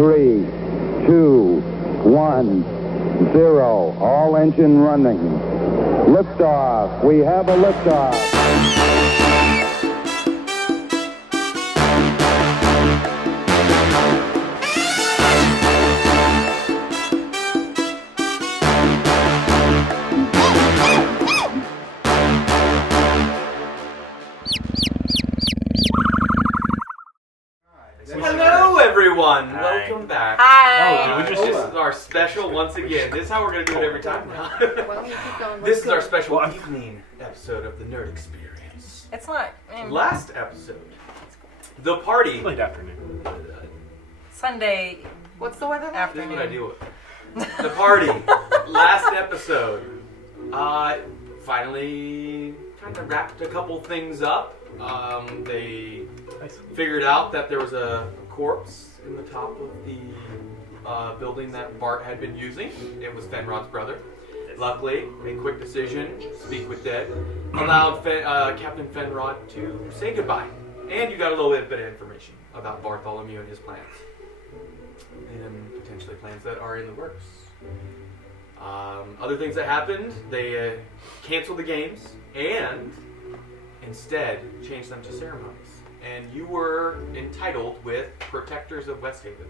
3, 2, 1, 0. All engine running. Liftoff. We have a liftoff. Hello, everyone. Hi. Welcome back. Hi. This is our special, once again. This is how we're going to do it every time now. This is our special evening episode of the Nerd Experience. It's not. Last episode, the party. Late afternoon. Sunday. What's the weather? This is what I deal with. The party. Last episode. Finally kind of wrapped a couple things up. They figured out that there was a corpse in the top of the building that Bart had been using. It was Fenrod's brother. Luckily, a quick decision, speak with dead, allowed Captain Fenrod to say goodbye. And you got a little bit of information about Bartholomew and his plans. And potentially plans that are in the works. Other things that happened, they canceled the games and instead changed them to ceremonies. And you were entitled with Protectors of Westhaven,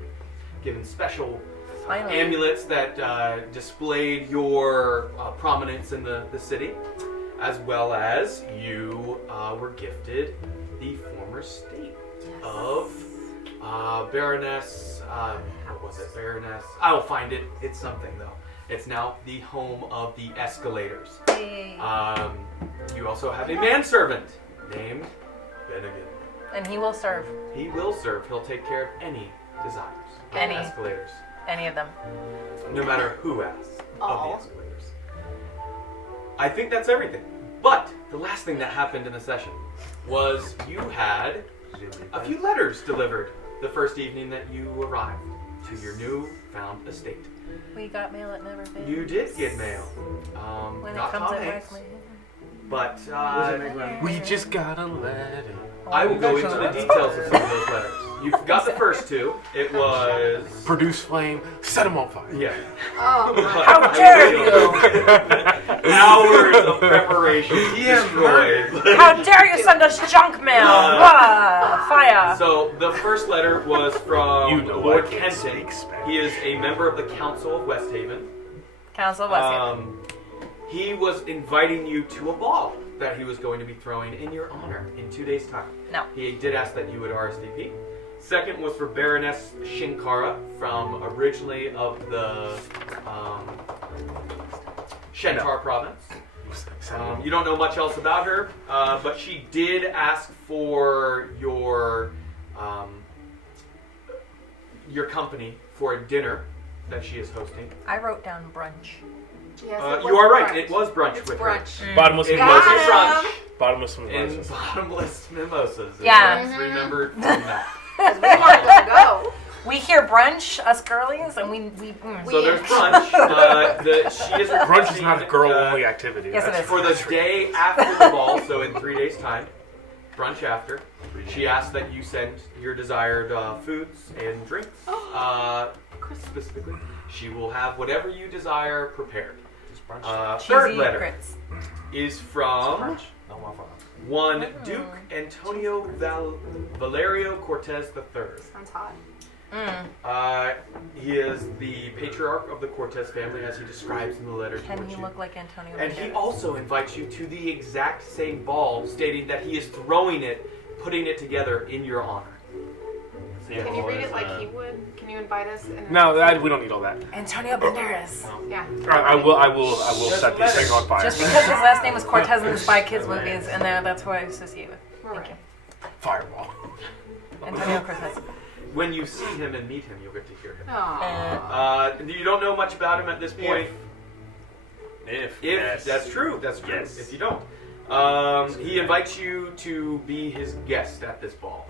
given special amulets that displayed your prominence in the city, as well as you were gifted the former state of Baroness, what was it, Baroness? I will find it, it's something though. It's now the home of the Escalators. Hey. You also have a manservant named Bennigan. And he will serve. He will serve. He'll take care of any desires of Any. the Escalators. Any of them. No matter who asks of the Escalators. I think that's everything. But the last thing that happened in the session was you had a few letters delivered the first evening that you arrived to your new-found estate. We got mail at Never Fails. You did get mail. When not it comes Tom in Hanks, my but We just got a letter. I will go into the details of some of those letters. You got the first two. It was... Produce flame, set them on fire. Yeah. Oh, my. How dare you! Hours of preparation destroyed. How dare you send us junk mail! Fire! So the first letter was from You know Lord I can't Kenton. speak Spanish. He is a member of the Council of Westhaven. Council of Westhaven. He was inviting you to a ball that he was going to be throwing in your honor in 2 days' time. No. He did ask that you would RSVP. Second was for Baroness Shinkara from originally of the Shentar province. You don't know much else about her, but she did ask for your company for a dinner that she is hosting. I wrote down brunch. Yes, You are right. It was brunch It's with brunch. her. Bottomless It mimosas. was a brunch Bottomless and mimosas. bottomless mimosas. Yeah. It's remembered from that. We wanted to go. We hear brunch, us girlies, and we So there's brunch. She is Brunch is not a requesting, girl-only activity. Yes, it That's is. for the day after the ball, so in 3 days' time, brunch after. She asked that you send your desired foods and drinks. Specifically, she will have whatever you desire prepared. Third cheesy letter grits. is from one Duke Antonio Valerio Cortez III. Sounds hot. He is the patriarch of the Cortez family, as he describes in the letter. Can towards he you. look like Antonio And he Banderas? also invites you to the exact same ball, stating that he is throwing it, putting it together in your honor. Can you read it like he would? Can you invite us? No, we don't need all that. Antonio Banderas. Yeah. I will set these things on fire. Just because his last name was Cortez in the Spy Kids movies, and that's who I associate with. Thank you. Fireball. Antonio Cortez. When you see him and meet him, you'll get to hear him. Aww. You don't know much about him at this point. If If that's true, that's true. Yes. If you don't, he invites you to be his guest at this ball.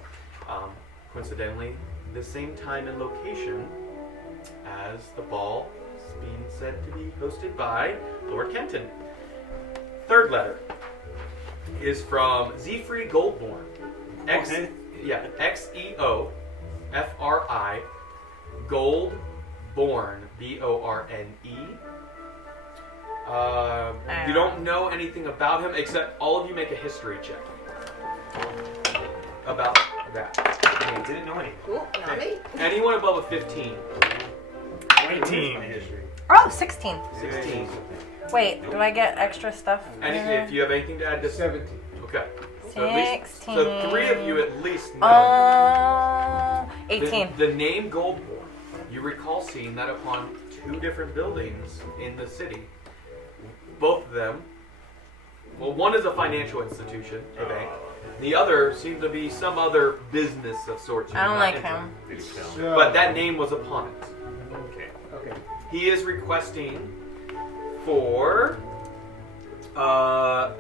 Coincidentally, the same time and location as the ball is being said to be hosted by Lord Kenton. Third letter is from Zefri Goldborn. Xeofri Goldborn, B-O-R-N-E. You don't know anything about him, except all of you make a history check about that. I didn't know anything. Ooh, not me. Anyone above a 15? 18. Oh, 16. 16. Wait, do I get extra stuff? If you have anything to add to 17. Okay. So at least, 16. so 3 of you at least know. 18. The name Goldborn. You recall seeing that upon 2 different buildings in the city. Both of them. Well, one is a financial institution, a bank. The other seemed to be some other business of sorts. I don't like him. But that name was upon it. Okay. He is requesting for a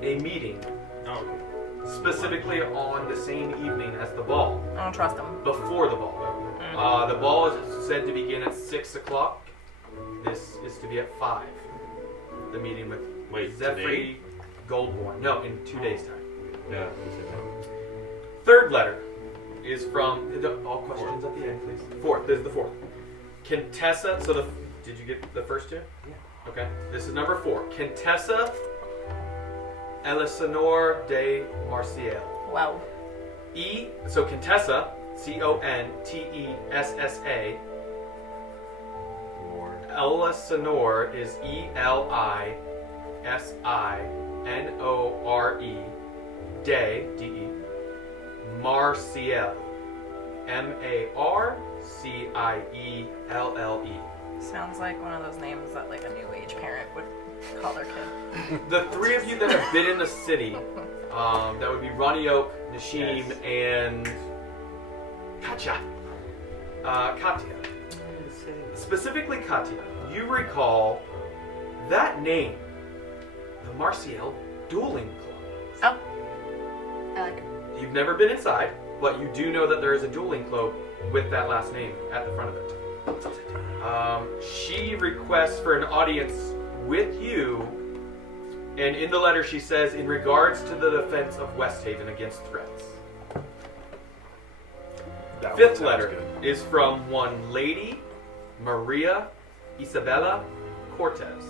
meeting. Oh, okay. Specifically on the same evening as the ball. I don't trust him. Before the ball. The ball is said to begin at 6 o'clock. This is to be at 5. The meeting with Zephyr Goldborn. No, in 2 days' time. Yeah. Third letter is from... All questions at the end, please. Fourth. This is the fourth. Contessa... So did you get the first 2? Yeah. Okay. This is number 4. Contessa Eleonore de Marcial. Wow. So Contessa, Contessa. Eleonore is Elisinore. De, D-E. Marciel. Marcielle. Sounds like one of those names that like a new age parent would call their kid. The 3 of you that have been in the city, that would be Ronnie Oak, Nashim, and Katya. Katya. Specifically Katya, you recall that name, the Marciel Dueling Club. Oh. I like it. You've never been inside, but you do know that there is a dueling club with that last name at the front of it. She requests for an audience with you, and in the letter she says, in regards to the defense of West Haven against threats. Fifth letter is from one Lady Maria Isabella Cortez.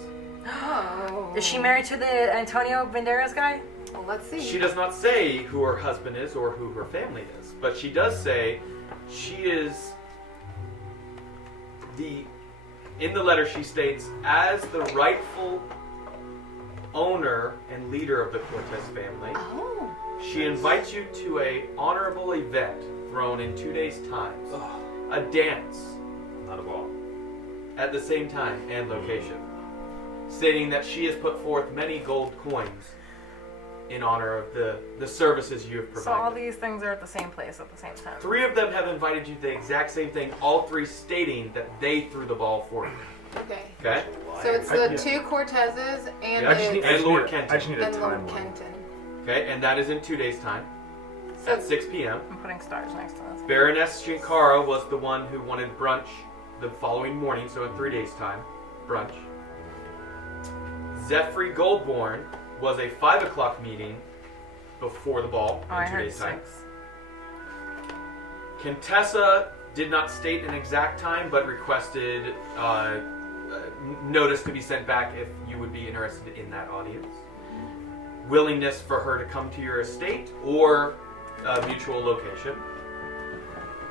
Oh. Is she married to the Antonio Banderas guy? Well, let's see. She does not say who her husband is or who her family is, but she does say she is in the letter she states, as the rightful owner and leader of the Cortez family, Oh. she invites you to a honorable event thrown in 2 days' time. A dance. Not a ball. At the same time and location. Stating that she has put forth many gold coins in honor of the services you have So all provided. these things are at the same place at the same time. 3 of them have invited you to the exact same thing, all 3 stating that they threw the ball for you. Okay. Okay? So it's the 2 Cortezes and And Lord Kenton. I just need a and Lord timeline. Kenton. Okay, and that is in 2 days' time. So At 6 p.m. I'm putting stars next to this. Baroness Shinkara was the one who wanted brunch the following morning, so in 3 days' time. Brunch. Zephyr Goldborn was a 5 o'clock meeting before the ball Oh, I in 2 heard days' time. 6. Contessa did not state an exact time, but requested notice to be sent back if you would be interested in that audience. Willingness for her to come to your estate or mutual location.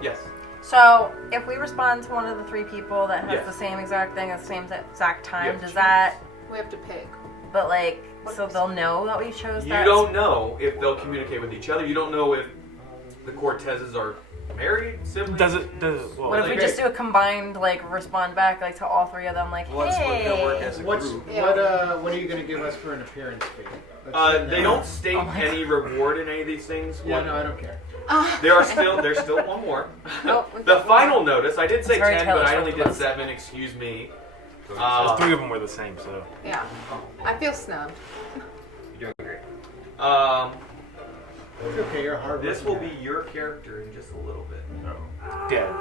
Yes. So if we respond to one of the 3 people that has Yes. the same exact thing at the same exact time, Yes. does that? we have to pick. But like, so they'll know that we chose You that. don't know if they'll communicate with each other. You don't know if the Cortezes are married, siblings. Does it? Well, What if we just do a combined like respond back like to all 3 of them like, What's gonna work hey? as a What's group? Yeah. what are you going to give us for an appearance fee? Let's say They no. don't state Oh my any reward in any of these things. Yeah, What- no, I don't care. There's still one more. Oh, The final notice, I did say It's very 10, but I Taylor only Swift did close. 7, excuse me. So 3 of them were the same, so. Yeah. I feel snubbed. You're doing great. It's okay, you're a hard This will working be your character in just a little bit. Dead.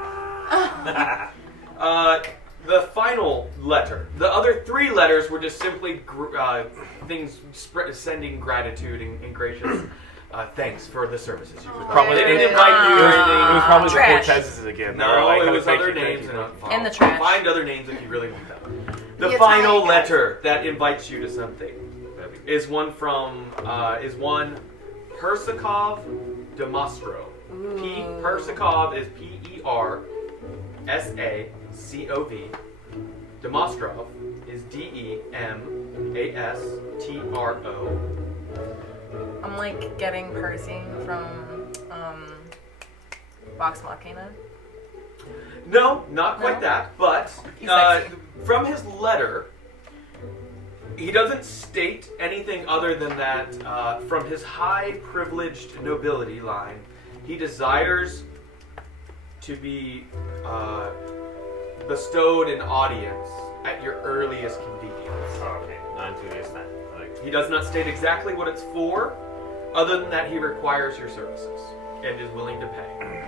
The final letter. The other 3 letters were just simply things sending gratitude and gracious thanks for the services you provided. Probably They didn't it- invite you or anything. It was probably Trash. the Cortezes again. They were No, like, it "Oh, was thank other you, thank names. you." In the trash. Find other names if you really want them. The The final Italian guys. letter that invites you to something is one from Persakov Demostro. Persakov is Persacov. Demostrov is Demastro. I'm like getting Percy from Vox Machina. No, not quite No? that, but He's like- from his letter, he doesn't state anything other than that from his high privileged nobility line, he desires to be bestowed an audience at your earliest convenience. Oh, okay. Not too this then. Like, He does not state exactly what it's for, other than that he requires your services and is willing to pay.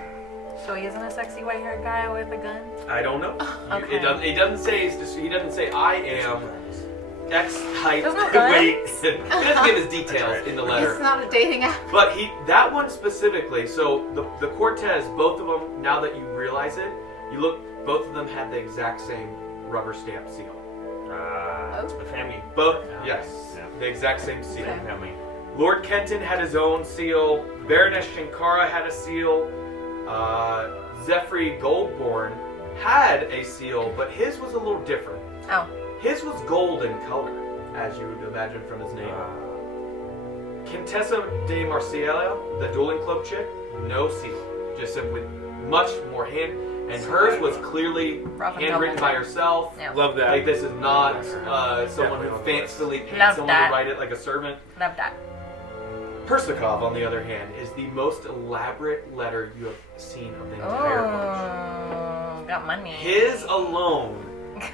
So he isn't a sexy white-haired guy with a gun? I don't know. Okay. It doesn't say. He doesn't say I am X height, There's no gun. weight. He doesn't give his details in the It's letter. not a dating app. But that one specifically. So the Cortez, both of them. Now that you realize it, you look. Both of them had the exact same rubber stamp seal. the family. Both, yes, Yeah. the exact same seal. Okay. Family. Lord Kenton had his own seal. Baroness Shankara had a seal. Zephyr Goldborn had a seal, but his was a little different. Oh. His was gold in color, as you would imagine from his name. Contessa de Marciela, the dueling club chick, no seal. Just simply much more hand. And hers was clearly Rough and handwritten tumble. by herself. Yeah. Love that. Like this is not someone who fancifully paid Love someone that. to write it like a servant. Love that. Persakov, on the other hand, is the most elaborate letter you have seen of the entire bunch. Oh, got money. His alone,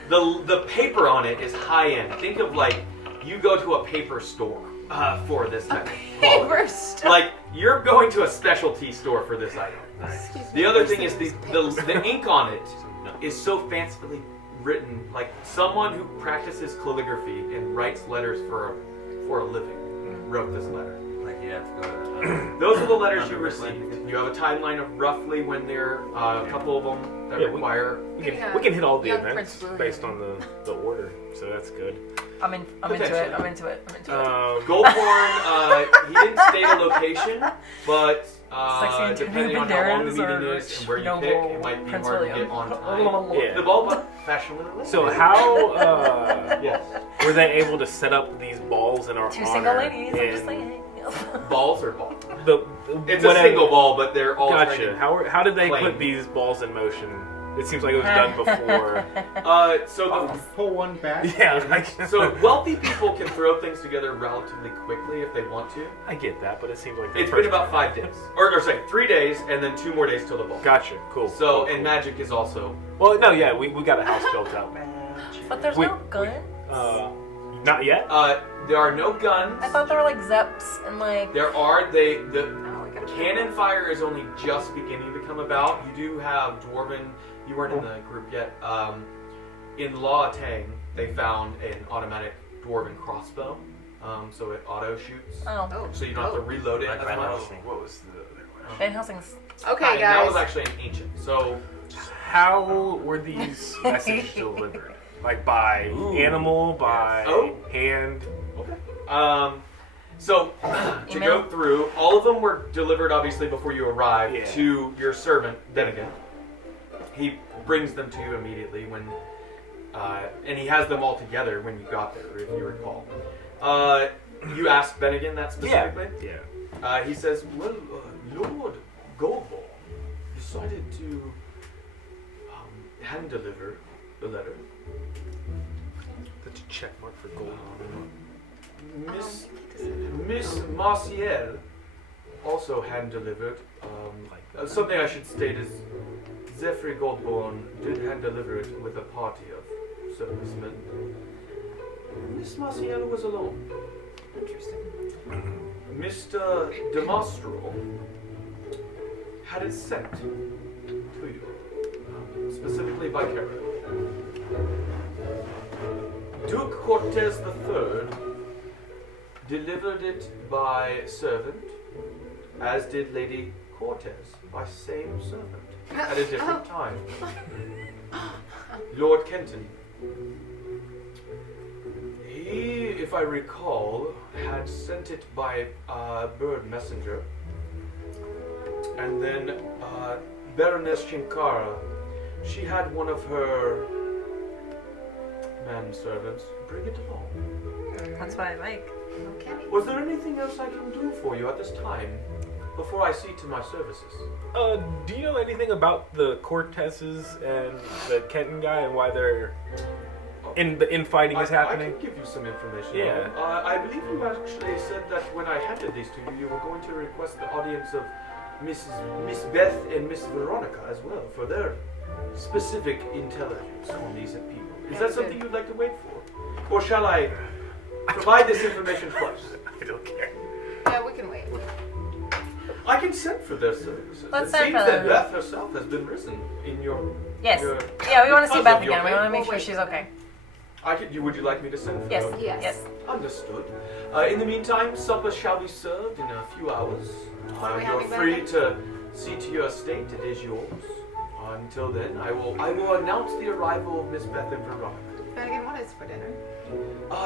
the paper on it is high end. Think of like you go to a paper store for this type of quality. Paper stuff. Like you're going to a specialty store for this item. The other thing is the ink on it is so fancifully written, like someone who practices calligraphy and writes letters for a living wrote this letter. Like you have to go to. Those are the letters you received. You have a timeline of roughly when they're a couple of them that Yeah, require. We can hit all the Young events Prince William. based on the order, so that's good. I'm into it. Potentially. I'm into it. Goldborn, he didn't state a location, but Sexy depending on how long the meeting is and where you Noble pick, it might be Prince hard William. to get on time. Yeah. The ball, but fashionably lit. So how Yes. were they able to set up these balls in our Two honor? single ladies. I'm just and saying. Balls or ball? It's whatever- a single ball, but they're all trying Gotcha. to How did they claim. put these balls in motion? It seems like it was done before. Pull one back. Yeah, like, So wealthy people can throw things together relatively quickly if they want to. I get that, but it seems like the It's first been about 5 days, or sorry, 3 days, and then 2 more days till the ball. Gotcha. Cool. So cool, and magic is also. well, no, yeah, we got a house built out. But there's Wait, no guns. Not yet. There are no guns. I thought there were like Zeps and like. There are the Oh, we gotta cannon fire is only just beginning to come about. You do have dwarven. You weren't in the group yet. In La Tang, they found an automatic dwarven crossbow, so it auto shoots. Oh. So you don't have to reload it as much. What was the other one? Van Helsing's. Okay, And that was guys. actually an ancient. So How were these messages delivered? Like by animal, by hand? So to Email? go through, all of them were delivered obviously before you arrived Yeah. to your servant. Then again, he brings them to you immediately when, and he has them all together when you got there, if you recall. You asked Bennigan that specifically. Yeah. He says, "Well, Lord Goldborn decided to hand deliver the letter. That's a check mark for gold. Miss Marciel also hand delivered. Something I should state is Zephyr Goldborn did hand deliver it with a party of servicemen. Miss Marciel was alone. Interesting. Mr. Demostro had it sent to you, specifically by carrier. Duke Cortez III delivered it by servant as did Lady Cortez, my same servant, at a different time. Lord Kenton. He, if I recall, had sent it by bird messenger. And then Baroness Chinkara, she had one of her manservants bring it along. That's what I like. Okay. Was there anything else I can do for you at this time, before I see to my services? Do you know anything about the Cortezes and the Kenton guy and why they're the infighting is happening? I can give you some information. Yeah. I believe you actually said that when I handed these to you, you were going to request the audience of Miss Beth and Miss Veronica as well for their specific intelligence on these people. Is that something you'd like to wait for? Or shall I provide this information first? I don't care. Yeah, we can wait. I can send for their services. Let's it send seems for that them. Beth herself has been risen in your... Yes. your Yeah, we want to see cousin, Beth your again. We want to family. make sure she's okay. Would you like me to send for Yes. them? Yes. Yes. Understood. In the meantime, supper shall be served in a few hours. Are we You're having free Benedict? to see to your estate. It is yours. Until then, I will announce the arrival of Miss Beth and Veronica. Bennigan, what is for dinner?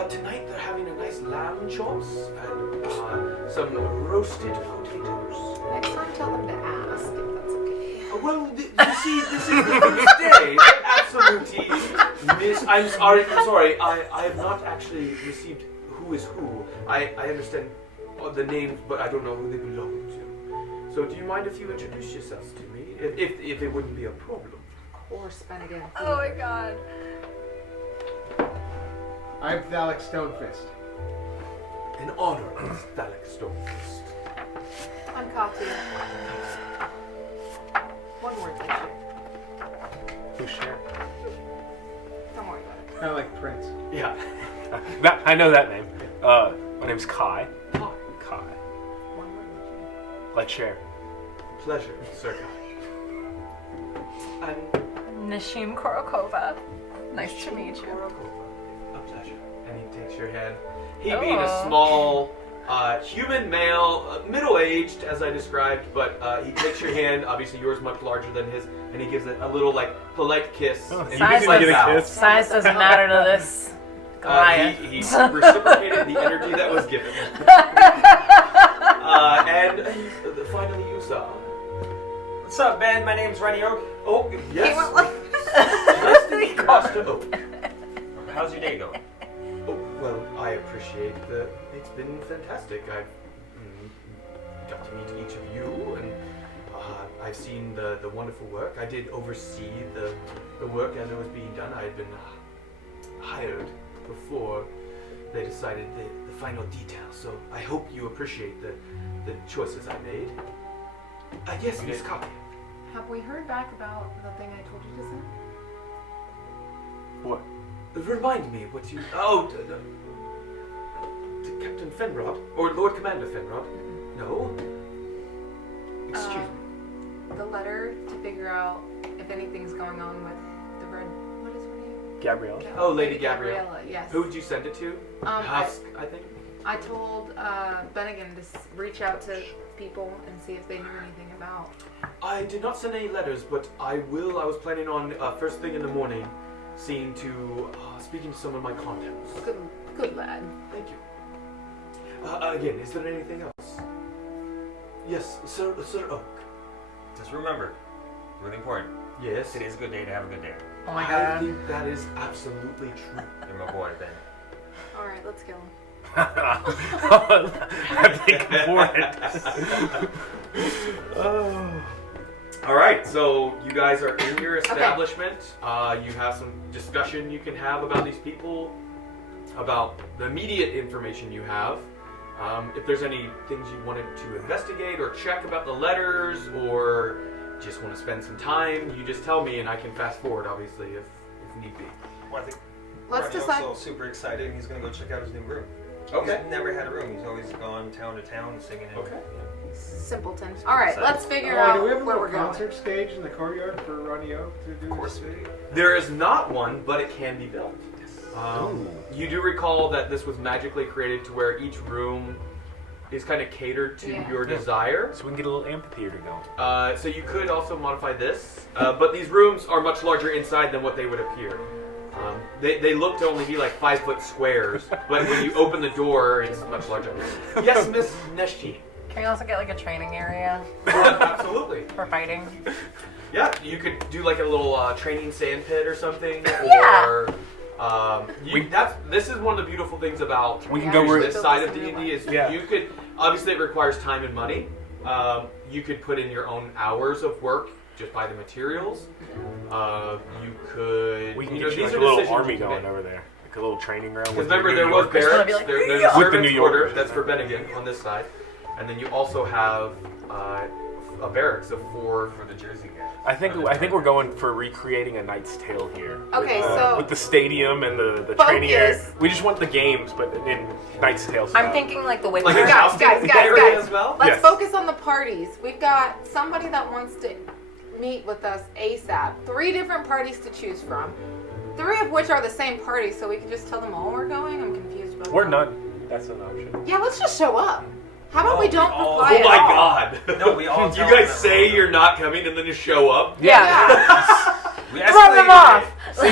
Tonight they're having a nice lamb chops and some roasted potatoes. Next time, tell them to ask if that's okay. Well, you see, this is the first day. Absolutely, Miss. I'm sorry. I have not actually received who is who. I understand the names, but I don't know who they belong to. So, do you mind if you introduce yourselves to me, if it wouldn't be a problem? Of course, Bennigan. Oh my god. I'm Thalic Stonefist. In honor of Thalic Stonefist. I'm Katya. One word, teacher. Who's Sharon? Don't worry about it. Kind of like Prince. Yeah. I know that name. My name's Kai. Kai. One word, teacher. Let's share. Pleasure, Sir Guy. And Nishim Korokova. Nice to meet you. a pleasure. And he takes your hand. He Oh. being a small human male, middle-aged as I described, but he takes your hand. Obviously, yours much larger than his, and he gives it a little polite kiss. Oh, and he size gives like doesn't- bow. kiss. Size doesn't matter to this Goliath. He reciprocated the energy that was given. And finally, you saw. What's up, man? My name's Rennie Oak. Oh, yes. He went like Nice to meet you, Master Oak. How's your day going? Oh, well, I appreciate that. It's been fantastic. I've got to meet each of you, and I've seen the wonderful work. I did oversee the work as it was being done. I had been hired before they decided the final details. So I hope you appreciate the choices I made. Yes, Miss Copy. Have we heard back about the thing I told you to send? What? Remind me what you... Oh, to Captain Fenrod? Or Lord Commander Fenrod? No? Excuse me. The letter to figure out if anything's going on with the red... What is her name? Gabrielle? Oh, Lady Gabrielle. Gabriella, yes. Who did you send it to? Husk, I think. I told Bennigan to reach out to people and see if they knew anything about. I did not send any letters, but I will. I was planning on first thing in the morning, speaking to some of my contacts. Good lad. Thank you. Again, is there anything else? Yes, Sir Oak. Just remember, really important. Yes. Today's a good day to have a good day. Oh my I god. think that is absolutely true. You're my boy, Ben. All right, let's kill him. I'm thinking for it. All right, so you guys are in your establishment. You have some discussion you can have about these people, about the immediate information you have. If there's any things you wanted to investigate or check about the letters, or just want to spend some time, you just tell me and I can fast forward, obviously, if need be. Well, I think Let's decide. also super excited, and he's going to go check out his new room. Okay. He's never had a room. He's always gone town to town singing. And, Okay. Simpleton. All right, let's figure Do out we have a where little we're going. concert stage in the courtyard for Ronnie Oak to do Of course this video? There is not one, but it can be built. You do recall that this was magically created to where each room is kind of catered to Yeah. your desire. So we can get a little amphitheater going. So you could also modify this, but these rooms are much larger inside than what they would appear. They look to only be like 5 foot squares, but when you open the door, it's much larger. Yes, Miss Neshi. Can we also get like a training area Absolutely. for fighting? Yeah, you could do like a little training sand pit or something. Yeah. Or this is one of the beautiful things about We can go where- this side of D&D is Yeah. you could, obviously it requires time and money. You could put in your own hours of work, just buy the materials. You could, We can you know, get you these like a are little decisions army you can going make. over there. Like a little training ground. Because with your remember, New there was Yorkers. wanna be barracks, like, there's a With the servants' New quarter Yorkers. that's for Bennigan on this side, and then you also have a barracks of 4. For the Jersey guys. I think we're going for recreating a Knight's Tale here. Okay, with, so with the stadium and the training area. Focus. We just want the games, but in Knight's Tale style. I'm thinking like the Like Witcher. a Guys, housing guys, area guys. as well? let's Yes. focus on the parties. We've got somebody that wants to meet with us ASAP. 3 different parties to choose from. 3 of which are the same party, so we can just tell them all we're going. I'm confused about Or that. none. That's an option. Yeah, let's just show up. How about No, we don't we all- reply Oh my at all? god! No, we all You tell guys them say that. you're not coming and then you show up? Yeah. We Throw them escalated off. it. See,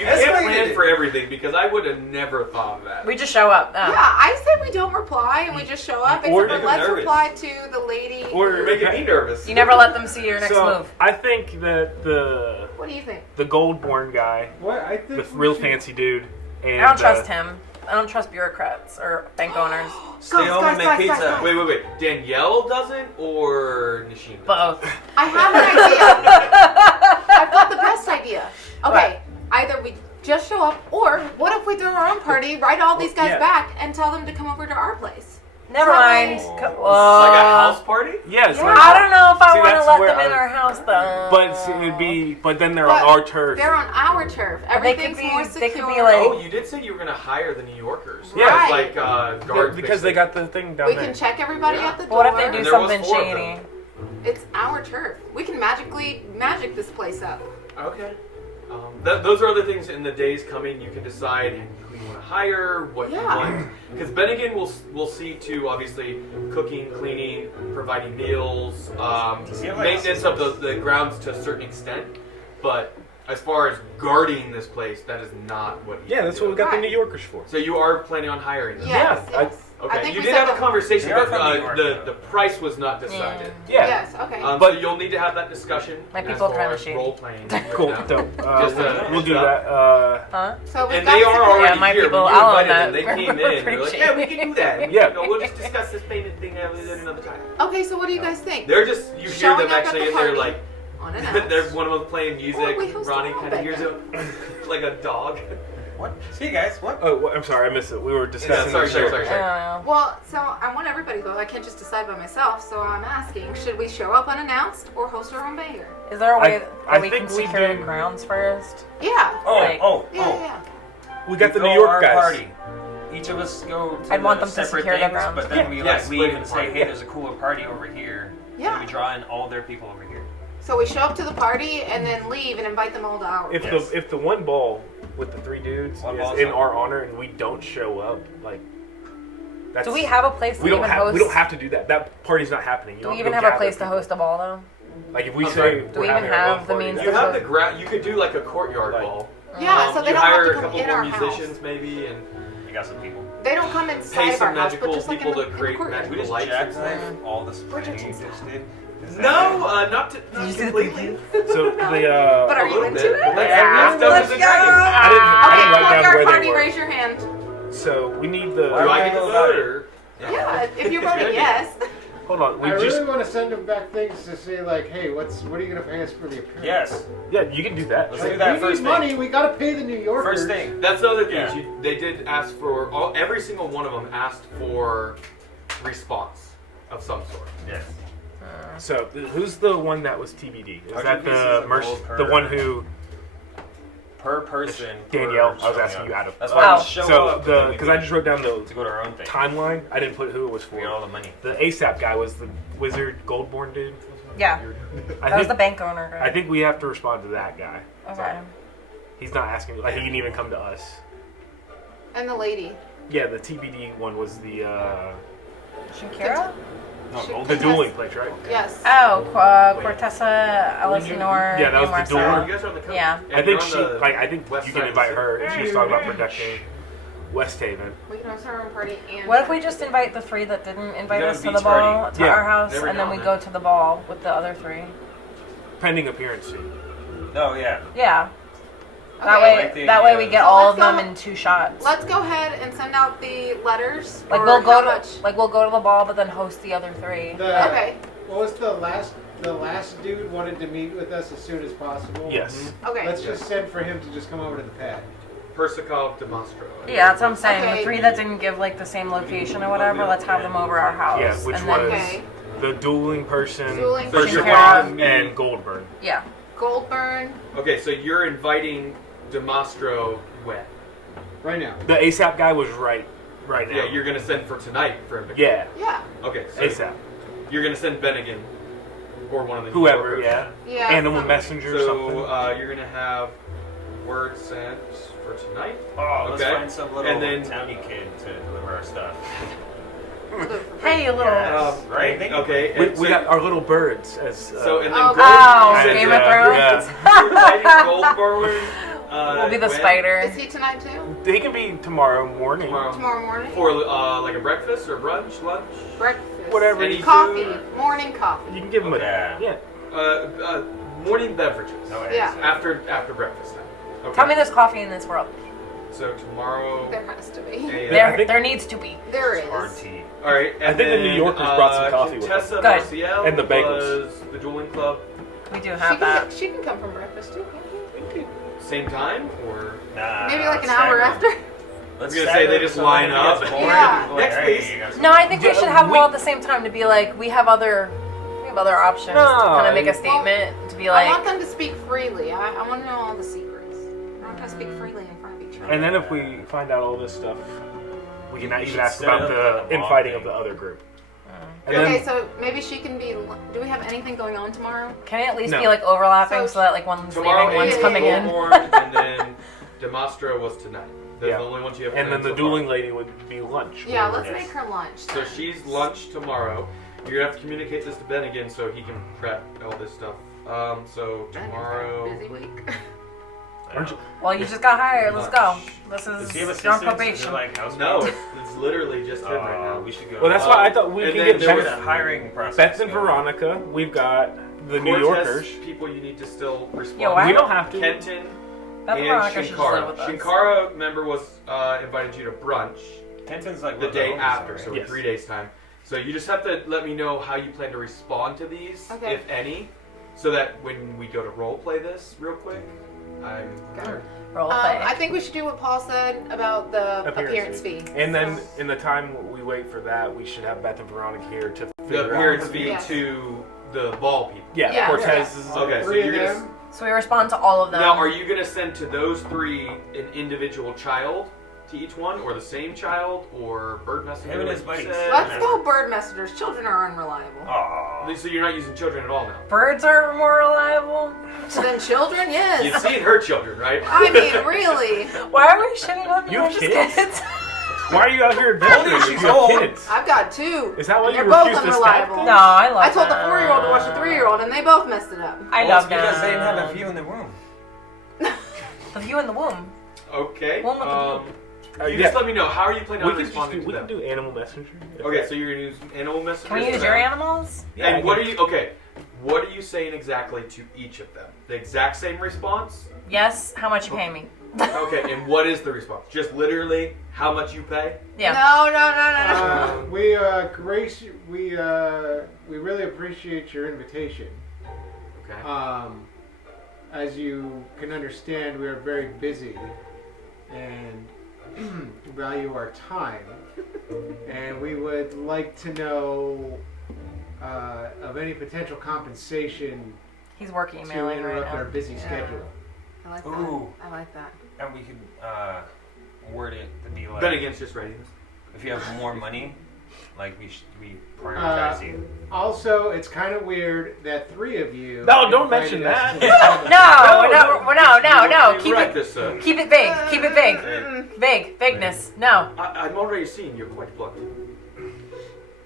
you Escalated can't plan it. for everything because I would have never thought of that. We just show up. Yeah, I say we don't reply and we just show up. Or Except for make 'em let's nervous. reply to the lady. Or You're making me nervous. You never let them see your next so, move. I think that the What do you think? Goldborn guy, What I think the we real should- fancy dude, and I don't trust him. I don't trust bureaucrats or bank owners. Stay home and make pizza. Wait. Danielle doesn't or Nishin? Both. I have an idea. I've got the best idea. Okay, either we just show up, or what if we throw our own party, write all these guys Yeah. back, and tell them to come over to our place? Never mind. Like a house party? yes, Yeah. like- I don't know if I See, want to that's let where them in I- our house though. But see, it'd be, but then they're But on our turf. They're on our turf. But they could Everything's be- more they secure. could be like- Oh, you did say you were going to hire the New Yorkers. Yeah. As Right. like guards. because they got the thing down we there. can check everybody Yeah. at the But door. what if they do And there was something 4 of them. shady? It's our turf. We can magic this place up. Okay. Those are other things in the days coming. You can decide who you want to hire, what Yeah. you want. Because Bennigan will see to obviously cooking, cleaning, providing meals, Yeah, like maintenance of the grounds to a certain extent. But as far as guarding this place, that is not what. Yeah, that's what we got the Right. New Yorkers for. So you are planning on hiring them? Yes, Yeah, yes. I Okay. think You we did said have a that- conversation, They are but from New York, the though. price was not decided. Yeah. Yes. Okay. So you'll need to have that discussion. My as people are far kinda as shady. role playing. Cool, with them. dope. Just, We'll do heads up. that. Huh? So we've And got they are security. already Yeah, my here. people, When you I'll own invited them, that. they We're came in. pretty They're like, shady. yeah, we can do that. Yeah. You know, we'll just discuss this payment thing at another time. Okay, so what do you guys think? They're just, you hear Showing them up at actually the in there party. like, Unannounced. they're one of them playing music. Well, we host Ronnie a kind of little hears bit. it like a dog. What? See you guys. What? Oh, I'm sorry, I missed it. We were Yeah, discussing. sorry. I don't know. Well, so I want everybody to go. I can't just decide by myself. So I'm asking, should we show up unannounced or host our own banger? Is there a way I that we think can we secure the do- grounds first? Yeah. Like- Yeah. We got the Throw New York our guys. Party. Each of us go to I'd want the them to separate secure the things, grounds. but then we Yeah, like split leave the and say, party. hey, there's a cooler party over here. Yeah. And we draw in all their people over here. So we show up to the party and then leave and invite them all to ours. If Yes. the one ball with the 3 dudes One is ball's in up. our honor and we don't show up, like that's Do we have a place to we don't even have host? we don't have to do that. That party's not happening. You Do don't we even go have a gather place to people. host a ball though? Like if we I'm say sorry. Do we're we having even our have love the party, means that's You to fine. have the ground. You could do like a courtyard Like- ball. Yeah, so they you don't have hire to a come couple in more our musicians house. maybe and We got some people. They don't come inside pay of our some house, but magical just like people in the, to in create the courtyard. magical We just lights and stuff. jackknife all the spraying you Bridgerton's just did. Is that No, it? not you see the completely. So the But are A you little into bit. it? Let's Yeah. let's Dungeons and Dragons. I didn't Okay, write down courtyard where party, they were. raise your hand. So we need the. Why Do I would get we to go about vote it? or? Yeah, if you're voting Good. yes. Hold on, we I just really want to send them back things to say like, hey, what are you gonna pay us for the appearance? Yes. yeah, you can do that. Let's Like, do that we first need thing. money. We gotta pay the New Yorkers. First thing. That's the other thing. Yeah. They did ask for every single one of them asked for response of some sort. Yes. So who's the one that was TBD? Is that 100 pieces the of merc? gold per- The one who Per person. Danielle? per I was showing asking up. you out of. That's why Oh. we show So up. the because I just wrote down the to go to our own thing. timeline. I didn't put who it was We get all for. the money. The ASAP guy was the wizard Goldborn dude. Yeah, I that was think the bank owner guy. I think we have to respond to that guy. Okay. He's not asking. Like he can even come to us. And the lady. Yeah, the TBD one was the Shakira? No, the dueling place, right? Yes. Oh, Cortessa, Eleanor, Yeah, that was the and duel. Marcel. You guys are on the coast. Yeah. And I think you're on the I think west you side can of the invite city. her. And she was talking about protecting West Haven. We can also have a party and. What if we just invite the 3 that didn't invite You got us a to the beach ball party. to Yeah. our house, Every and then now we and go then. to the ball with the other 3? Pending appearance fee. Oh yeah. Yeah. That Okay. way, Like the that way we idea. get So all let's of them go- in 2 shots. Let's go ahead and send out the letters. Like for we'll go how to much. we'll go to the ball, but then host the other 3. Okay. What was the last dude wanted to meet with us as soon as possible? Yes. Okay. Let's just send for him to just come over to the pad. Persicov Demostro. Yeah, that's what I'm saying. Okay. The 3 that didn't give like the same location or whatever, let's have them over our house. Yeah, which and was then, Okay. the dueling person, Dueling So you're Shakira. inviting and Goldburn. yeah. Goldburn. Okay, so you're inviting Demostro when? Right now. The ASAP guy was right now. Yeah, you're gonna send for tonight for him to come. Yeah, Yeah. Okay, so ASAP. you're gonna send Bennigan or one of the New Whoever, Yorkers. yeah. Yeah. Animal some- messenger or something. So you're gonna have word sent for tonight. Oh, let's Okay. find some little And then- towny kid to deliver our stuff. We'll do it for free. Hey, you little. Yes. Right? Think of Okay. We, and we so- got our little birds as. So and then Oh, Gold, Oh, And, Game of yeah. Thrones. You're inviting Goldburn. We'll be the when? spider. Is he tonight too? They can be tomorrow morning. Tomorrow morning? For like a breakfast or brunch, lunch. Breakfast. Whatever. Any Coffee. food? Morning coffee. You can give them Yeah. a. Yeah. Morning beverages. No Yeah. answer. After breakfast time. Okay. Tell me there's coffee in this world. So tomorrow. There has to be. Yeah. I think- There needs to be. There is. Hard tea. All right. And I think the then, New Yorkers brought some coffee with Contessa them. Good. Marcial And the bagels. was the dueling club. We do She have that. she can come from breakfast too, can't she? Same time or? Nah, Maybe like an let's hour stagger 'em. after. Let's I was gonna say stagger they 'em just so line if it up. gets boring, Yeah. we're like, Next, "Hey, please." you got some-" No, I think we Yeah, should have them we- all at the same time to be like, we have other options No, to kind of make a I- statement to be I like. want them to speak freely. I want to know all the secrets. I want them to speak freely in front of each other. And then if we find out all this stuff, we can We even should ask set about up the the infighting mob of the other group. And Okay, then, so maybe she can be. Do we have anything going on tomorrow? Can it at least No. be like overlapping So so that like one's Tomorrow leaving, one's is coming in? Goldborn, and then Demostro was tonight. They're Yeah. the only ones you have. and then planned the so dueling far. lady would be lunch. Yeah, let's Yes. make her lunch. So she's lunch tomorrow. You're gonna have to communicate this to Ben again so he can prep all this stuff. So tomorrow. Busy week. Aren't you? Well, you just got hired. Let's go. This Does he have is you're on assistants? Is it probation. like house No, mates? it's literally just him right now. We should go. Well, that's why I thought we and could then get there was a hiring process. Beth and going. Veronica. We've got the New Cortez Yorkers. people you need to still respond. Yeah, why? We don't have to. Kenton Beth and Veronica should just live Shinkara. with us. Shinkara, remember, was invited you to brunch Kenton's like the what day homies after, are, so right? in 3 days time. So you just have to let me know how you plan to respond to these, Okay. if any, so that when we go to role play this real quick, I'm prepared. Role play. I think we should do what Paul said about the appearance fee. And then in the time we wait for that, we should have Beth and Veronica here to The figure appearance out. fee Yes. to the ball people. Yeah, Yeah. Cortez is Okay, so Three you're of gonna. them. So we respond to all of them. Now, are you gonna send to those 3 an individual child to each one, or the same child, or bird messenger? Him and like his you buddies. said? Let's go bird messengers. Children are unreliable. Aw. So you're not using children at all now. Birds are more reliable. Then children, You've yes. seen her children, right? I mean, really. Why are we shitting on you? You We're just kids? kids. Why are you out here adventuring? Only if she's you have old. kids? I've got 2. Is that why and you they're both refuse to unreliable. stab No, I love I told the them. 4-year-old to watch the 3-year-old, and they both messed it up. I Well, love it's because them. they didn't have a view in the room. The view in the womb. Okay. One with the You just let me know. How are you planning We on can just responding do, to we them? can do animal messenger. Okay, so you're gonna use animal messengers. Can we use for your them. animals? And what are you? Okay, what are you saying exactly to each of them? The exact same response? Yes. How much you pay me? Okay, and what is the response? Just literally how much you pay? Yeah. No. We really appreciate your invitation. Okay. As you can understand, we are very busy and value our time, and we would like to know of any potential compensation He's work to emailing right interrupt our now. busy schedule. I like that. Ooh. I like that. And we could word it to be like, Ben against just writing this. if you have more money, like we prioritize you. Also, it's kind of weird that 3 of you. No, don't invited mention us that. to the No. You Keep write it. this, Keep it vague. Keep it vague. Vague. Vagueness. No. I'm already seeing you're quite blunt.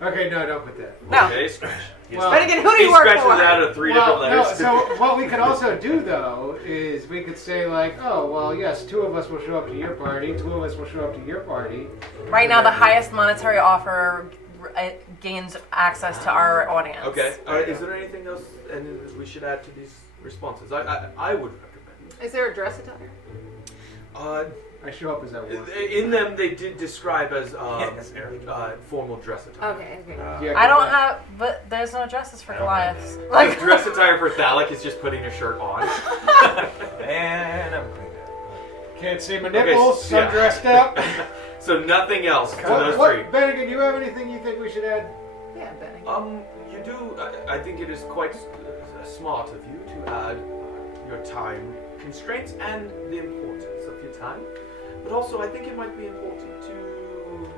Okay, no, don't put that. No. Okay, scratch. Well, Bennigan, who do He you work scratches for? it out of 3 different Well, no, letters. so what we could also do, though, is we could say, like, oh, well, yes, 2 of us will show up to your party, 2 of us will show up to your party. Right now, the highest monetary offer gains access to our audience. Okay. Is there anything else and we should add to these responses? I would recommend. Is there a dress attire? I show up as I work. In them, they did describe as Yes, Eric. formal dress attire. Okay, okay. Yeah, I don't but- have, but there's no dresses for I don't Goliaths. The Like, dress attire for Thalic is just putting a shirt on. And I'm putting that. Can't see my Okay, nipples, so I'm yeah. dressed up. So nothing else to those three. Bennigan, you have anything you think we should add? Yeah, Bennigan. You do. I think it is quite smart of you to add your time constraints and the importance of your time. But also, I think it might be important to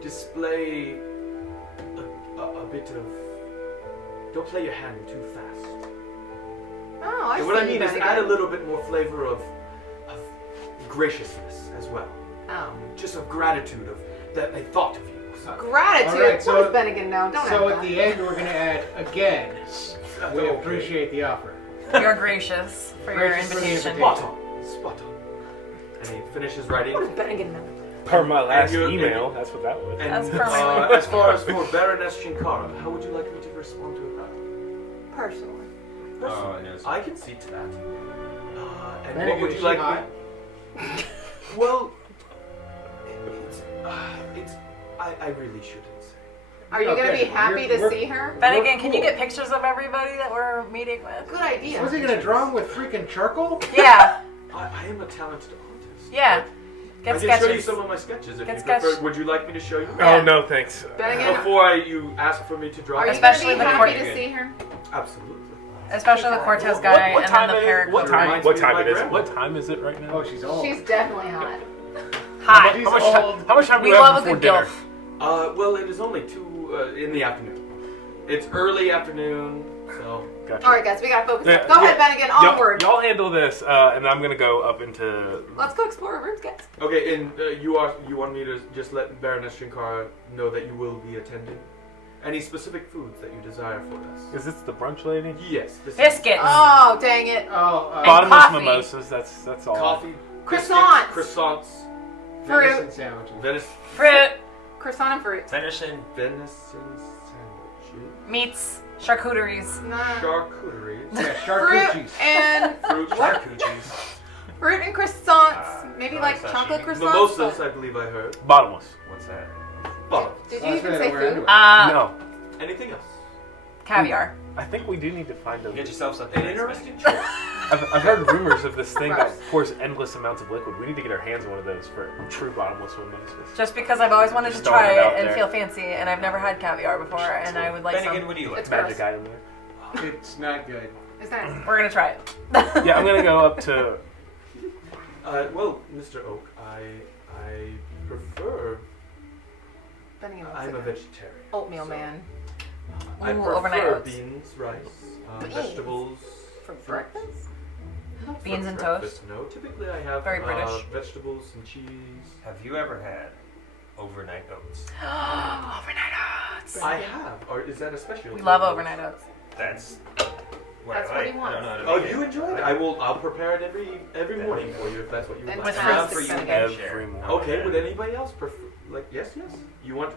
display a bit of. Don't play your hand too fast. Oh, I And see. what I mean is Bennigan. add a little bit more flavor of graciousness as well. Oh. Just of gratitude of that they thought of you. Gratitude. All right, what so- does Bennigan know? Don't So add at that. the end, we're going to add, again, we Okay. appreciate the offer. you're gracious for your Gracious for the invitation. invitation. Spot on. Spot on. And he finishes writing. What does Bennigan know? Per my last you- email, that's what that was. And That's perfect. as far as for Baroness Shinkara, how would you like me to respond to that? Personally. Oh, yes. I can see to that. And Bennigan, what would is you she like hot? me? Well, I really shouldn't say. Are you going to Okay, be happy to we're- see her? Bennigan, can you cool. get pictures of everybody that we're meeting with? Good idea. Was he going to draw him with freaking charcoal? Yeah, I am a talented artist. yeah. I Get can show you sketches. some of my sketches if Get you sketch- prefer. Would you like me to show you? Yeah. Oh, no, thanks. Bennigan, Before you ask for me to draw. are you them? going to Especially be the happy court- to see her? Absolutely. Especially the Cortez guy What and time then the it is? Parrot. What crew. time? Reminds What me of time my it is? grandma. What time is it right now? Oh, she's old. She's definitely hot. Hot. She's How much, old. how much time do We we have love a before good dinner? gilf. Well, it is only 2 in the afternoon. It's early afternoon, so. Gotcha. All right, guys, we got to focus. Yeah, Go yeah. ahead, Bennigan. Onward. Y'all handle this, and I'm gonna go up into. Let's go explore our rooms, guys. Okay, and you want me to just let Baroness Shinkara know that you will be attending? Any specific foods that you desire for us? Is this the brunch lady? Yes. This is Biscuits. Oh, dang it. Oh, Bottomless coffee. mimosas. That's all. coffee, Croissants. biscuits, croissants, Fruit. venison sandwiches. venison, Fruit. Croissant and fruit. Venison. sandwiches, Meats. Charcuteries. Nah. charcuteries, Yeah, Fruit charcuteries. and fruit, Charcuteries. fruit and croissants. Maybe no, like it's not chocolate cheating. croissants. mimosas. but- I believe I heard. Bottomless. What's that? Bottom. Did Oh, you that's even why say they wear food? underwear. No. Anything else? Caviar. I think we do need to find a. Get yourself something. An interesting choice. I've heard rumors of this thing that Gross. pours endless amounts of liquid. We need to get our hands on one of those for true bottomless mimosas. Just because I've always wanted to Just try throwing it it out and there. feel fancy, and I've never had caviar before, and I would like Bennigan, some. what do you like? It's Magic gross. item there. It's not good. Is that? We're gonna try it. Yeah, I'm gonna go up to. Well, Mr. Oak, I prefer. Bennigan looks I'm like a a vegetarian. oatmeal so man. I Ooh, prefer overnight oats. beans, rice, Beans? vegetables. For breakfast? Not Beans for and breakfast, toast? No, typically I have Very British. vegetables and cheese. Have you ever had overnight oats? Overnight oats. I have. Or is that a special? We love overnight oats. That's what That's I what like. he I don't know wants. how to Oh, make you it. enjoy it? I'll prepare it every morning for you if that's what you would And like. With fruits fruits. for you and and Every share. morning. Okay, would anybody else prefer? Like yes. You want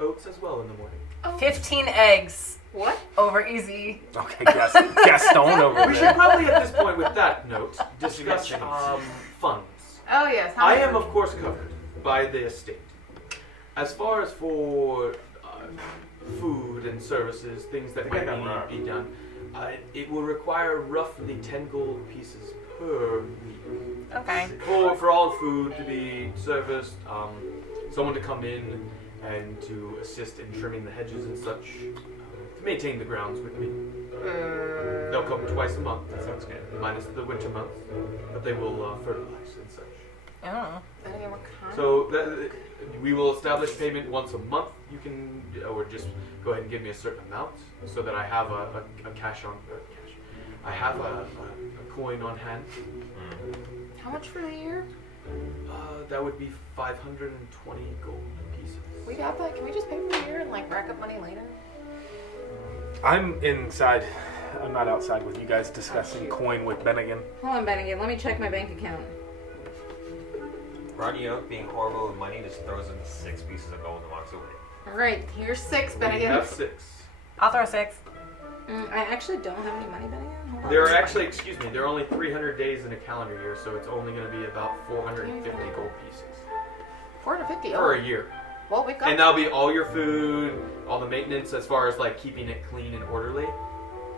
oats as well in the morning? 15 eggs What? over easy. Okay, Gaston over We should there. probably at this point, with that note, discuss funds. Oh yes. How I much am, would- of course, covered by the estate. As far as for food and services, things that might be done, it will require roughly 10 gold pieces per week. Okay. For all food to be serviced, someone to come in and to assist in trimming the hedges and such, to maintain the grounds with me. They'll come twice a month. That sounds good. Minus the winter months, but they will fertilize and such. Oh. Bennigan, what kind? So we will establish payment once a month. You can, or just go ahead and give me a certain amount, so that I have a cash on cash. I have a coin on hand. How much for the year? That would be 520 gold pieces. We got that. Can we just pay for the year and like rack up money later? I'm inside. I'm not outside with you guys discussing coin with Bennigan. Hold on, Bennigan. Let me check my bank account. Roddy Oak, being horrible with money, just throws in 6 pieces of gold and walks away. All right, here's 6, We Bennigan. have 6. I'll throw 6. I actually don't have any money, Bennigan. Hold on. There are actually, excuse me, there are only 300 days in a calendar year, so it's only going to be about 450 gold pieces 450. for Oh, a year. well, we got. And that'll be all your food, all the maintenance as far as like keeping it clean and orderly.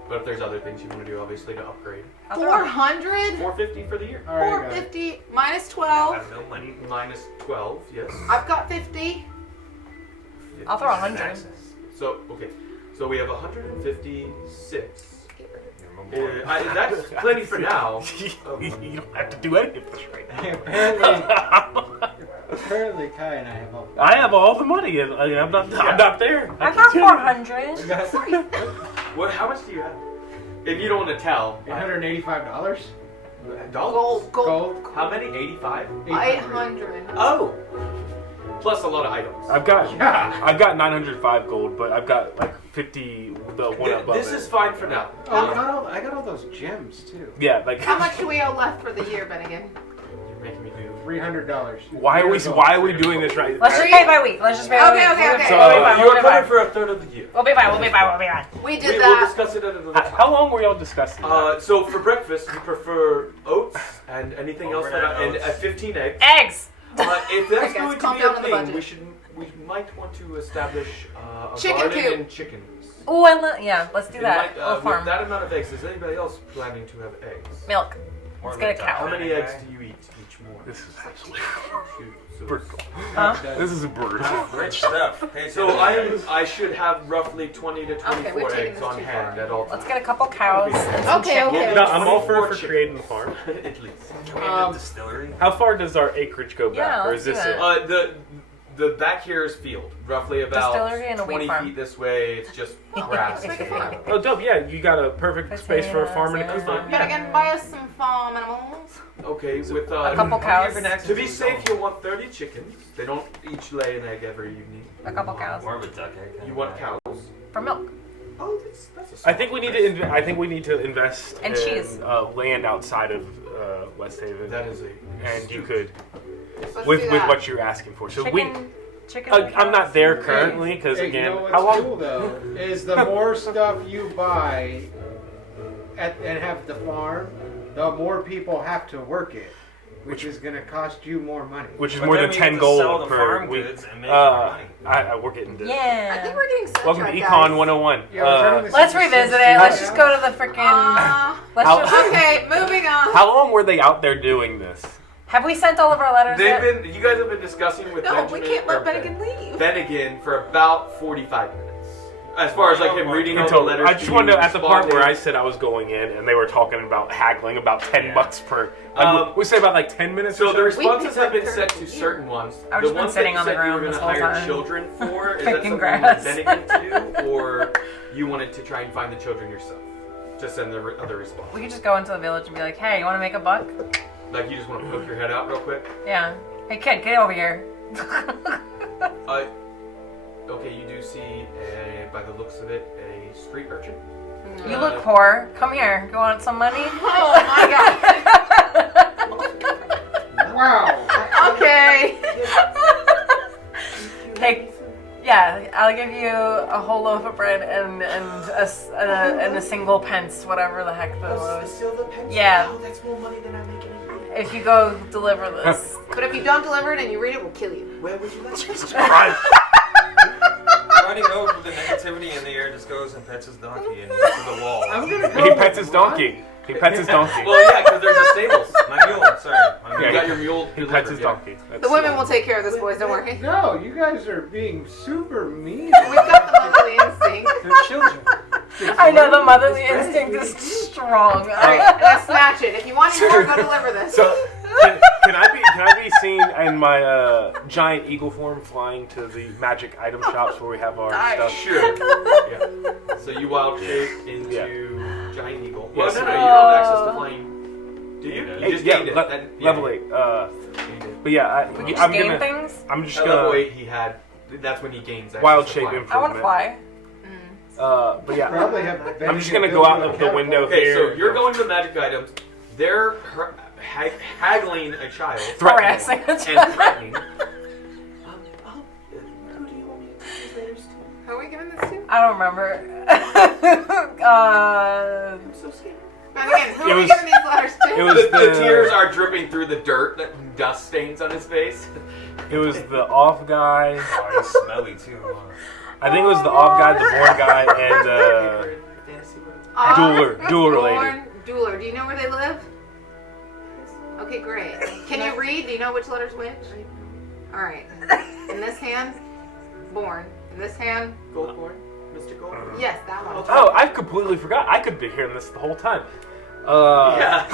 But if there's other things you want to do, obviously to upgrade. 400. 450 for the year. All right, you got it. 450 minus I 12. have no money. Minus 12, yes. I've got 50. I'll throw 100. So, okay. So we have 156. You're my boy. That's plenty for now. You don't have to do any of this right apparently, apparently, Kai and I have all. I have all the money, and I'm not there. I got 400. What? How much do you have? If you don't want to tell. $885. Dollars? Gold. How many? 85? 800. Oh! Plus a lot of items. I've got Yeah. 905 gold, but I've got like 50 the one above This it. is fine for now. Oh, I got all those gems too. Yeah, like How much do we owe left for the year, Bennigan? You're making me do. $300. why are we doing this right? Let's just pay by week. Let's just pay by week. Okay, okay. So, We'll be fine. You We'll are be covered fine. for a third of the year. We'll be fine. We'll be fine. We'll be fine. We We did will that. discuss it at another time. How long were y'all discussing that? So for breakfast, you prefer oats and anything else Overnight and oats. 15 eggs. Eggs. If that's Okay, going to calm be down a on the thing, budget. we might want to establish a Chicken garden coop. and chickens. Oh, yeah. Let's do And that. like, We'll with farm. that amount of eggs, is anybody else planning to have eggs? Milk. More Let's get a like cow. How many guy. eggs do you eat each morning? This is absolutely So- brutal. Huh? This is brutal. Rich stuff. Hey, So I should have roughly 20 to 24 Okay, we're taking eggs this on too hand far. at all Let's times. get a couple cows and some Okay, chickens. okay. No, I'm all for 24 creating the farm. At least. Can we have a distillery? How far does our acreage go back, Yeah, or let's is do this that. it? The back here is field, roughly about Distillery and a wheat 20 farm. feet this way. It's just grass. Let's make a farm. Oh, dope! Yeah, you got a perfect space for a farm and a Potatoes, coop. yeah. Bennigan, buy us some farm animals. Okay, with A couple cows. to be safe, you'll want 30 chickens. They don't each lay an egg every evening. A couple cows. More of a duck egg. You want cows? For milk. Oh, that's a I think we need to. I think we need to invest And in cheese. land outside of West Haven, That is a. and you could Let's with do with that. what you're asking for. So Chicken. I'm not there currently because Hey, again, you know what's how long? cool though is the more stuff you buy and have the farm, the more people have to work it, which is going to cost you more money. Which is But more then than we 10 get to sell gold the per farm week. goods and make more money. We're getting to. Yeah. I think we're getting sidetracked, Welcome to Econ guys. 101. Yeah, we're turning this Let's into revisit Sims it. Let's 2 just now. go to the freaking. Let's How- just. Okay, moving on. How long were they out there doing this? Have we sent all of our letters yet? You guys have been discussing with No, Benjamin, we can't let or Bennigan leave. Bennigan for about 45 minutes. As far as like him reading all the Until letters. I just wanted to, at the part where I responding. said I was going in, and they were talking about haggling about 10 Yeah. bucks per. we say about like 10 minutes. So or the so? responses paid have been for set to 30 certain ones. I've The just been ones sitting that on the you said you were ground going to this whole hire time. children for, is that Picking something grass. you want Bennigan to do, or you wanted to try and find the children yourself? Just send the other response. We could just go into the village and be like, hey, you want to make a buck? Like you just want to poke your head out real quick. Yeah. Hey, kid, get over here. Okay, you do see, by the looks of it, a street urchin. You look poor. Come here. You want some money? Oh my god. Wow. Okay. Take. Yeah, I'll give you a whole loaf of bread and a single pence, whatever the heck that was. Silver pencil? Yeah. Oh, that's more money than I'm making a year. If you go deliver this. But if you don't deliver it and you read it, we'll kill you. Where would you like to Right. Roddy Oak with the negativity in the air just goes and pets his donkey and goes to the wall. I'm gonna go He with pets his Ron. donkey. He pets his donkey. Well, yeah, because there's a stables. My mule, sorry. My You mule. got your mule. He delivered, pets his yeah. donkey. The women will take care of this, boys. Don't worry. No, you guys are being super mean. We've got the motherly instinct. They're children. I know the motherly instinct is strong. All right, and I snatch it. If you want any more, go deliver this. So, can I be seen in my giant eagle form flying to the magic item shops where we have our stuff? Sure. Yeah. So you wild shape into giant eagle. Well, Yes. no, you don't have access to flying. Do you? You just gained it. Level 8. You But yeah, You I'm gain gonna. things? I'm just At level gonna 8, he had. That's when he gains access wild to shape flying. I want to improvement. fly. But yeah, Probably have I'm just gonna go out of the window Okay, here. so you're going to magic items. They're haggling a child. Harassing a And child. threatening. Who do you want me to give these letters to? Who are we giving this to? I don't remember. I'm so scared. And again, who It are we was- giving these letters to? it was The tears are dripping through the dirt, that dust stains on his face. It was the off guy. Oh, he's smelly too. Huh? I think it was the off guy, the born guy, and dueler related. Dueler. Do you know where they live? Okay, great. Can you read? Do you know which letter's which? All right. In this hand, born. In this hand, Goldborn? Mr. Goldborn? yes, that one. Oh, I completely forgot. I could be hearing this the whole time. Yeah.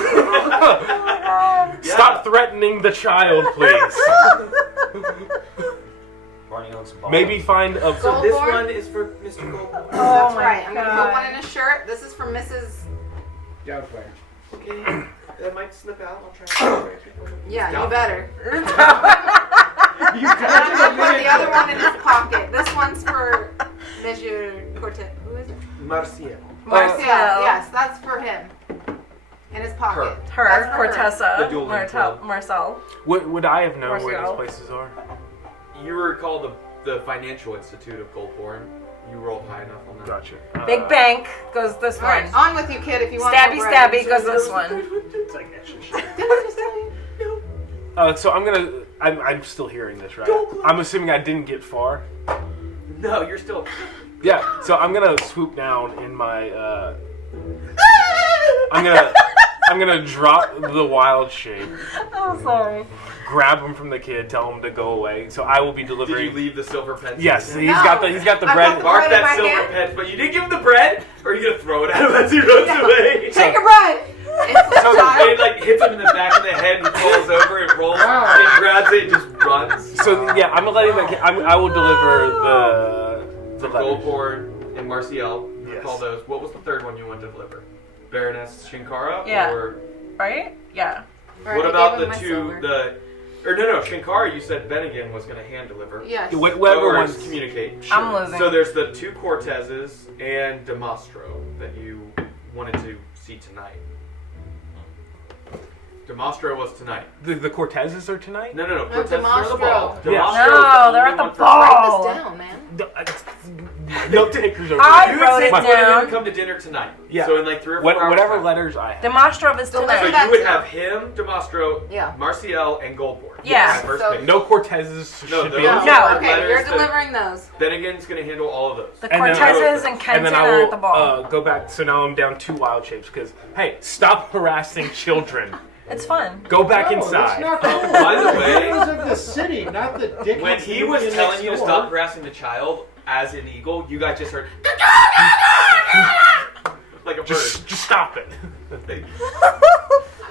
Stop threatening the child, please. Ronnie Oak's bald. Maybe find a. So this Goldborn? one is for Mr. Goldborn. That's my right. I'm gonna put God. one in a shirt. This is for Mrs. Doubtfire. Okay. That might slip out. I'll try. Yeah, you Doubtfire. better. You And I'm got gonna put the other one in his pocket. This one's for Monsieur Cortez. Who is it? Marcia. Marcel. Marcel. Yes, that's for him. In his pocket. Her, That's for Cortessa, The dueling club. Marcel. Would I have known where Marcel. these places are? You recall the Financial Institute of Goldborn. You rolled high enough on that. Gotcha. Big bank goes this All right, one. on with you, kid. If you want. Stabby, more stabby bread. goes this one. It's like extra shit. Did I just tell you? So I'm gonna. I'm still hearing this, right? I'm assuming I didn't get far. No, you're still. Yeah. So I'm gonna swoop down in my. I'm gonna drop the wild shape, Oh, sorry. grab him from the kid, tell him to go away. So I will be Did delivering. you leave the silver pence? Yes, No. he's got the I've bread. got the Mark bread in that my silver hand. pence, but you didn't give him the bread, or are you gonna throw it at him as he runs away? Take a bread. It's a And child. it like hits him in the back of the head and falls over. It rolls. Wow. It grabs it and just runs. So yeah, I'm letting that kid. I will deliver the letters. Goldborn and Marcial. Yes. Call those. What was the third one you wanted to deliver? Baroness Shinkara? Yeah. Or Right? Yeah. All right, what I about gave the him my two? silver. Or no, Shinkara. You said Bennigan was going to hand deliver. Yes. Whatever or one's communicate. I'm losing. So there's the two Cortezes and Demostro that you wanted to see tonight. Demostro was tonight. the Cortezes are tonight. No, No, Cortezes are the ball. Demostro. Yeah. Demostro No, is they're only at the one for- ball. Write Oh. this down, man. No takers over I there. You wrote would say it we're going down. to come to dinner tonight. Yeah. So in like 3 or 4 hours. Whatever time. letters I have. Demonstrov is Deliver So tonight. that you would to have him. him, Demostro, Yeah. Marcial, and Goldborn. Yeah. At first So- pick. No Cortezes No, should those be. are No. Okay, letters you're that delivering those. Bennigan's going to handle all of those. The And then I will- Cortezes and And Kenton then I are will at the ball. go back. So now I'm down 2 wild shapes because hey, stop harassing children. It's fun. Go back No, inside. That's not cool. By the way- Heroes of the city, not the dickheads. When he that was live telling next you to door. stop harassing the child as an eagle, you guys just heard like a bird. Just stop it.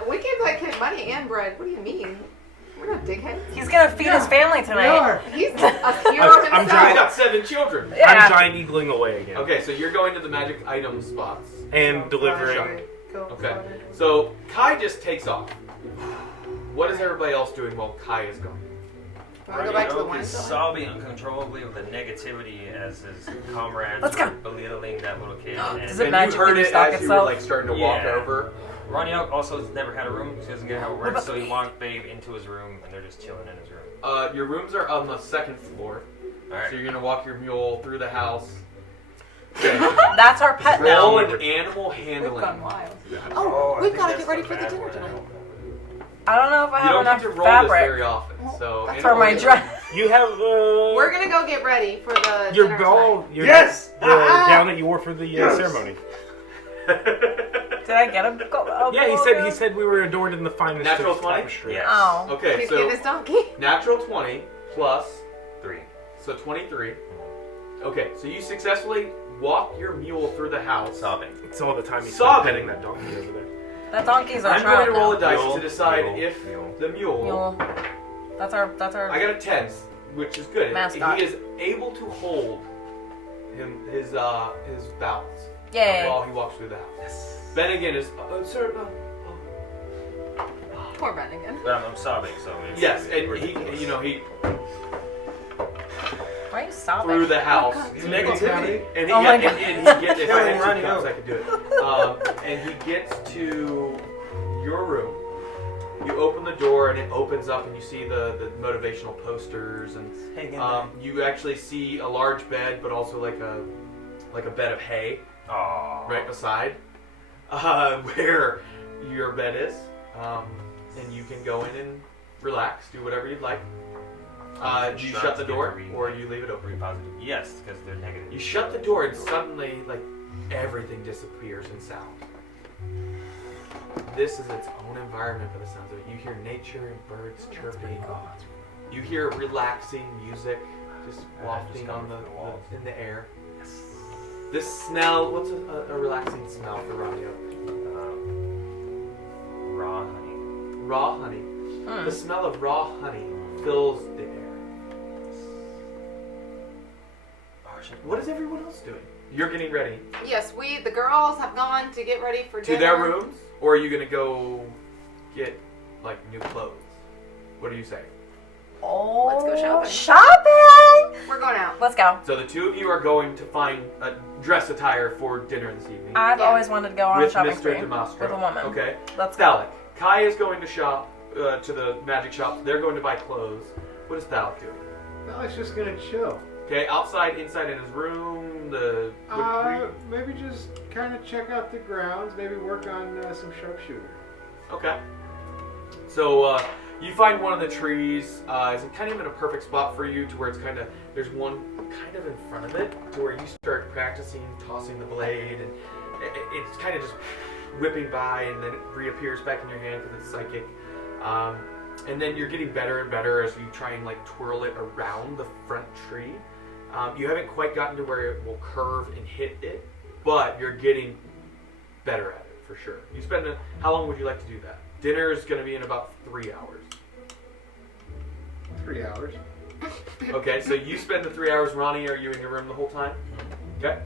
We gave that kid money and bread. What do you mean? We're not dickheads. He's gonna feed his family They tonight. are. He's a hero I'm himself. He's trying- got 7 children. Yeah. I'm giant eagling away again. Okay, so you're going to the magic item spots. And delivering. Okay. So Kai just takes off. What is everybody else doing while Kai is gone? Want to go back to the Oak wine is cellar? sobbing uncontrollably with the negativity as his comrades Let's go. are belittling that little kid. Does it And magically you heard it restock as you were itself? like starting to walk Yeah. over. Ronnie Oak also has never had a room, so he doesn't get how it works, so he walked Babe into his room, and they're just chilling in his room. Your rooms are on the 2nd floor. Alright. So you're gonna walk your mule through the house. That's our pet Roll now. an animal We've handling. gone wild. Oh, I We've think got to that's get ready the for the bad dinner one. tonight. I don't know if I You have don't enough get to roll this fabric very often. So for animal my handling. dress. You have We're gonna go get ready for the your dinner ball. tonight. Your, Yes! The Ah! gown that you wore for the ceremony. Did I get a Yeah, ball he gown? said we were adorned in the finest Natural of 20? tapestry. Yes. Oh. Okay, He's so getting his donkey. natural 20 plus 3. so 23. Okay, so you successfully walk your mule through the house. Sobbing. It's all the time he's Sobbing. petting that donkey over there. That donkey's our I'm going to child roll now. a dice Mule, to decide mule, if mule. the mule. Mule. That's our I got a 10, which is good. Mascot. He is able to hold his balance Yay. while he walks through the house. Bennigan is, sir, Poor Bennigan. But I'm sobbing, so it's Yes, and ridiculous. he Why are you stopping? through the house. Negativity. And he, Oh my and he gets, if I had Running 2 cups, over. I could do it. And he gets to your room. You open the door and it opens up and you see the motivational posters and Hang in there. you actually see a large bed, but also like a bed of hay Aww. right beside where your bed is, and you can go in and relax, do whatever you'd like. Do you shut the door or do you leave it open? Pretty positive. Yes, because they're negative. You shut the door and suddenly, like, everything disappears in sound. This is its own environment for the sounds of it. You hear nature and birds chirping. You hear relaxing music just wafting on in the air. This smell, what's a relaxing smell for Romeo? Raw honey. Raw honey. The smell of raw honey fills the air. What is everyone else doing? You're getting ready. Yes, the girls have gone to get ready for dinner. To their rooms? Or are you going to go get, like, new clothes? What do you say? Oh, Let's go shopping. Shopping! We're going out. Let's go. So the two of you are going to find a dress attire for dinner this evening. I've Yeah. always wanted to go on a with shopping Mr. spree Demastro. with a woman. Okay. Let's go. Thalik. Kai is going to shop to the magic shop. They're going to buy clothes. What is Thalik doing? No, it's just gonna chill. Okay, outside, inside in his room, Maybe just kind of check out the grounds. Maybe work on some sharpshooter. Okay. So you find one of the trees. It's kind of in a perfect spot for you, to where it's kind of, there's one kind of in front of it, to where you start practicing tossing the blade, and it's kind of just whipping by, and then it reappears back in your hand because it's psychic. And then you're getting better and better as you try and like twirl it around the front tree. You haven't quite gotten to where it will curve and hit it, but you're getting better at it for sure. You spend how long would you like to do that? Dinner is going to be in about 3 hours. 3 hours. Okay, so you spend the 3 hours. Ronnie, are you in your room the whole time? Okay.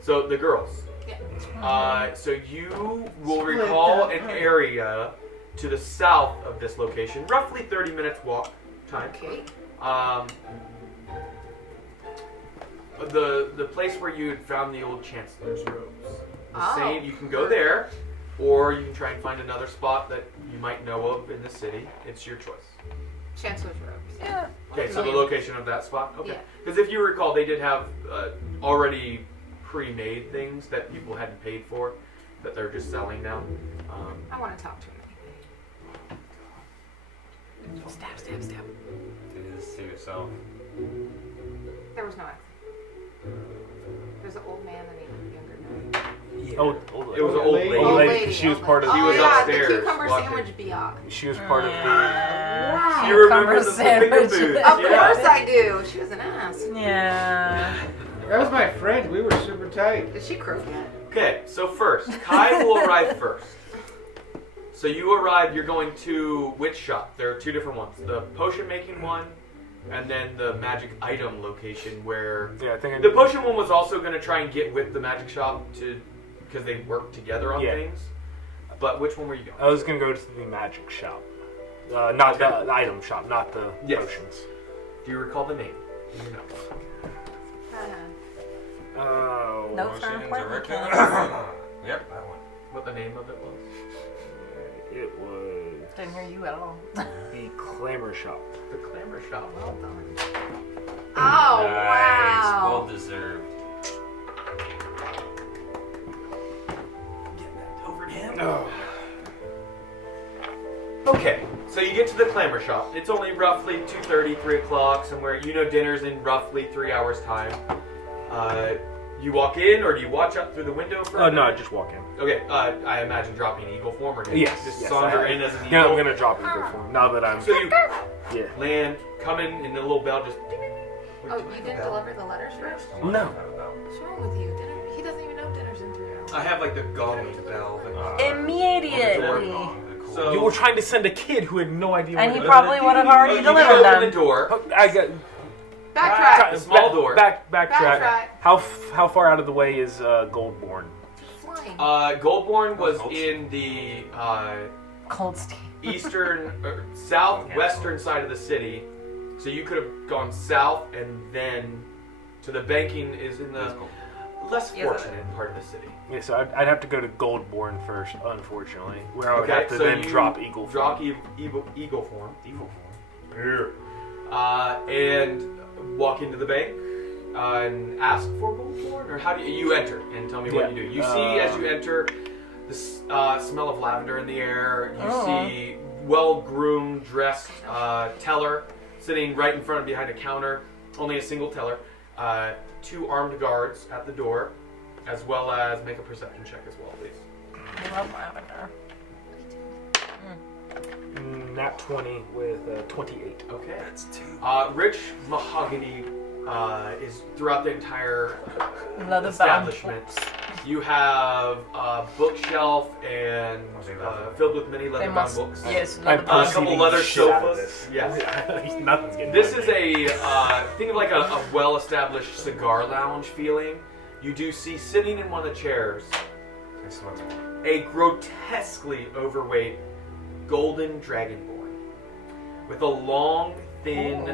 So the girls. Yeah. So you will Split recall that an up. area to the south of this location, roughly 30 minutes walk time. Okay. The place where you had found the old Chancellor's robes. The Oh. same. You can go there, or you can try and find another spot that you might know of in the city. It's your choice. Chancellor's robes. Yeah. Okay, so the location of that spot? Okay. Yeah. Because if you recall, they did have already pre-made things that people hadn't paid for, that they're just selling now. I want to talk to him. Stab, stab, stab. Do this to yourself. There was no accident. There's an old man and a younger guy. Oh, It was an old lady. Old Old lady, lady. 'cause she was old part of lady. She was Oh, yeah, upstairs the cucumber watching. sandwich biatch. she was part of the. Wow. You remember the Cucumber finger sandwich. foods? Of Yeah. course I do. She was an ass. Yeah. That was my friend. We were super tight. Did she croak yet? Okay, so first, Kai will arrive first. So you arrive, you're going to which shop? There are two different ones. The potion making one, and then the magic item location where... Yeah, I think I The potion one was also going to try and get with the magic shop because they work together on Yeah. things. But which one were you going? I was gonna go to the magic shop, not the item shop, not the Yes. potions. Do you recall the name? Do you know? Oh. Notes are Motions, important. erection. kids. Yep, that one. What the name of it was? It was Didn't hear you at all. the clamor shop. The Clamor Shop. Well done. Oh, Nice. wow. Well deserved. Get that over to him. Oh. Okay, so you get to the Clamor Shop. It's only roughly 2:30, 3 o'clock, somewhere. You know dinner's in roughly 3 hours' time. You walk in, or do you watch out through the window for a No, I minute? just walk in. Okay, I imagine dropping eagle form, or do you Yes. just yes, saunter I- in as an eagle? Yeah, I'm gonna drop eagle form now that I'm. So you Yeah. land, come in, and the little bell just... Oh, you didn't deliver the letters first? No. What's wrong with you? He doesn't even know dinner's in 3 hours. I have like the gong bell. Immediately. So You were trying to send a kid who had no idea. And where he to probably would have already you delivered open them. the door. go. I got Backtrack. The small door. Backtrack. Backtrack. How far out of the way is Goldborn? Flying. Goldborn was Gold. in the Cold Steve. eastern, southwestern side of the city. So you could have gone south and then to the banking is in the less fortunate part of the city. Yeah, so I'd have to go to Goldborn first, unfortunately, where I would Okay, have to so then you drop Eagle drop form. eagle form. Eagle form. And walk into the bank and ask for Goldborn, or how do you enter and tell me what you do? You see as you enter the smell of lavender in the air. You see well-groomed, dressed teller sitting right in front of behind a counter. Only a single teller. 2 armed guards at the door, as well as make a perception check as well, please. I love lavender. Nat 20 with 28. Okay. That's 2. Rich mahogany is throughout the entire Leather-bound establishment. books. You have a bookshelf and filled with many leather-bound books. Yes, I'm A leather-bound. couple leather shit out of sofas. this. Yes. Nothing's getting This done. is think of like a well-established cigar lounge feeling. You do see sitting in one of the chairs a grotesquely overweight golden dragonborn with a long, thin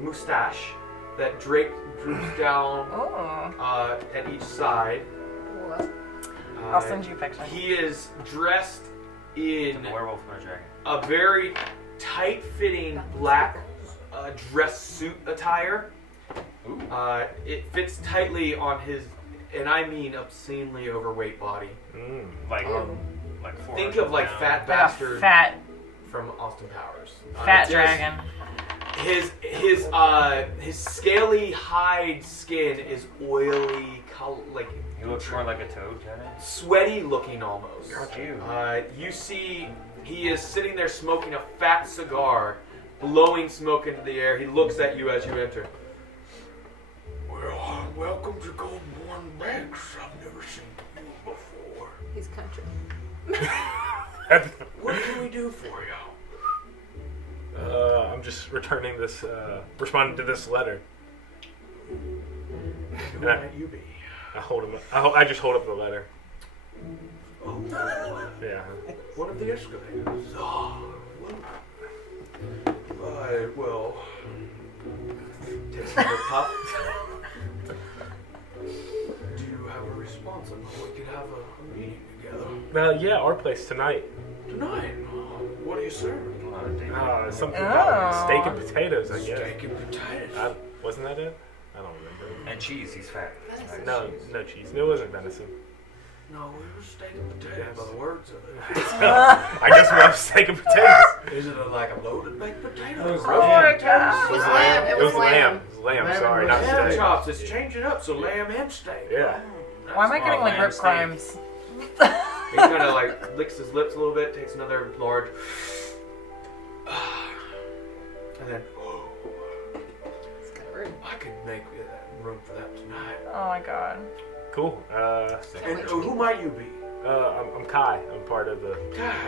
mustache that droops down at each side. What? I'll send you a picture. He is dressed in Werewolf or dragon. a very tight-fitting black dress suit attire. It fits tightly on his, and I mean obscenely overweight body. Like Think of like Fat Like a Bastard fat from Austin Powers. fat Just- dragon. His scaly hide skin is oily, like He looks more like a toad, doesn't it? sweaty looking almost. Ew. You see he is sitting there smoking a fat cigar, blowing smoke into the air. He looks at you as you enter. Well, welcome to Goldborn Banks. I've never seen you before. He's country. What can we do for you? I'm just returning this, responding to this letter. Who might you be? I hold him. I just hold up the letter. Oh, Yeah. one of the escalators. Well, takes another puff. Do you have a response on how we could have a meeting together? Yeah, our place tonight. Tonight? What are you serving? Something about steak and potatoes, I guess. Steak and potatoes. Wasn't that it? I don't remember. And cheese, he's fat. No cheese. It wasn't venison. No, it was steak and potatoes by the words of it. I guess we have steak and potatoes. Is it like a loaded baked potato? Oh my gosh. It was lamb. It was lamb. It was lamb. Sorry, not Lamb steak. chops. It's changing up, so lamb and steak. Yeah. Why am I getting like lamb rip steak. crimes? He kind of like licks his lips a little bit, takes another large, and then It's kind of rude. I could make room for that tonight. Oh my god. Cool. And who might you be? I'm Kai. I'm part of the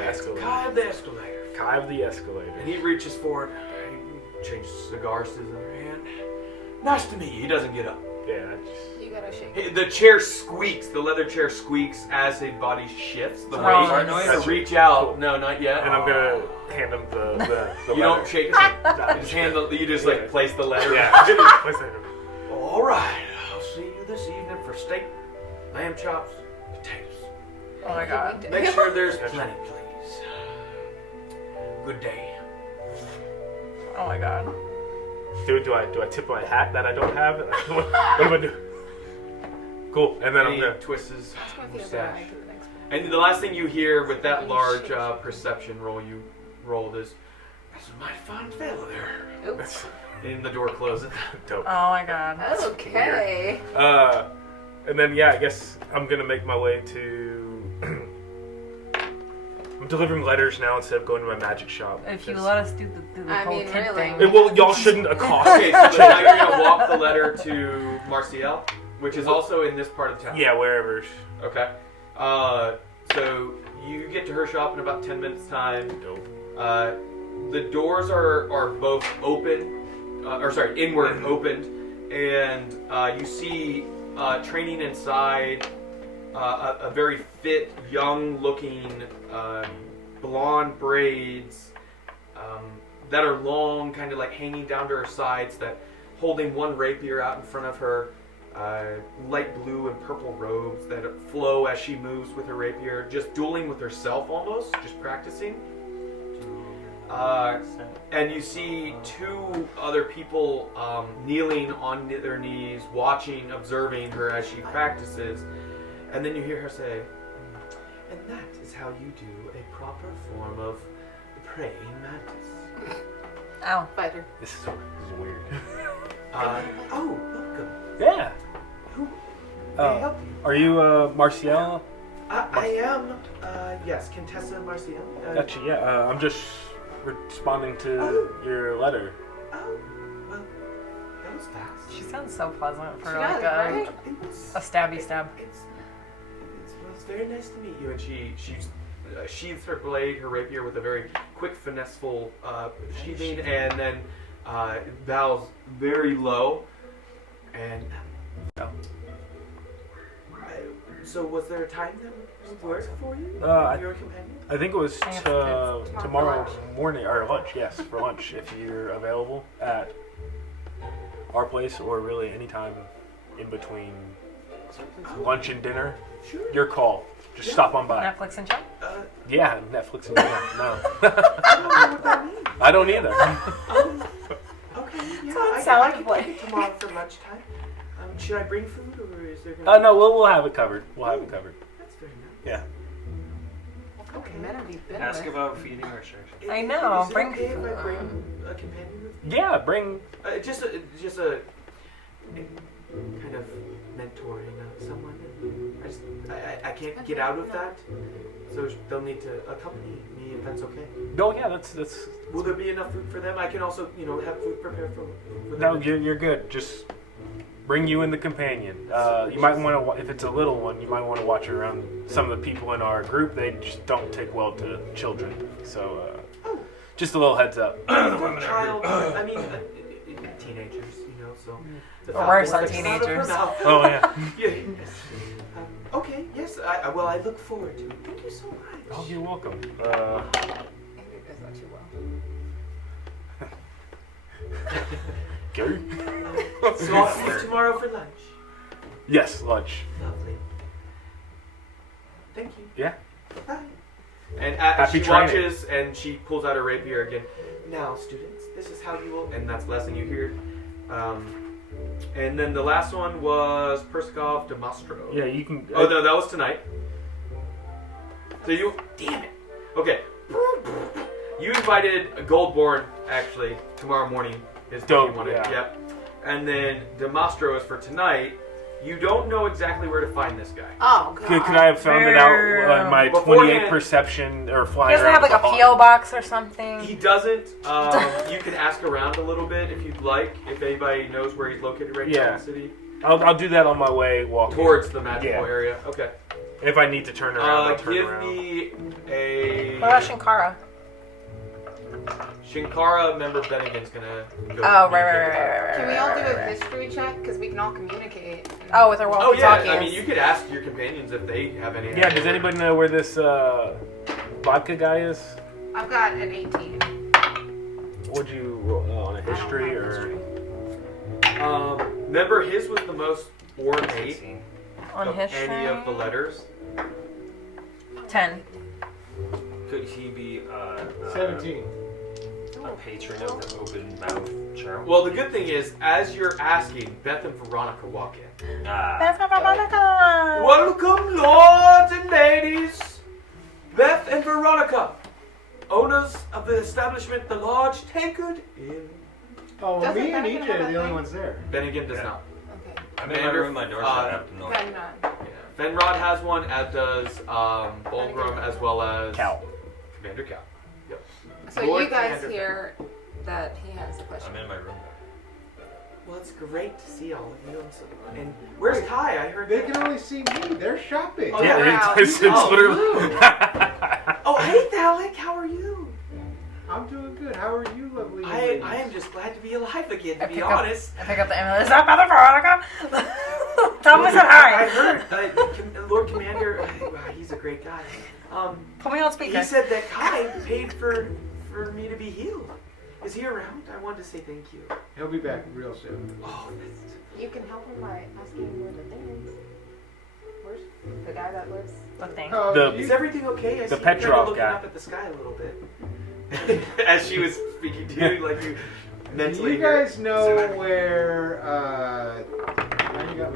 escalator. Kai of the escalator. Kai of the escalator. And he reaches forward, he changes cigars to his other hand. Nice to meet you. He doesn't get up. Yeah. I just, You gotta shake. The chair squeaks, the leather chair squeaks as his body shifts. The Right. weight Noise? to reach out. No, not yet. and I'm gonna hand him the You don't letter. shake his hand. You just hand the, you just like place the letter. Yeah. Place it. All right. I'll see you this evening for steak, lamb chops, potatoes. Oh my god. Make sure there's plenty, please. Good day. Oh my god. Do I tip my hat that I don't have? What do I do? Cool. And then And I'm he gonna. twists his Let's go with the other mustache. eye to the next one. And the last thing you hear with that large perception roll you rolled is, "That's a mighty fine fellow there." Oops. And the door closes. Dope. Oh my god. Okay. And then I guess I'm gonna make my way to. I'm delivering letters now instead of going to my magic shop. If you Just- let us do the I whole mean, kid really. thing. Well, y'all shouldn't accost. Okay, so now you're gonna walk the letter to Marciel, which is also in this part of town. Yeah, wherever. Okay. So you get to her shop in about 10 minutes time. Dope. The doors are both open, inward opened, and you see training inside a very fit, young-looking blonde braids that are long, kind of like hanging down to her sides, that holding one rapier out in front of her. Light blue and purple robes that flow as she moves with her rapier, just dueling with herself almost, just practicing. And you see two other people kneeling on their knees, watching, observing her as she practices. And then you hear her say, "And that is how you do a proper form of praying mantis." Ow. Fighter. This is weird. Oh, welcome. Yeah. Who may I help you? Are you Marcial? I am, yes, Contessa Marcial. Gotcha, yeah. I'm just responding to your letter. Oh, well, that was fast. She sounds so pleasant for She like does, right? It was a stabby stab. It's very nice to meet you. And she sheathes her blade, her rapier, with a very quick, finesseful sheathing, and then bows very low. And so, was there a time that worked for you? Your companion? I think it was tomorrow lunch. morning, or lunch, yes, for lunch, if you're available at our place, or really any time in between lunch and dinner. Sure. Your call. Just stop on by. Netflix and chill. Yeah, Netflix and dinner. No. I don't know what that means. I don't either. Okay, yeah, So it I sounded can like- take it tomorrow for lunchtime. Should I bring food, or is there gonna No, we'll have it covered. We'll have it covered. That's very nice. Yeah. What kind of men have you been Ask with? about feeding restrictions. I know, Is it bring okay if I food. bring a companion with me? Yeah, bring. Just a kind of mentoring of someone. I can't get out of that, so they'll need to accompany me if that's okay. No, yeah, that's. Will there be enough food for them? I can also, have food prepared for them. No, you're good. Just bring you and the companion. You might want to, if it's a little one, you might want to watch around. Some of the people in our group, they just don't take well to children. So, just a little heads up. Child, I mean, teenagers, so. Or worse, our teenagers. Oh yeah. Yeah. Okay. Yes. Well, I look forward to it. Thank you so much. Oh, you're welcome. Maybe it does not too well. Gary? So I'll see you tomorrow for lunch. Yes, lunch. Lovely. Thank you. Yeah. Bye. And Happy she training. watches and she pulls out her rapier again. Now, students, this is how you will. And that's the last thing you hear. And then the last one was Perskov de Mastro. Yeah, you can. Oh no, that was tonight. So you, damn it. Okay. You invited a Goldborn actually tomorrow morning. Is what Dope, you wanted. yeah. Yep. And then De Mastro is for tonight. You don't know exactly where to find this guy. Oh, God. Could I have found it out on my Beforehand- 28 perception or He flying doesn't around have like a the hall? P.O. box or something. He doesn't. You can ask around a little bit if you'd like. If anybody knows where he's located right now Yeah. in the city. I'll do that on my way walking. Towards the magical Yeah. area. Okay. If I need to turn around, I'll turn Give around. me a... What about Shinkara? Shinkara member Bennigan's gonna go. Oh, right. Can we all do a history check? Because we can all communicate. Oh, with her Oh walkie-talkies. yeah, I mean you could ask your companions if they have any. Yeah, idea. does anybody know where this vodka guy is? I've got an 18. Would you roll on a I don't history have or? history. Remember his was the most ornate On of history? any of the letters. 10. Could he be 17. a patron of the open mouth charm? Well, the good thing is, as you're asking, Beth and Veronica walk in. That's not Veronica! Welcome, lords and ladies. Beth and Veronica, owners of the establishment, the Large Tankard Inn. Oh, well, Doesn't me and Bennigan EJ have are that the only thing? ones there. Bennigan does Yeah. not. Okay. I'm in my room, my door's shut, I have to know. Then none. Yeah. Fenrod has one, as does Bulgrim, as well as Cal. Commander Cal. Yep. So Lord you guys Commander hear that he has a question. I'm in my room. Well, it's great to see all of you. And where's Ty? I heard They that. can only see me. They're shopping. Oh, Yeah, wow. it's Oh, literally. Oh, hey, Thalik, how are you? I'm doing good. How are you, lovely I ladies? am just glad to be alive again, to I be pick up- honest. I pick up the amulet. Is that Mother Veronica? Tell me I said I hi. heard Lord Commander, wow, he's a great guy. Put me on speaker. He said that Kai paid for me to be healed. Is he around? I wanted to say thank you. He'll be back real soon. Oh, that's... You can help him by asking where the thing is. Where's the guy that lives? The thing. Is everything okay? I the see you kind Petrov of looking guy. up at the sky a little bit. As she was speaking to you, like you mentally. You guys know where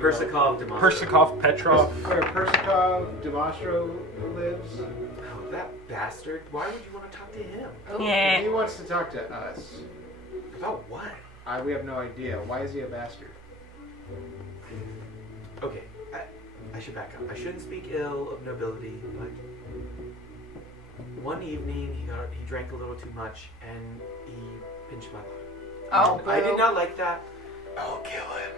Persikov Demostro. Persikov Petrov. Where Persikov Demostro lives? Oh, that bastard. Why would you want to talk to him? Yeah. He wants to talk to us. About what? We have no idea. Why is he a bastard? Okay, I should back up. I shouldn't speak ill of nobility, but one evening he drank a little too much and he pinched my leg. Oh, I did not like that. I'll kill him.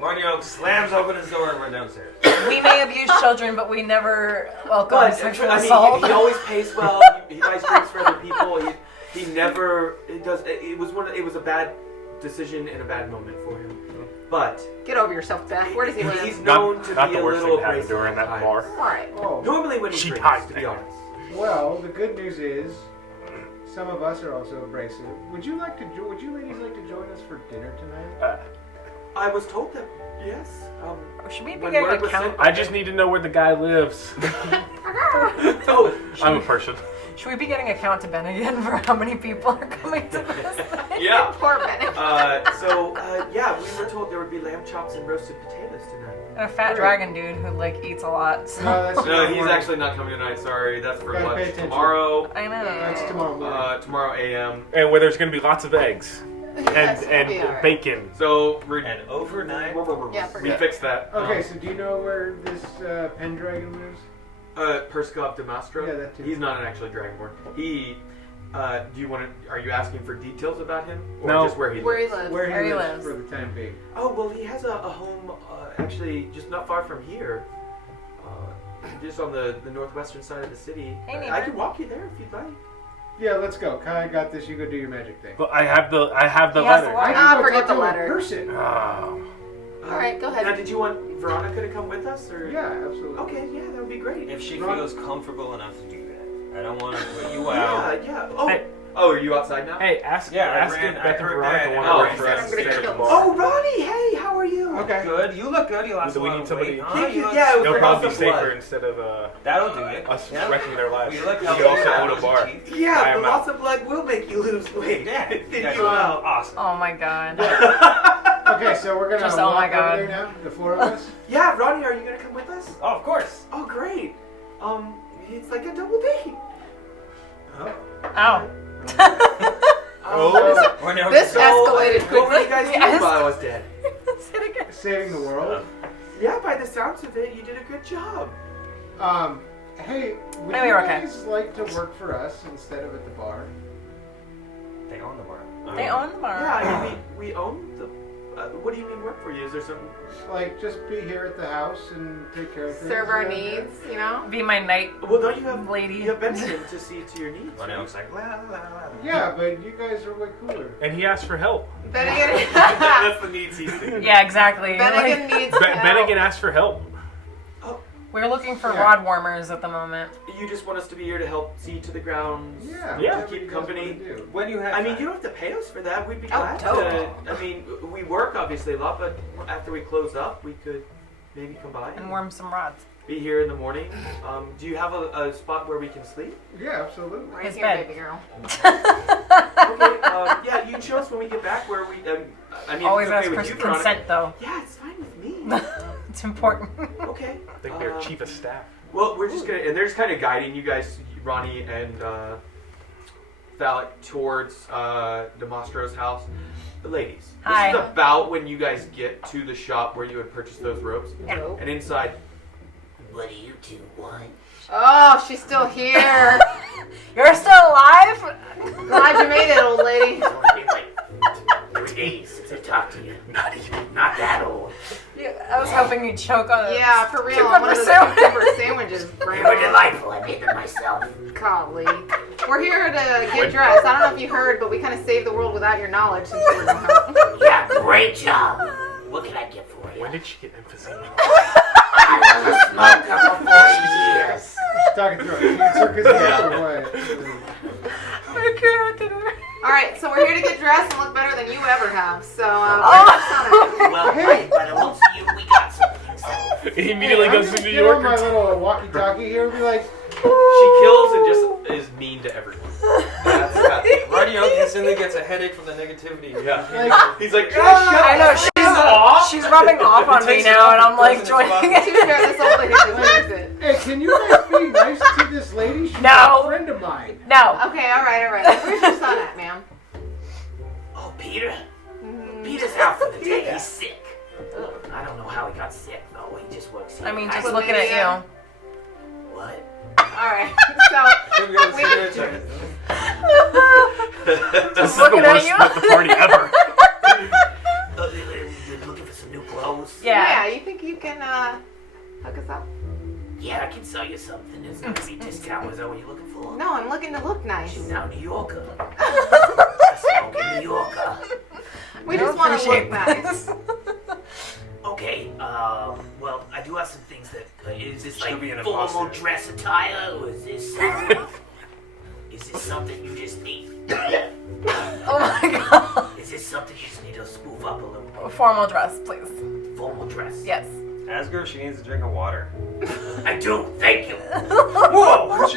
Mario slams open his door and runs downstairs. We may abuse children, but we never welcome But sexual I mean, assault. he always pays well. He buys drinks for other people. He never. It does. It was a bad decision and a bad moment for him. But Get over yourself, Beth. Where does he live? he's known to Not be the a worst little thing to happen abrasive during at that times. bar. Alright. Oh. Normally when he She drinks, died to be there. honest. Well, the good news is some of us are also abrasive. Would you ladies like to join us for dinner tonight? I was told that. Yes. Should we be when getting word a was count? sent- I just need to know where the guy lives. Oh, I'm a person. Should we be getting a count to Bennigan for how many people are coming to this thing? yeah. Poor Bennett. Yeah, we were told there would be lamb chops and roasted potatoes tonight. And a fat dragon dude who eats a lot. So. No, that's No, tomorrow he's morning. actually not coming tonight. Sorry, that's for Gotta pay lunch attention. tomorrow. I know. That's tomorrow morning. Tomorrow a.m. And where there's going to be lots of eggs Yes, and we'll be alright. bacon. So And overnight. Yeah, we forget it. fixed that. Okay, so do you know where this Pendragon lives? Persikov Demostro. Yeah, that too. He's not an actually dragonborn. He. Do you want to? Are you asking for details about him, or No. just where he Where he lives? lives. Where Where he he lives. lives for the time being. Oh well, he has a home actually just not far from here. Just on the northwestern side of the city. Hey, I neighbor. can walk you there if you'd like. Yeah, let's go. Kai got this. You go do your magic thing. But I have the He has the letter. letter. can go forget talk the to a letter. person. Oh. Alright, go ahead. Now, did you want Veronica to come with us, or? Yeah, absolutely. Okay, yeah, that would be great. If she Ron- feels comfortable enough to do that. I don't want to put you Yeah, out. yeah. Oh, Hey. oh, are you outside now? Hey, ask Yeah, I ask ran- if I Beth and heard Veronica that. want Oh, to wait for I'm us to gonna stay at kill the them. bar. Oh, Ronnie, hey, how are you? Okay. Good. You look good. You lost Do a we lot need of somebody- weight. Huh? Thank you. look- Yeah, It'll for probably be lots of blood. safer instead of That'll do it. us Yeah. wrecking their lives. Well, you look We healthy. could also Yeah. own a bar. Yeah, Buy the 'em loss out. of blood will make you lose weight. Yeah. Thin That's you out. awesome. Oh my god. Okay, so we're gonna Just, walk oh my over God. there now, the four of us. Yeah, Ronnie, are you gonna come with us? Oh, of course. Oh, great. It's like a double date. Ow. Oh. Or no, This So, escalated what were you quickly. guys doing Yes. while I was dead? Say it again. Saving the world. Yeah, by the sounds of it, you did a good job. Hey, would Maybe you we're okay. guys like to work for us instead of at the bar? They own the bar. They own the bar. Yeah, I mean, we own the. What do you mean work for you? Is there something? Like, just be here at the house and take care of things. Serve our around here? needs, you know? Be my night Well, don't you have lady. You have Benson to see to your needs. Well, now it's like, la, la, la, la. Yeah, but you guys are way cooler. And he asked for help. Bennigan, That's the needs he's thinking. Yeah, exactly. Bennigan Like, needs help. Bennigan asked for help. we're looking for Yeah. rod warmers at the moment. You just want us to be here to help see to the grounds. Yeah, Yeah. whatever Keep you guys company. wanna do. When do you have I mean, time? you don't have to pay us for that. We'd be Oh, glad dope. to. I mean, we work obviously a lot, but after we close up, we could maybe come by And worm some rods. be here in the morning. Do you have a spot where we can sleep? Yeah, absolutely. Right His here, bed. baby girl. Okay. Yeah, you show us when we get back where we. I mean, Always if it's ask okay for with you, Veronica. consent, though. Yeah, it's fine with me. It's important. Okay. I think they're chief of staff. Well, we're just gonna, and they're just kind of guiding you guys, Ronnie and Valak, towards Demostro's house. The ladies. Hi. This is about when you guys get to the shop where you had purchased those ropes, Yeah. and inside. What do you two want? Oh, she's still here. You're still alive? Glad you made it, old lady. It's only been like 3 days since I talked to you. Not even. Not that old. I was hoping you'd choke on it. Yeah, for real. Cucumber One of those sandwich. cucumber sandwiches, They were Grandma. delightful. I made them myself. Golly. We're here to get dressed. I don't know if you heard, but we kind of saved the world without your knowledge since you were no help. Yeah, great job. What can I get for you? When did she get emphysema? Smoke her for 40 years. She's talking through a cancer because he's away. All right, so we're here to get dressed and look better than you ever have. So, Well, right, by the looks of you, we got something. So. He immediately I'm goes just to New get York. on my little walkie-talkie here and be like, She kills and just is mean to everyone. That's Radio instantly gets a headache from the negativity. yeah. like He's like, can I shut I know she's rubbing off on me Takes it now, off and I'm and like puts it in his joining to it. be fair, this old lady deserves it. hey, can you guys be nice to this lady? She's No. a friend of mine. No. Okay, all right. Where's your son at, ma'am? Oh, Peter? Peter's out for the day. He's sick. I don't know how he got sick, though. He just works here. I mean, just was looking at you. What? All right. So, Should we go to the cigarette This is the Looking at worst you. split the party ever. You're looking for some new clothes? yeah, you think you can hook us up? Yeah, I can sell you something. There's gonna be a discount. Is that what you're looking for? No, I'm looking to look nice. She's now New Yorker. A smoking New Yorker. We just want to look nice. Okay, well, I do have some things that, is this She'll like be an formal imposter. dress attire, or is this something you just need? Oh my god. Is this something you just need to spoof up a little bit? Formal dress, please. Formal dress? Yes. Ask her if she needs a drink of water. I do, thank you. Whoa!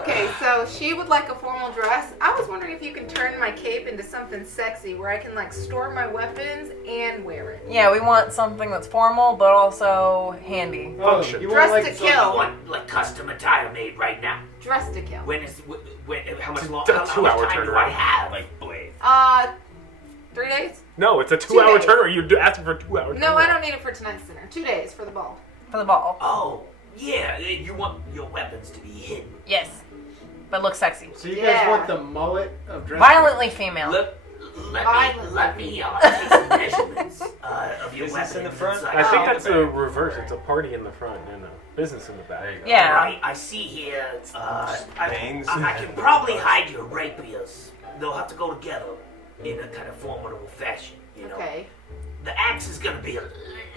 Okay, so she would like a formal dress. I was wondering if you can turn my cape into something sexy where I can like store my weapons and wear it. Yeah, we want something that's formal but also handy. Oh, Function. you Dress want to like So you kill. want, like, custom attire made right now? Dress to kill. When, how much It's long, a how much 2-hour time do I turnaround. have? Like Blade. 3 days? No, it's a 2-hour days. turn. Or you're asking for a 2-hour turn. No, I don't need it for tonight's dinner. 2 days for the ball. For the ball. Oh, yeah, you want your weapons to be hidden. Yes. But look sexy. So you guys Yeah. want the mullet of dress? Violently female. Let me take some measurements of your Is weapons. this in the front? I think Oh, that's the the back. reverse. It's a party in the front and a business in the back. There you go. Yeah. Alright, I see here, bangs. I can probably hide your rapiers. They'll have to go together in a kind of formidable fashion, you know. Okay. The axe is gonna be a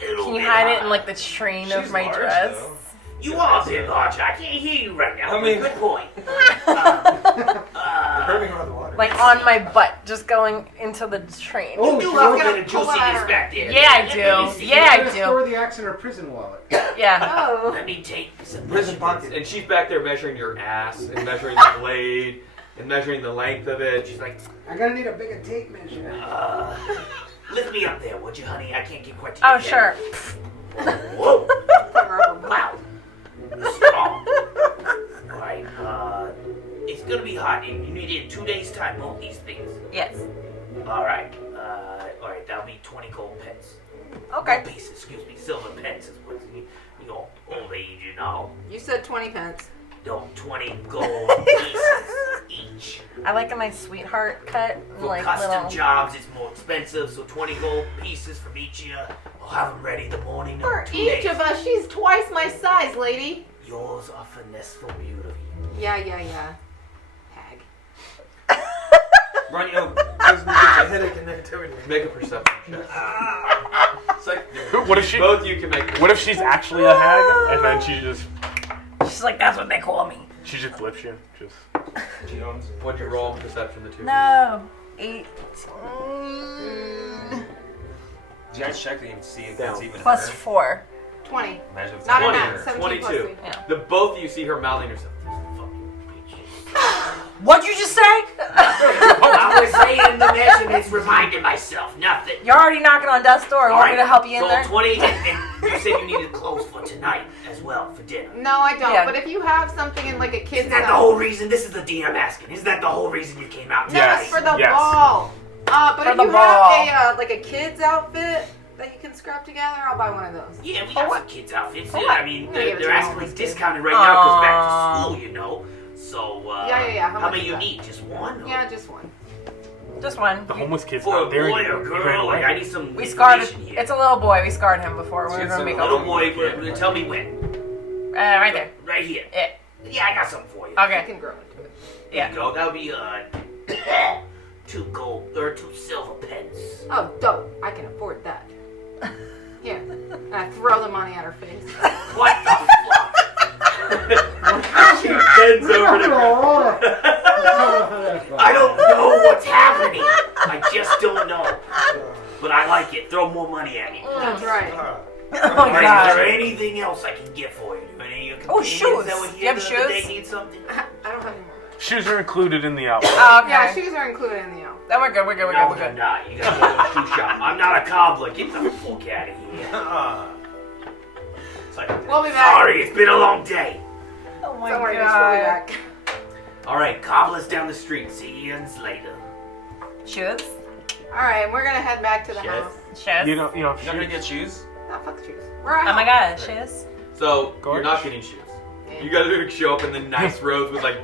little Can you bit hide it hard. in like the train of She's my large, dress? though. You are a bit larger. I can't hear you right now. I mean- Good point. Hurting her with the water. Like on my butt, just going into the train. Oh, You you have a gonna bit of pull juiciness out. back there. Yeah, I Let me do. see. Yeah, I Gotta do. store the axe in her prison wallet. Yeah. Oh. Let me take some Prison measurements. pocket. And she's back there measuring your ass and measuring the blade and measuring the length of it. She's like, I'm gonna need a bigger tape measure. Lift me up there, would you, honey? I can't get quite to your Oh, sure. Whoa. Wow. Strong. Alright, it's gonna be hot. You need it in 2 days' time, both these things. Yes. Alright, that'll be 20 gold pence. Okay. Gold pieces, excuse me, silver pence is what you know, old age, you know. You said 20 pence. No, 20 gold pieces each. I like a nice sweetheart cut. For Like custom little. jobs, it's more expensive, so 20 gold pieces from each of you. I'll have them ready the morning For of 2 each days. of us, she's twice my size, lady. Yours are finesseful beauty. Yeah. Hag. Ronnie, doesn't get your headache and negativity. make a perception check. It's like, What if she? Both of you can make. What if she's actually a hag and then she just She's like, that's what they call me. blips you? Just she owns it. What'd you roll on perception, the two? No. 18. Did you guys check to even see if Down. it's even Plus her? 4. 20. Imagine if it's Not her. enough. 17 plus 22. 3. Yeah. The both of you see her mouthing herself. What'd you just say? I was saying the measurements, reminding myself, nothing. You're already knocking on death's door. Want me to help you in so there? 20, and you said you needed clothes for tonight as well, for dinner. No, I don't. Yeah. But if you have something in like a kid's Isn't that the whole reason? This is the DM asking. Isn't that the whole reason you came out No, tonight? it's for the Yes. ball. But For if the you ball. have a like a kid's outfit that you can scrap together, I'll buy one of those. Yeah, we got some kids' outfits. For Yeah, what? I mean, I'm gonna give it they're to the asking homeless like kid. discounted right now because back Aw. to school, you know. So, Yeah. How much many is you that? need? Just one? Or Yeah, just one. Just one. the homeless kid's For a not there boy anymore. or He ran girl? away. Like, I need some We scarred it. information here. It's a little boy. We scarred him before. We were It's gonna a make little a boy. Tell me when. right there. Right here. Yeah. Yeah, I got something for you. You Okay. can grow into it. There Yeah. you go. That'll be 2 gold or 2 silver pence. Oh, dope. I can afford that. Here. And I throw the money at her face. What the fuck? She bends over to her. I don't know what's happening. I just don't know. But I like it. Throw more money at me. That's right. Oh my Is there god. anything else I can get for you? Any of your Oh, companions shoes. that were Do you here have the other shoes? day need something? I don't have any more. Shoes are included in the outfit. Oh, okay. Yeah, shoes are included in the outfit. Then we're good. We're good. We're good. No, We're you're good. not. You gotta go to a shoe shop. I'm not a cobbler. Get the fuck out of here. It's like, We'll be back. Sorry, it's been a long day. Oh my Don't worry, god. bitch, we'll be back. All right, cobblers down the street. See you later. Shoes. All right, we're gonna head back to the Shit. house. Shoes. You know, you're not gonna get shoes? Oh, fuck the shoes. We're out. Oh my god. Shoes. So Gorge. you're not getting shoes. Yeah. You guys are gonna show up in the nice robes with like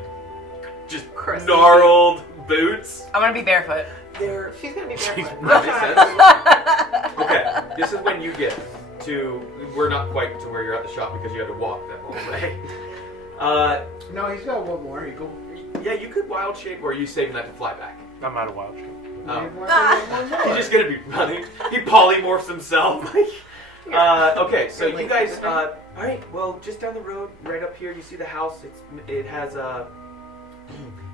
just Crusty gnarled boots. I'm gonna be barefoot. They're She's gonna be barefoot. That makes sense. Okay, this is when you get to. We're not quite to where you're at the shop because you had to walk that whole way. No, he's got one more eagle. Yeah, you could wild shape, or are you saving that to fly back? I'm out of wild shape. Oh. He's just gonna be running. He polymorphs himself. Okay, so you guys. All right. Well, just down the road, right up here, you see the house. It has a.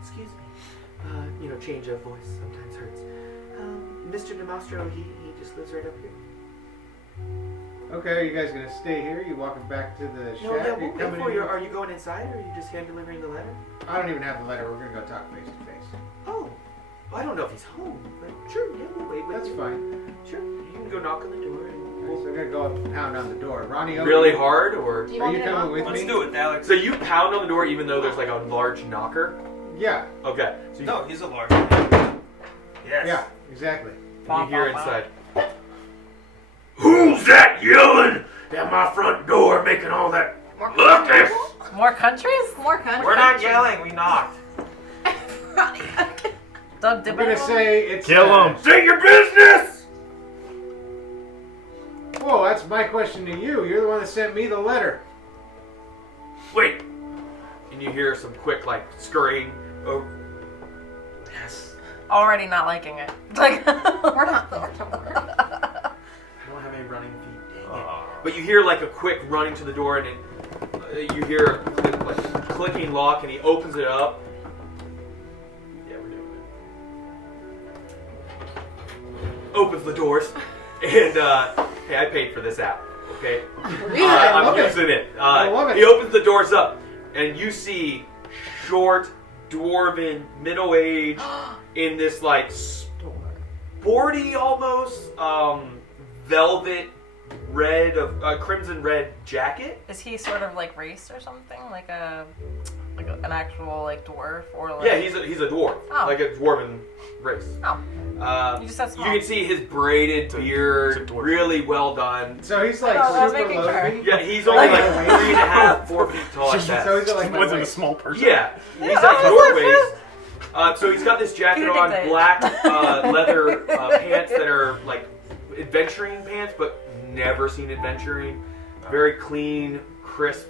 Excuse me. You know, change of voice sometimes hurts. Mr. Demastro, he just lives right up here. Okay, are you guys gonna stay here? You walking back to the shack? No, yeah. Are you Well, coming before in? are you going inside, or are you just hand delivering the letter? I don't even have the letter. We're gonna go talk face to face. Oh, I don't know if he's home, but sure, yeah, we'll wait with That's you. fine. Sure, you can go knock on the door. And So I'm gonna go up and pound on the door. Ronnie, open really it. hard, or Do you Are want you me to coming knock? with Let's me? do it, Alex. so you pound on the door even though there's like a large knocker. Yeah, Okay, so you, No, he's a large man. Yes. yeah, exactly. you hear inside. Who's that yelling at my front door making all that ruckus? More countries? More country. We're not yelling, we knocked. Doug I'm Dibble? gonna say it's Kill him. Say your business! Whoa, that's my question to you. You're the one that sent me the letter. Wait, And you hear some quick like scurrying. Oh, yes. Already not liking it. Like, We're not there. Don't worry. I don't have any running feet. Dang it. But you hear like a quick running to the door, and then you hear like clicking lock, and he opens it up. Yeah, we're doing it. Opens the doors, and hey, I paid for this app. Okay, I'm love it. using it. I love it. He opens the doors up, and you see short, dwarven, middle-aged, in this like sporty almost velvet red of crimson red jacket. is he sort of like race or something? Like an actual like dwarf or like? Yeah, he's a dwarf, Oh. like a dwarven race. Oh, you just said You small. can see his braided beard, it's a dwarf. really well done. So he's like Oh, I was super making low. sure. Yeah, he's only like 3.5, 4 feet tall at best. So he's got like He my wasn't a waist. small person. Yeah, he's Yeah, like I your was waist. So he's got this jacket Who on, did that? black leather pants that are like adventuring pants, but never seen adventuring. Very clean, crisp,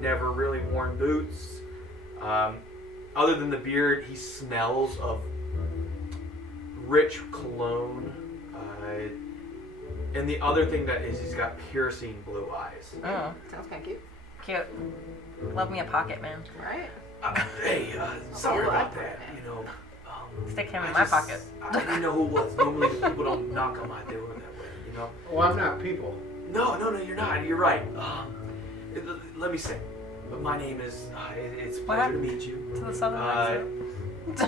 never really worn boots. Other than the beard, he smells of rich cologne. And the other thing that is, he's got piercing blue eyes. Oh, Sounds kind of cute. cute. Love me a pocket man. Right? Hey, sorry about that. You know, Stick him in I my just- pocket. I didn't know who it was. Normally people don't knock on my door that way, you know? Well, I'm not people. No, you're not. You're right. Let me say, my name is, it's a What pleasure to happened? meet you. To the southern exit.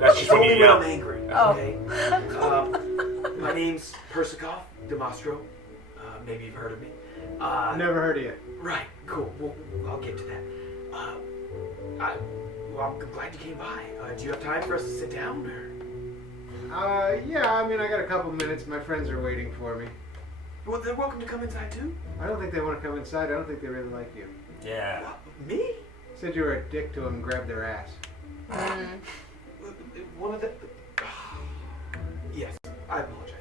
That's just when Only you when I'm yell. angry, Oh. okay? My name's Persikoff Demastro. Maybe you've heard of me. Never heard of you. Right, cool. Well, I'll get to that. I'm glad you came by. Do you have time for us to sit down? Or? Yeah, I mean, I got a couple minutes. My friends are waiting for me. Well, they're welcome to come inside too. I don't think they want to come inside. I don't think they really like you. Yeah. Me? Said you were a dick to them and grabbed their ass. One of the. Yes, I apologize.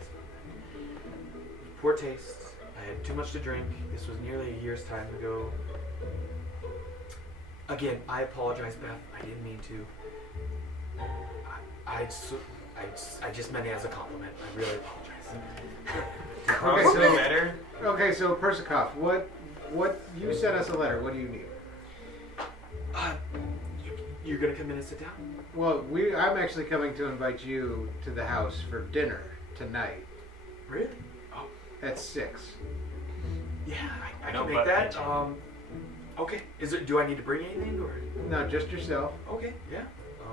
Poor taste. I had too much to drink. This was nearly a year's time ago. Again, I apologize, Beth. I didn't mean to. I I just meant it as a compliment. I really apologize. Okay, so better. okay, so Persikov, what you sent us a letter. What do you need? You're gonna come in and sit down? Well, I'm actually coming to invite you to the house for dinner tonight. Really? Oh, At 6. yeah, I No can make butt that. pinching. Okay. Do I need to bring anything or? No, just yourself. Okay, yeah.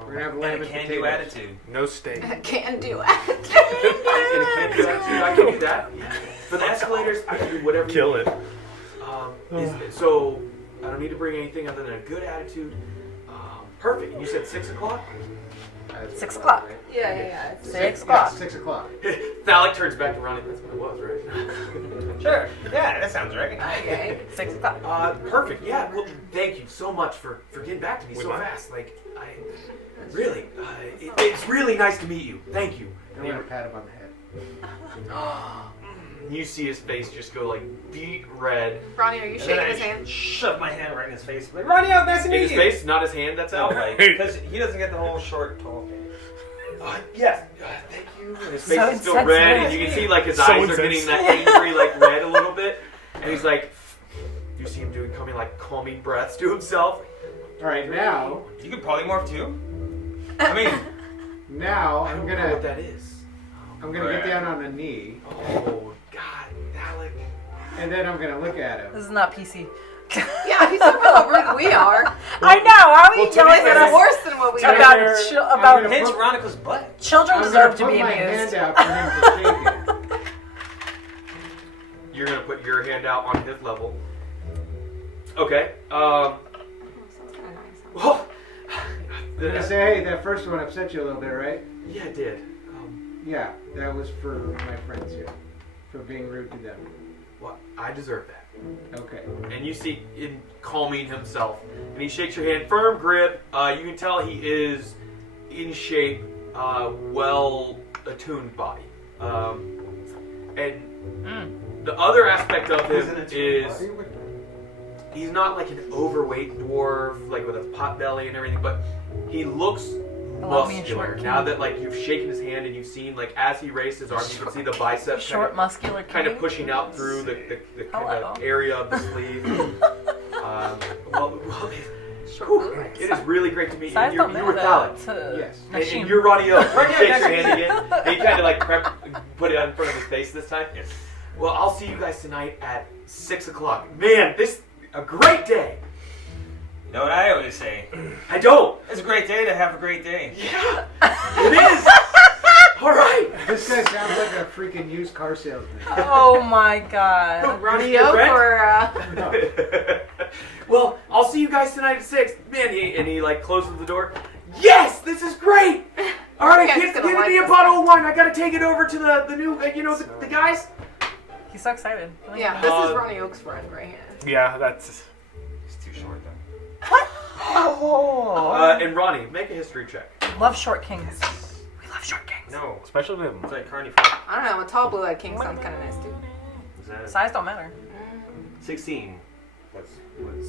We're gonna have And lamb a and can-do potatoes. attitude. No steak. Can do it. And a can-do attitude, I can do that. Yeah. For the escalators, I can do whatever. Kill you it. need. So I don't need to bring anything other than a good attitude. Perfect. And you said 6 o'clock? 6 o'clock. Right? Yeah. 6 Yeah, o'clock. 6 o'clock. Thalic turns back to Ronnie. That's what it was, right? Sure. Yeah, that sounds right. Okay. 6 o'clock. Perfect. Yeah. Well, thank you so much for getting back to me so fast. Like, it's really nice to meet you. Thank you. I'm gonna pat him on the head. You see his face just go like beet red. Ronnie, are you And shaking then his I hand? shove my hand right in his face. Like, Ronnie, nice to In meet his you. face, not his hand. That's No, out. like, because he doesn't get the whole short, tall thing. Yes. Thank you. And his face So is still insensitive. red, and you can see like his So eyes are getting insensitive. that angry, like red a little bit. And he's like, you see him doing calming breaths to himself. All right, now You could polymorph too. I mean, now I I'm don't know gonna what that is. get down on a knee, Oh God, Alec. and then I'm gonna look at him. This is not PC. Yeah, he's talking about how rude we are. I know. How are you Well, yelling today at It's us worse than what we are. about Here, I'm about gonna pinch put- Veronica's butt. children I'm deserve to gonna be put my amused. hand out for him to shake it. You're gonna put your hand out on his level. Okay. Oh, sounds kinda nice. Well. I'm gonna say, hey, that first one upset you a little bit, right? Yeah, it did. Yeah, that was for my friends here, for being rude to them. Well, I deserve that. Okay. And you see him calming himself, and he shakes your hand, firm grip. You can tell he is in shape, well attuned body. And the other aspect of him is he's not like an overweight dwarf, like with a pot belly and everything, but he looks Allow me a muscular. short Now king. that like you've shaken his hand and you've seen like as he raised his arm, you can see the biceps Short, muscular kind of king. pushing out through the kind Hello. of area of the sleeve. Well, Short it is really great to meet you. Size You don't were matter Thalic. to Yes. Nashim. And you're Ronnie O. Right here, Shakes your next hand again. He kind of like put it out in front of his face this time. Yes. Well, I'll see you guys tonight at 6 o'clock. Man, this a great day. You know what I always say? I don't. It's a great day to have a great day. Yeah, it is. All right. This guy sounds like a freaking used car salesman. Oh my god. Ronnie Your Oak friend? or Well, I'll see you guys tonight at 6. Man, he like closes the door. Yes, this is great. All right, You guys give gonna like me a this bottle of wine. I gotta take it over to the new, the guys. He's so excited. yeah, this is Ronnie Oak's friend right here. Yeah, that's. It's too short though. And Ronnie, make a history check. Love short kings. We love short kings. No, Especially them. it's like carnivore. I don't know, a tall blue-eyed king sounds kind of nice too. Is that Size don't matter. 16? What's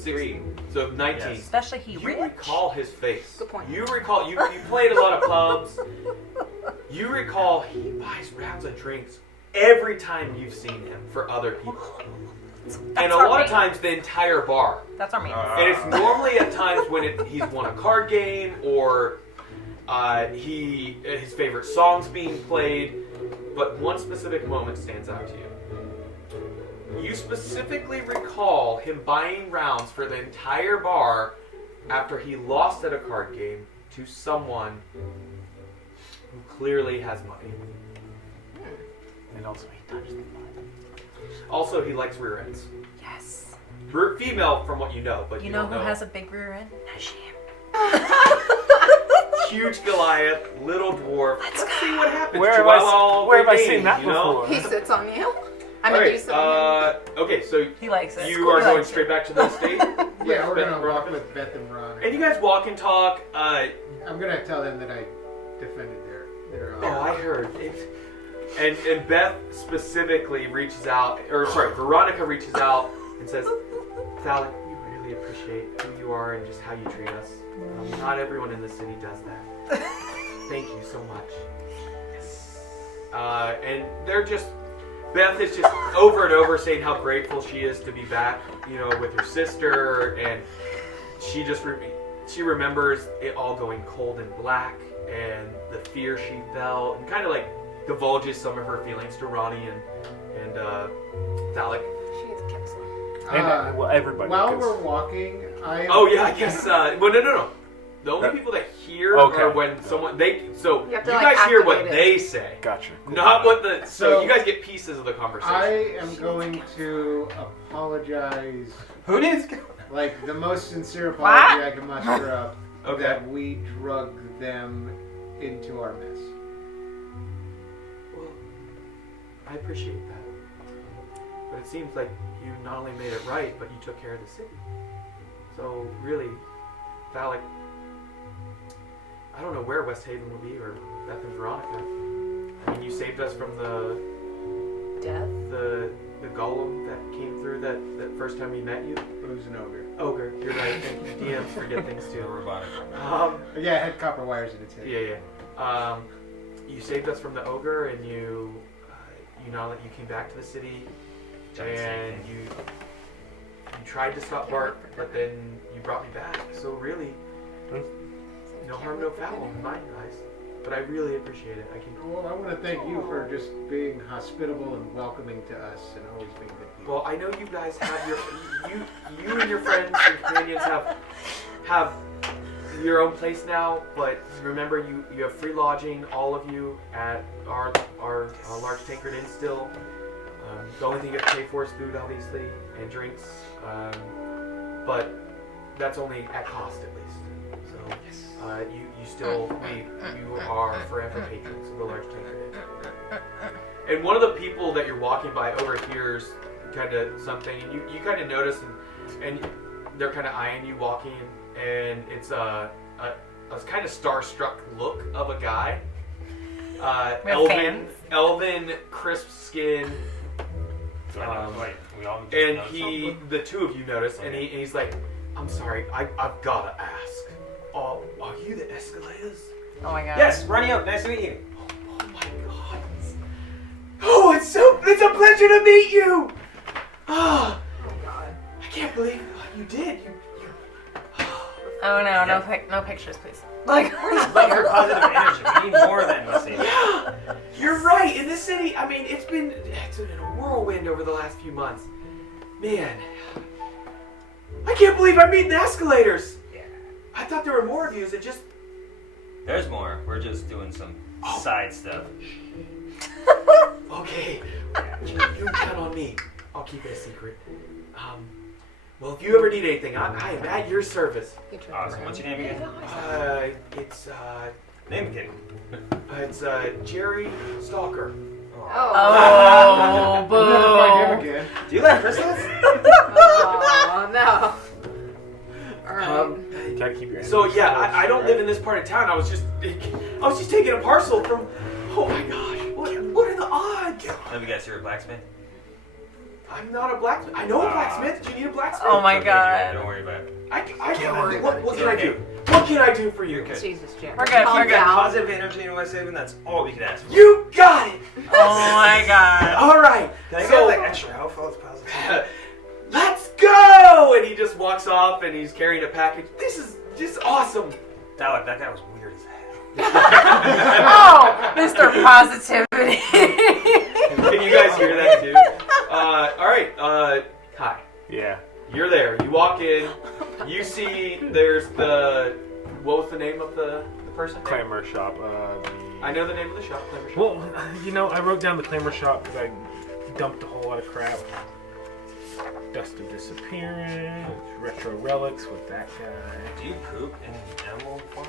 16. So 19. Yes. Especially he You rich. recall his face. Good point. You recall you played a lot of pubs. You recall he buys rounds of drinks every time you've seen him for other people. And a our lot of main. times the entire bar. That's our main. And it's normally at times when he's won a card game or his favorite song's being played, but one specific moment stands out to you. You specifically recall him buying rounds for the entire bar after he lost at a card game to someone who clearly has money. And also he touched the body. Also, he likes rear ends. Yes. Female, from what you know, but You know don't who has a big rear end? Nashim. huge Goliath, little dwarf. Let's see what happens. Where Chihuahua have I Great seen Dane, that you know? before? He sits on you. I All mean, right, you sit on him. okay, so He likes it. you are He going likes straight it. back to the estate? Yeah, we're Beth gonna and walk Veronica? with Beth and Veronica. And you guys walk and talk. I'm gonna tell them that I defended their Oh, I heard. And Beth specifically reaches out, or sorry, Veronica reaches out and says, Thalic, we really appreciate who you are and just how you treat us. Not everyone in the city does that. Thank you so much. and they're just. Beth is just over and over saying how grateful she is to be back, with her sister, and she just she remembers it all going cold and black, and the fear she felt, and kind of like divulges some of her feelings to Ronnie and Thalek. She is kept And everybody. While 'cause- we're walking, I. Oh yeah, I guess. Well, no. The only people that hear are when someone So You have to, you like, guys hear what activate it. they say, Gotcha. Cool. not what the. So So- you guys get pieces of the conversation. I am going to apologize, Who needs? like the most sincere apology I can muster up, Okay. that we drug them into our mess. Well, I appreciate that, but it seems like you not only made it right, but you took care of the city. So really, Thalek, I don't know where West Haven would be, or Beth and Veronica. I mean, you saved us from the golem that came through that first time we met you. It was an ogre. Ogre, you're right. And DMs forget things too. Robotic. Yeah, it had copper wires in its head. Yeah. You saved us from the ogre, and you came back to the city, and you tried to stop Bart, but then you brought me back. So really, no harm, no foul in my eyes. But I really appreciate it. Well, I want to thank you for just being hospitable and welcoming to us, and always being good people. Well, I know you guys have you and your friends and companions have your own place now, but remember you have free lodging, all of you, at our large tankard inn still. The only thing you have to pay for is food, obviously, and drinks, but that's only at cost, at least. So you are forever patrons of the large tankard inn. And one of the people that you're walking by overhears kind of something, and you kind of notice, and they're kind of eyeing you walking, and it's a kind of starstruck look of a guy. Elven, crisp skin. We all And the two of you notice, and he's like, "I'm sorry, I've gotta ask. Are you the Escalators?" Oh my god. Yes, running up. Nice to meet you. Oh my god. Oh, it's a pleasure to meet you. I can't believe you did. Oh no, no pictures, please. Like, Like her positive energy. We need more than we see. Yeah, you're right. In this city, I mean, it's been a whirlwind over the last few months. Man, I can't believe I'm meeting the Escalators. Yeah. I thought there were more of you. Is it just... There's more. We're just doing some side stuff. Okay, you can count on me. I'll keep it a secret. Well, if you ever need anything, I am at your service. Awesome. What's your name again? It's Name again. it's Jerry Stalker. oh, We're gonna find him boo. again. Do you like crystals? Oh no. Alright. Gotta keep your So enemies yeah, close, I don't right? live in this part of town. I was just taking a parcel from. Oh my gosh, what are the odds? Let me guess. You're a blacksmith. I'm not a blacksmith. I know a blacksmith. Do you need a blacksmith? Oh my Okay, god. Don't worry about it. I Don't worry about it. What can I do? What can I do for you? Jesus, Jim. We're good, Calm we're good. down. Positive energy in West Haven. That's all we can ask for. You got it. Oh my god. All right. Can I So- get like extra health while it's positive? Let's go! And he just walks off, and he's carrying a package. This is just awesome. That guy was weird as hell. Oh, Mr. Positivity. Can you guys hear that too? All right. Hi. Yeah. You're there. You walk in. You see there's what was the name of the person? Clamor shop. I know the name of the shop. Clamor shop. Well, I wrote down the Clamor shop because I dumped a whole lot of crap. Dust of Disappearance, Retro Relics with that guy. Do you poop in animal form?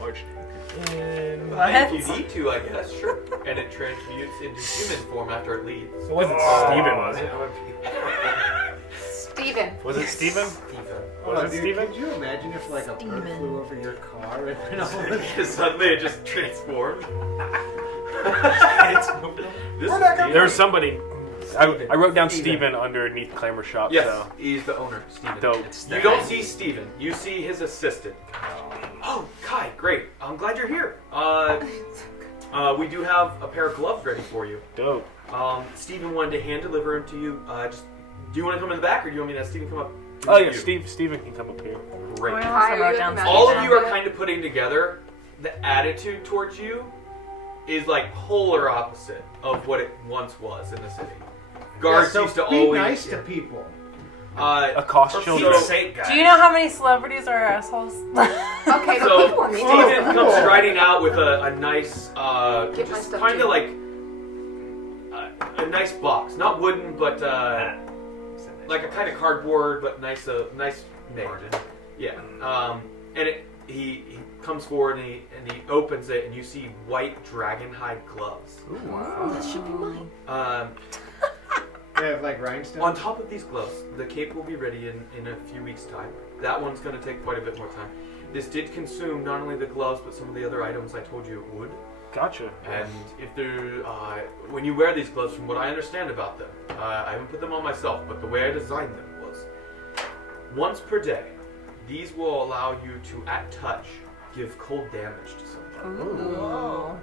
Large Tanker Inn. What? If you need to, I guess. Sure. And it transmutes into human form after it leaves. It wasn't Steven, was it? Steven. Was it Steven? Oh, Was it dude, Steven? could you imagine if like a bird flew over your car and then all of a sudden Suddenly it just transformed. There was somebody. I wrote down Steven underneath Clamor shop. Yes, So. he's the owner, Steven. Dope. You don't see Steven. You see his assistant. Oh, Kai, great. I'm glad you're here. We do have a pair of gloves ready for you. Dope. Steven wanted to hand deliver them to you. Do you want to come in the back, or do you want me to have Steven come up? Oh yeah, Steven can come up here. Great. We Hi, also are wrote you down at the All of Steven? you are kind of putting together the attitude towards you is like polar opposite of what it once was in the city. Guards so used to be always nice to people. Accost For children. Pete's sake, guys. Do you know how many celebrities are assholes? Okay, but So people are mean. Steven comes striding out with a nice, Get my just stuff kind too. of like a nice box, not wooden, but like a kind of cardboard, but nice made. Yeah. And he comes forward and he opens it, and you see white dragon hide gloves. Ooh, wow. That should be mine. They have like rhinestones. On top of these gloves, the cape will be ready in a few weeks' time. That one's going to take quite a bit more time. This did consume not only the gloves, but some of the other items I told you it would. Gotcha. And if there, when you wear these gloves, from what I understand about them, I haven't put them on myself, but the way I designed them was once per day. These will allow you to, at touch, give cold damage to somebody. Ooh.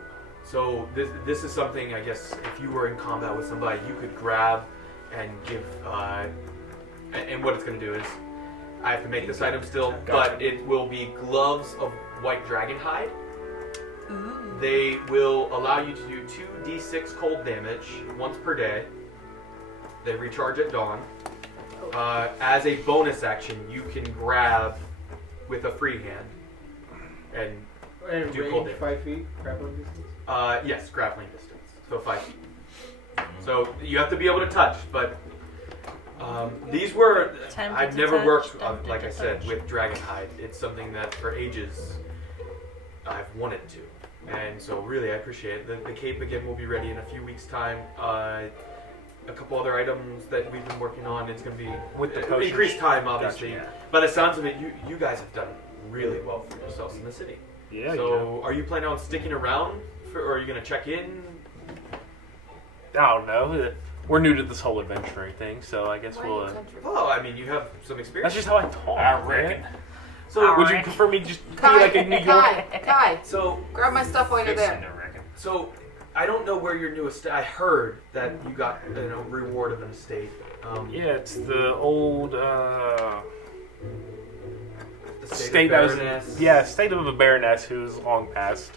So this is something, I guess, if you were in combat with somebody, you could grab and give. And what it's going to do is, I have to make this item still, but it will be gloves of white dragon hide. Ooh. They will allow you to do 2d6 cold damage once per day. They recharge at dawn. As a bonus action, you can grab with a free hand and do cold range damage. 5 feet, grappling distance. Yes, grappling distance, so 5 feet. So you have to be able to touch, but these were. Tempted I've to never touch, worked, tempted like to I said, touch. with dragon hide. It's something that for ages I've wanted to, and so really I appreciate it. The cape again will be ready in a few weeks' time. A couple other items that we've been working on. It's going to be With the potions. increased time, obviously. Gotcha, By the sounds of it, you guys have done really well for yourselves in the city. Yeah. So, are you planning on sticking around, or are you going to check in? I don't know. We're new to this whole adventuring thing, so I guess we'll. Well, I mean, you have some experience. That's just how I talk. I reckon. So, Would you prefer me just be Kai, like a New York? Kai, so, grab my stuff while you're Fixing there. to reckon. so, I don't know where your new estate. I heard that you got reward of an estate. Yeah, it's the old Estate of Baroness. state of a baroness who's long passed.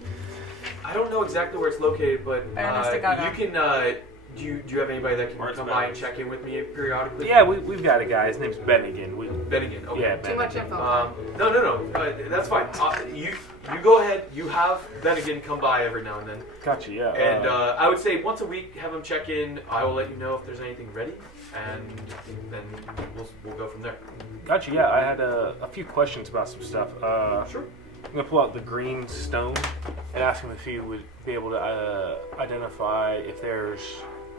I don't know exactly where it's located, but Baroness de Gaga. you can. Do you have anybody that can Where's come by and Baroness? check in with me periodically? Yeah, we've got a guy. His name's Bennigan. Bennigan. Okay. Yeah, Too much Bennigan. info. No. That's fine. You go ahead. You have Bennigan come by every now and then, Gotcha. Yeah. and I would say once a week have him check in. I will let you know if there's anything ready, and then we'll go from there. Gotcha. Yeah, I had a few questions about some stuff. Sure. I'm gonna pull out the green stone and ask him if he would be able to identify if there's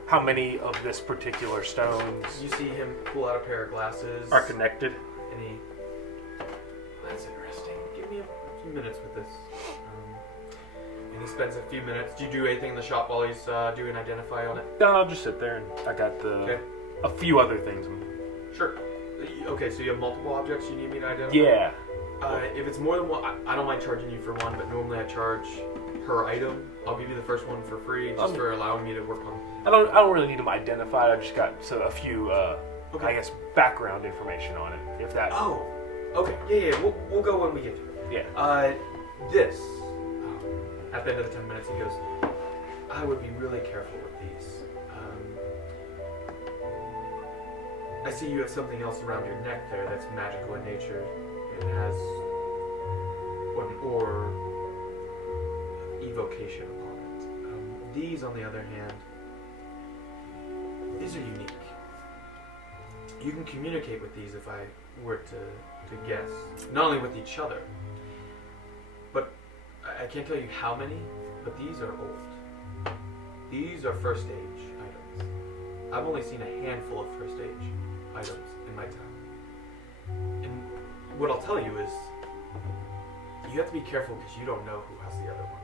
how many of this particular stones You see him pull out a pair of glasses. are connected. And he. That's interesting. Give me a few minutes with this. And he spends a few minutes. Do you do anything in the shop while he's doing identify on it? No, I'll just sit there and I got Okay. a few other things. Sure. Okay, so you have multiple objects you need me to identify? Yeah. If it's more than one, I don't mind charging you for one, but normally I charge per item. I'll give you the first one for free just for allowing me to work on. I don't really need them identified. I just got a few Okay. I guess background information on it. If that. Oh, okay. Yeah. We'll go when we get to it. Yeah. This. At the end of the 10 minutes, he goes, I would be really careful with these. I see you have something else around your neck there that's magical in nature and has an aura evocation upon it. These, on the other hand, these are unique. You can communicate with these if I were to guess. Not only with each other, but I can't tell you how many, but these are old. These are first age items. I've only seen a handful of first age items in my time. And what I'll tell you is, you have to be careful because you don't know who has the other ones.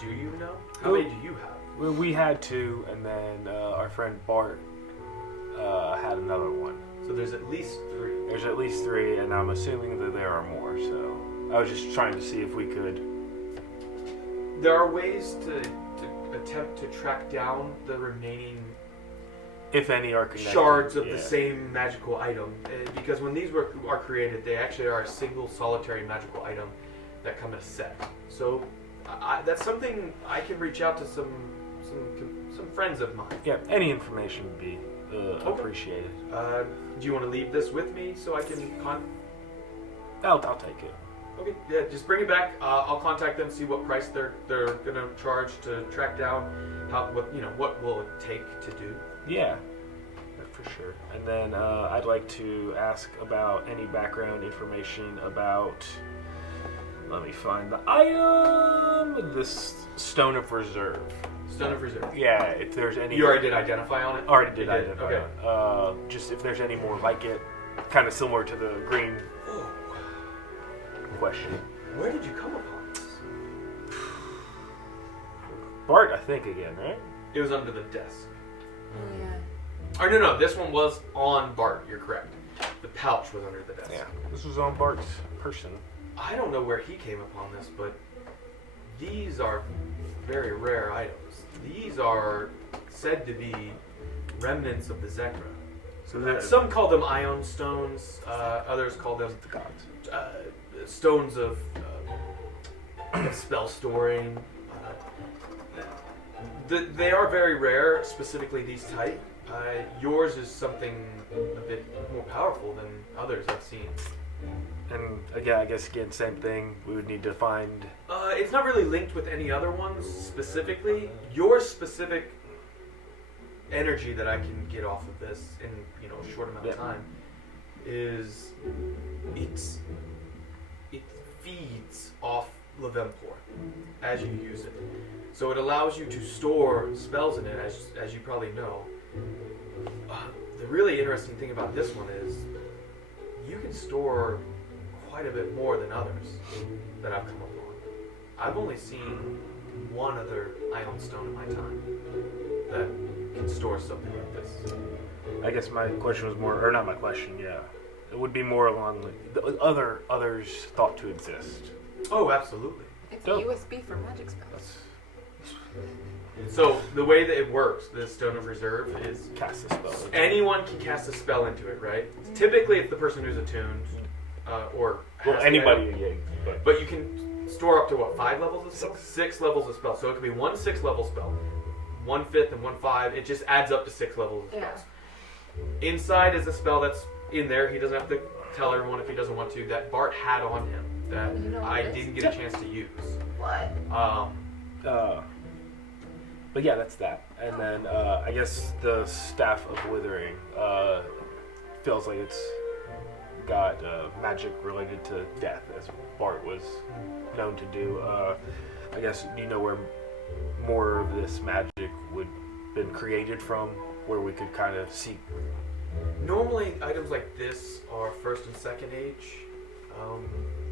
Do you know? How many do you have? Well, we had two, and then our friend Bart had another one. So there's at least 3. There's at least 3, and I'm assuming that there are more. So I was just trying to see if we could. There are ways to attempt to track down the remaining If any are connected. shards of yeah. the same magical item. Because when these are created, they actually are a single solitary magical item that come in a set. So that's something I can reach out to some friends of mine. Yeah, any information would be appreciated. Do you want to leave this with me so I can I'll take it. Okay, yeah, just bring it back. I'll contact them, see what price they're gonna charge to track down what will it take to do. Yeah, for sure. And then I'd like to ask about any background information about. Let me find the item. This Stone of Reserve. Stone of Reserve. Yeah, if there's any. You already did identify on it? Already did You identify okay. on it. Just if there's any more like it, kind of similar to the green question. Where did you come upon this? Bart, I think, again, right? It was under the desk. Oh, yeah. Or no, this one was on Bart. You're correct. The pouch was under the desk. Yeah. This was on Bart's person. I don't know where he came upon this, but these are very rare items. These are said to be remnants of the Zekra. So Some call them ion stones. Others call them the gods. Stones of spell storing. They are very rare, specifically these type. Yours is something a bit more powerful than others I've seen. And again, I guess same thing. We would need to find. It's not really linked with any other ones specifically. Your specific energy that I can get off of this in a short amount of time is it feeds off Levempor as you use it. So it allows you to store spells in it, as you probably know. The really interesting thing about this one is you can store quite a bit more than others that I've come upon. I've only seen one other ion stone in my time that can store something like this. I guess my question was more, or not my question. Yeah, it would be more along the others thought to exist. Oh, absolutely. It's Dope. a USB for magic spells. So the way that it works, this Stone of Reserve, is Cast a spell. anyone can cast a spell into it, right? Typically, it's the person who's attuned, or has the anybody. item. Yeah, But you can store up to what, 5 levels of spell? 6 levels of spell. So it could be 1 6-level spell, 1 5th, and 1 5. It just adds up to 6 levels of spells. Inside is a spell that's in there. He doesn't have to tell everyone if he doesn't want to. That Bart had on him that You know what I it is? didn't get a chance to use. What? But yeah, that's that. And then I guess the Staff of Withering feels like it's got magic related to death, as Bart was known to do. I guess, do you know where more of this magic would been created from, where we could kind of seek? Normally, items like this are 1st and 2nd age.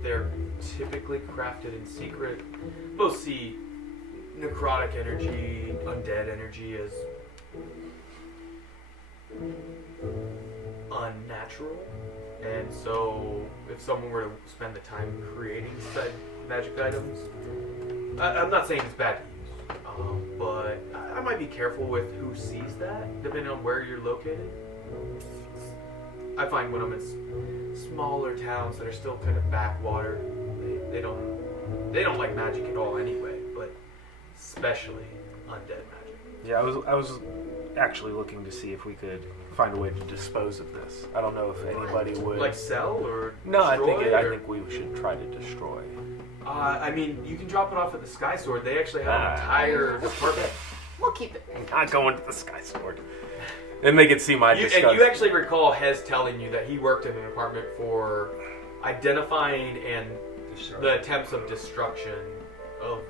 They're typically crafted in secret. Both see necrotic energy, undead energy as unnatural. And so, if someone were to spend the time creating said magic items, I'm not saying it's bad to use, but I might be careful with who sees that, depending on where you're located. I find when I'm in smaller towns that are still kind of backwater, they don't like magic at all anyway, but especially undead magic. Yeah, I was actually looking to see if we could find a way to dispose of this. I don't know if anybody would. Like sell or No, I destroy, think we should try to destroy. I mean, you can drop it off at the Sky Sword. They actually have an entire department. We'll keep it. Not going to the Sky Sword. Then they could see my disgust. And you actually recall Hez telling you that he worked in an department for identifying and the attempts of destruction of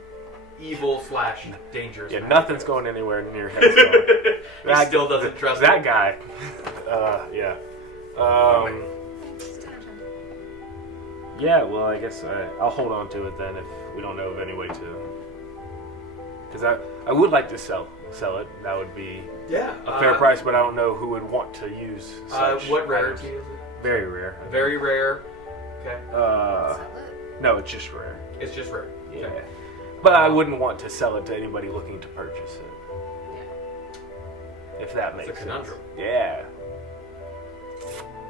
evil / dangerous. Yeah, magic. nothing's going anywhere near Headstone. He still doesn't trust that him. guy. Yeah. Yeah, well, I guess I'll hold on to it then if we don't know of any way to. Because I would like to sell it. That would be a fair price, but I don't know who would want to use such what items. rarity is it? Very rare. Very rare. Okay. No, it's just rare. It's just rare. Yeah. Okay. But I wouldn't want to sell it to anybody looking to purchase it. If that makes It's a conundrum. sense. Yeah.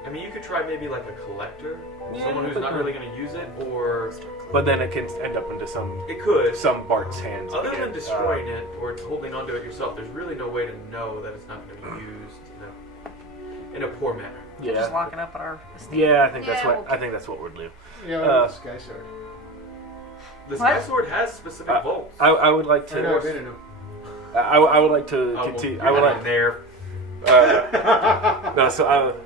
I mean, you could try maybe like a collector, Yeah, someone who's but not no. really going to use it, or But then it can end up into it could. some Bart's hands. Other again. than destroying it or holding onto it yourself, there's really no way to know that it's not going to be used in a poor manner. Yeah. Just lock it up at our estate. Yeah, I think Yeah, that's what we'll do. Yeah, what about the Sky Sword? The What? Sky Sword has specific bolts. I would like I know, I've to. been in them. I would like to continue. I would like. there. No, so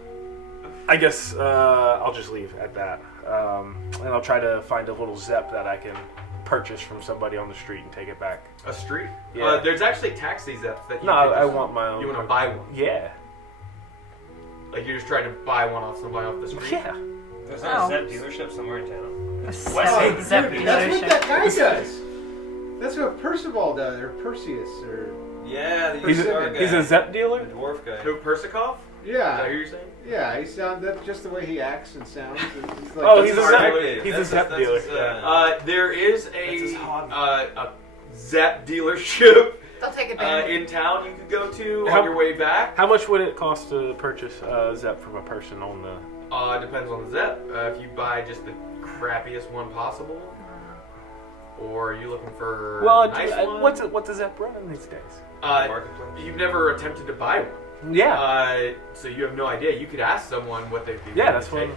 I guess I'll just leave at that, and I'll try to find a little Zep that I can purchase from somebody on the street and take it back. A street? Yeah. There's actually taxi Zeps that you No, can I just- want my own. You want to buy one? Yeah. Like you're just trying to buy one off somebody off the street? Yeah. There's Oh. not a Zep dealership somewhere in town. Oh, Zep dude, that's what dealership. that guy does. That's what Percival does, or Perseus, or Yeah, the He's used car a, guy. he's a Zep dealer. The dwarf guy. Who, Persikov? Is that yeah, who you're saying? yeah. He sounds that's just the way he acts and sounds. It's like, Oh, That's he's a his Zep. hobby. He's a That's Zep his- dealer. that's his, There is That's his hobby. a Zep dealership They'll take advantage. in town you could go to How- on your way back. How much would it cost to purchase a Zep from a person on the? Depends on the Zep. If you buy just the crappiest one possible, or are you looking for Well, a nice one? what's a Zep running these days? Marketplace. You've never attempted to buy one. Yeah. So you have no idea. You could ask someone what they'd be. Yeah, willing that's to what. take.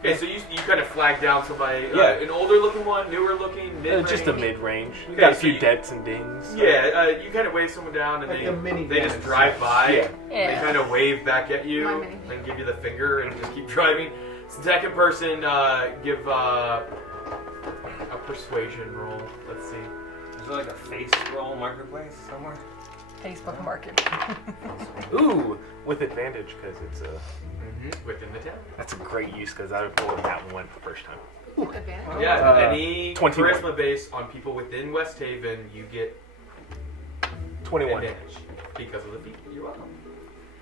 Okay, so you kind of flag down somebody, Yeah. an older looking one, newer looking, mid-range. Just a mid-range. You Okay, got a so few you- dents and dings. Yeah, you kind of wave someone down and Like a mini they just van. drive by. Yeah. They Yeah. kind of wave back at you My mini van. and give you the finger and just keep driving. Second person, give a persuasion roll. Let's see. Is there like a face roll marketplace somewhere? Facebook Market. Ooh, with advantage because it's a. Within the town. That's a great use because I rolled that one the first time. Advantage. Yeah, Uh, any 21. charisma base on people within West Haven, you get 21. advantage because of the feat. You're welcome.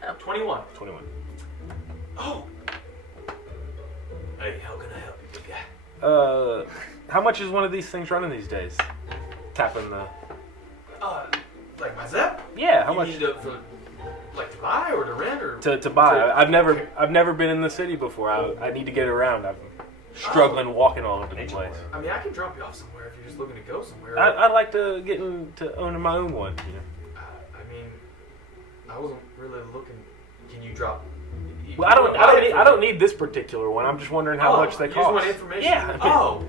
Oh. 21. 21. Oh. Hey, how can I help you, big guy? How much is one of these things running these days? Tapping the. Like my Zep? Yeah, how You much mean to buy or to rent or to buy? I've never been in the city before. I need to get around. I'm struggling walking all over the place. I mean, I can drop you off somewhere if you're just looking to go somewhere. I'd like to get into owning my own one. You know? I mean, I wasn't really looking. Can you drop? Well, I don't need this particular one. I'm just wondering how much they you cost. just want information. Yeah. Oh,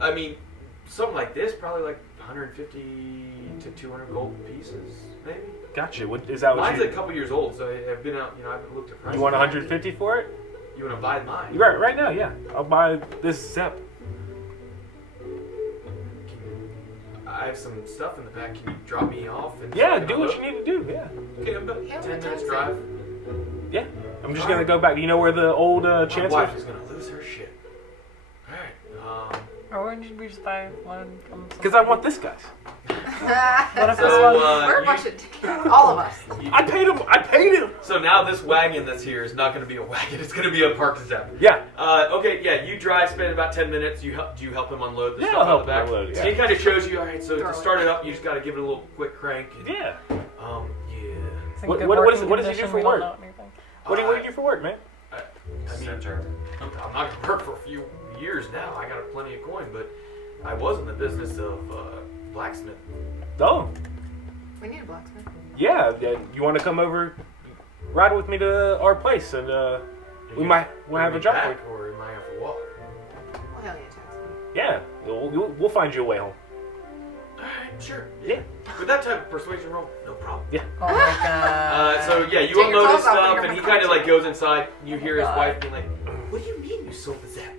I mean, something like this probably like 150 to 200 gold pieces, maybe. Gotcha. What is that? What Mine's you, a couple years old, so I've been out. I haven't looked at prices. you want 150 for it? You want to buy mine? Right now, yeah. I'll buy this Zep. I have some stuff in the back. Can you drop me off? And Yeah, do what you need to do. Yeah. Okay, about Yeah, 10 what minutes time drive. Yeah. I'm just gonna go back. You know where the old My chancellor? wife is gonna lose her shit. All right. Or would we just buy one from? Because I want this guy's. What if So, this one? We're a you- bunch of dickheads, all of us. I paid him. So now this wagon that's here is not going to be a wagon. It's going to be a parked Zep. Yeah. Okay. Yeah. You drive. Spend about 10 minutes. Do you help him unload the Yeah, stuff I'll out of the help back? him unload it, So yeah. he kind of shows you. All right. So Throw to it. start it up, you just got to give it a little quick crank. And, Yeah. Yeah. It's in What- good what working does he do condition, for we don't work? know anything. What do you do for work, man? I mean, Center. I'm not going to work for a few years now. I got plenty of coin, but I was in the business of blacksmith. Oh, We need a blacksmith. yeah. You want to come over, ride with me to our place, and we might we'll have a job for you. Back, or am I have to walk? Well, hell yeah, Jackson. Yeah, we'll find you a way home. All right. Sure. Yeah. With that type of persuasion roll, no problem. Oh my god. So yeah, you Take your unload his clothes off stuff, and and he you're kind of like goes inside. You hear his God. wife being like, "What do you mean you sold the Zep?"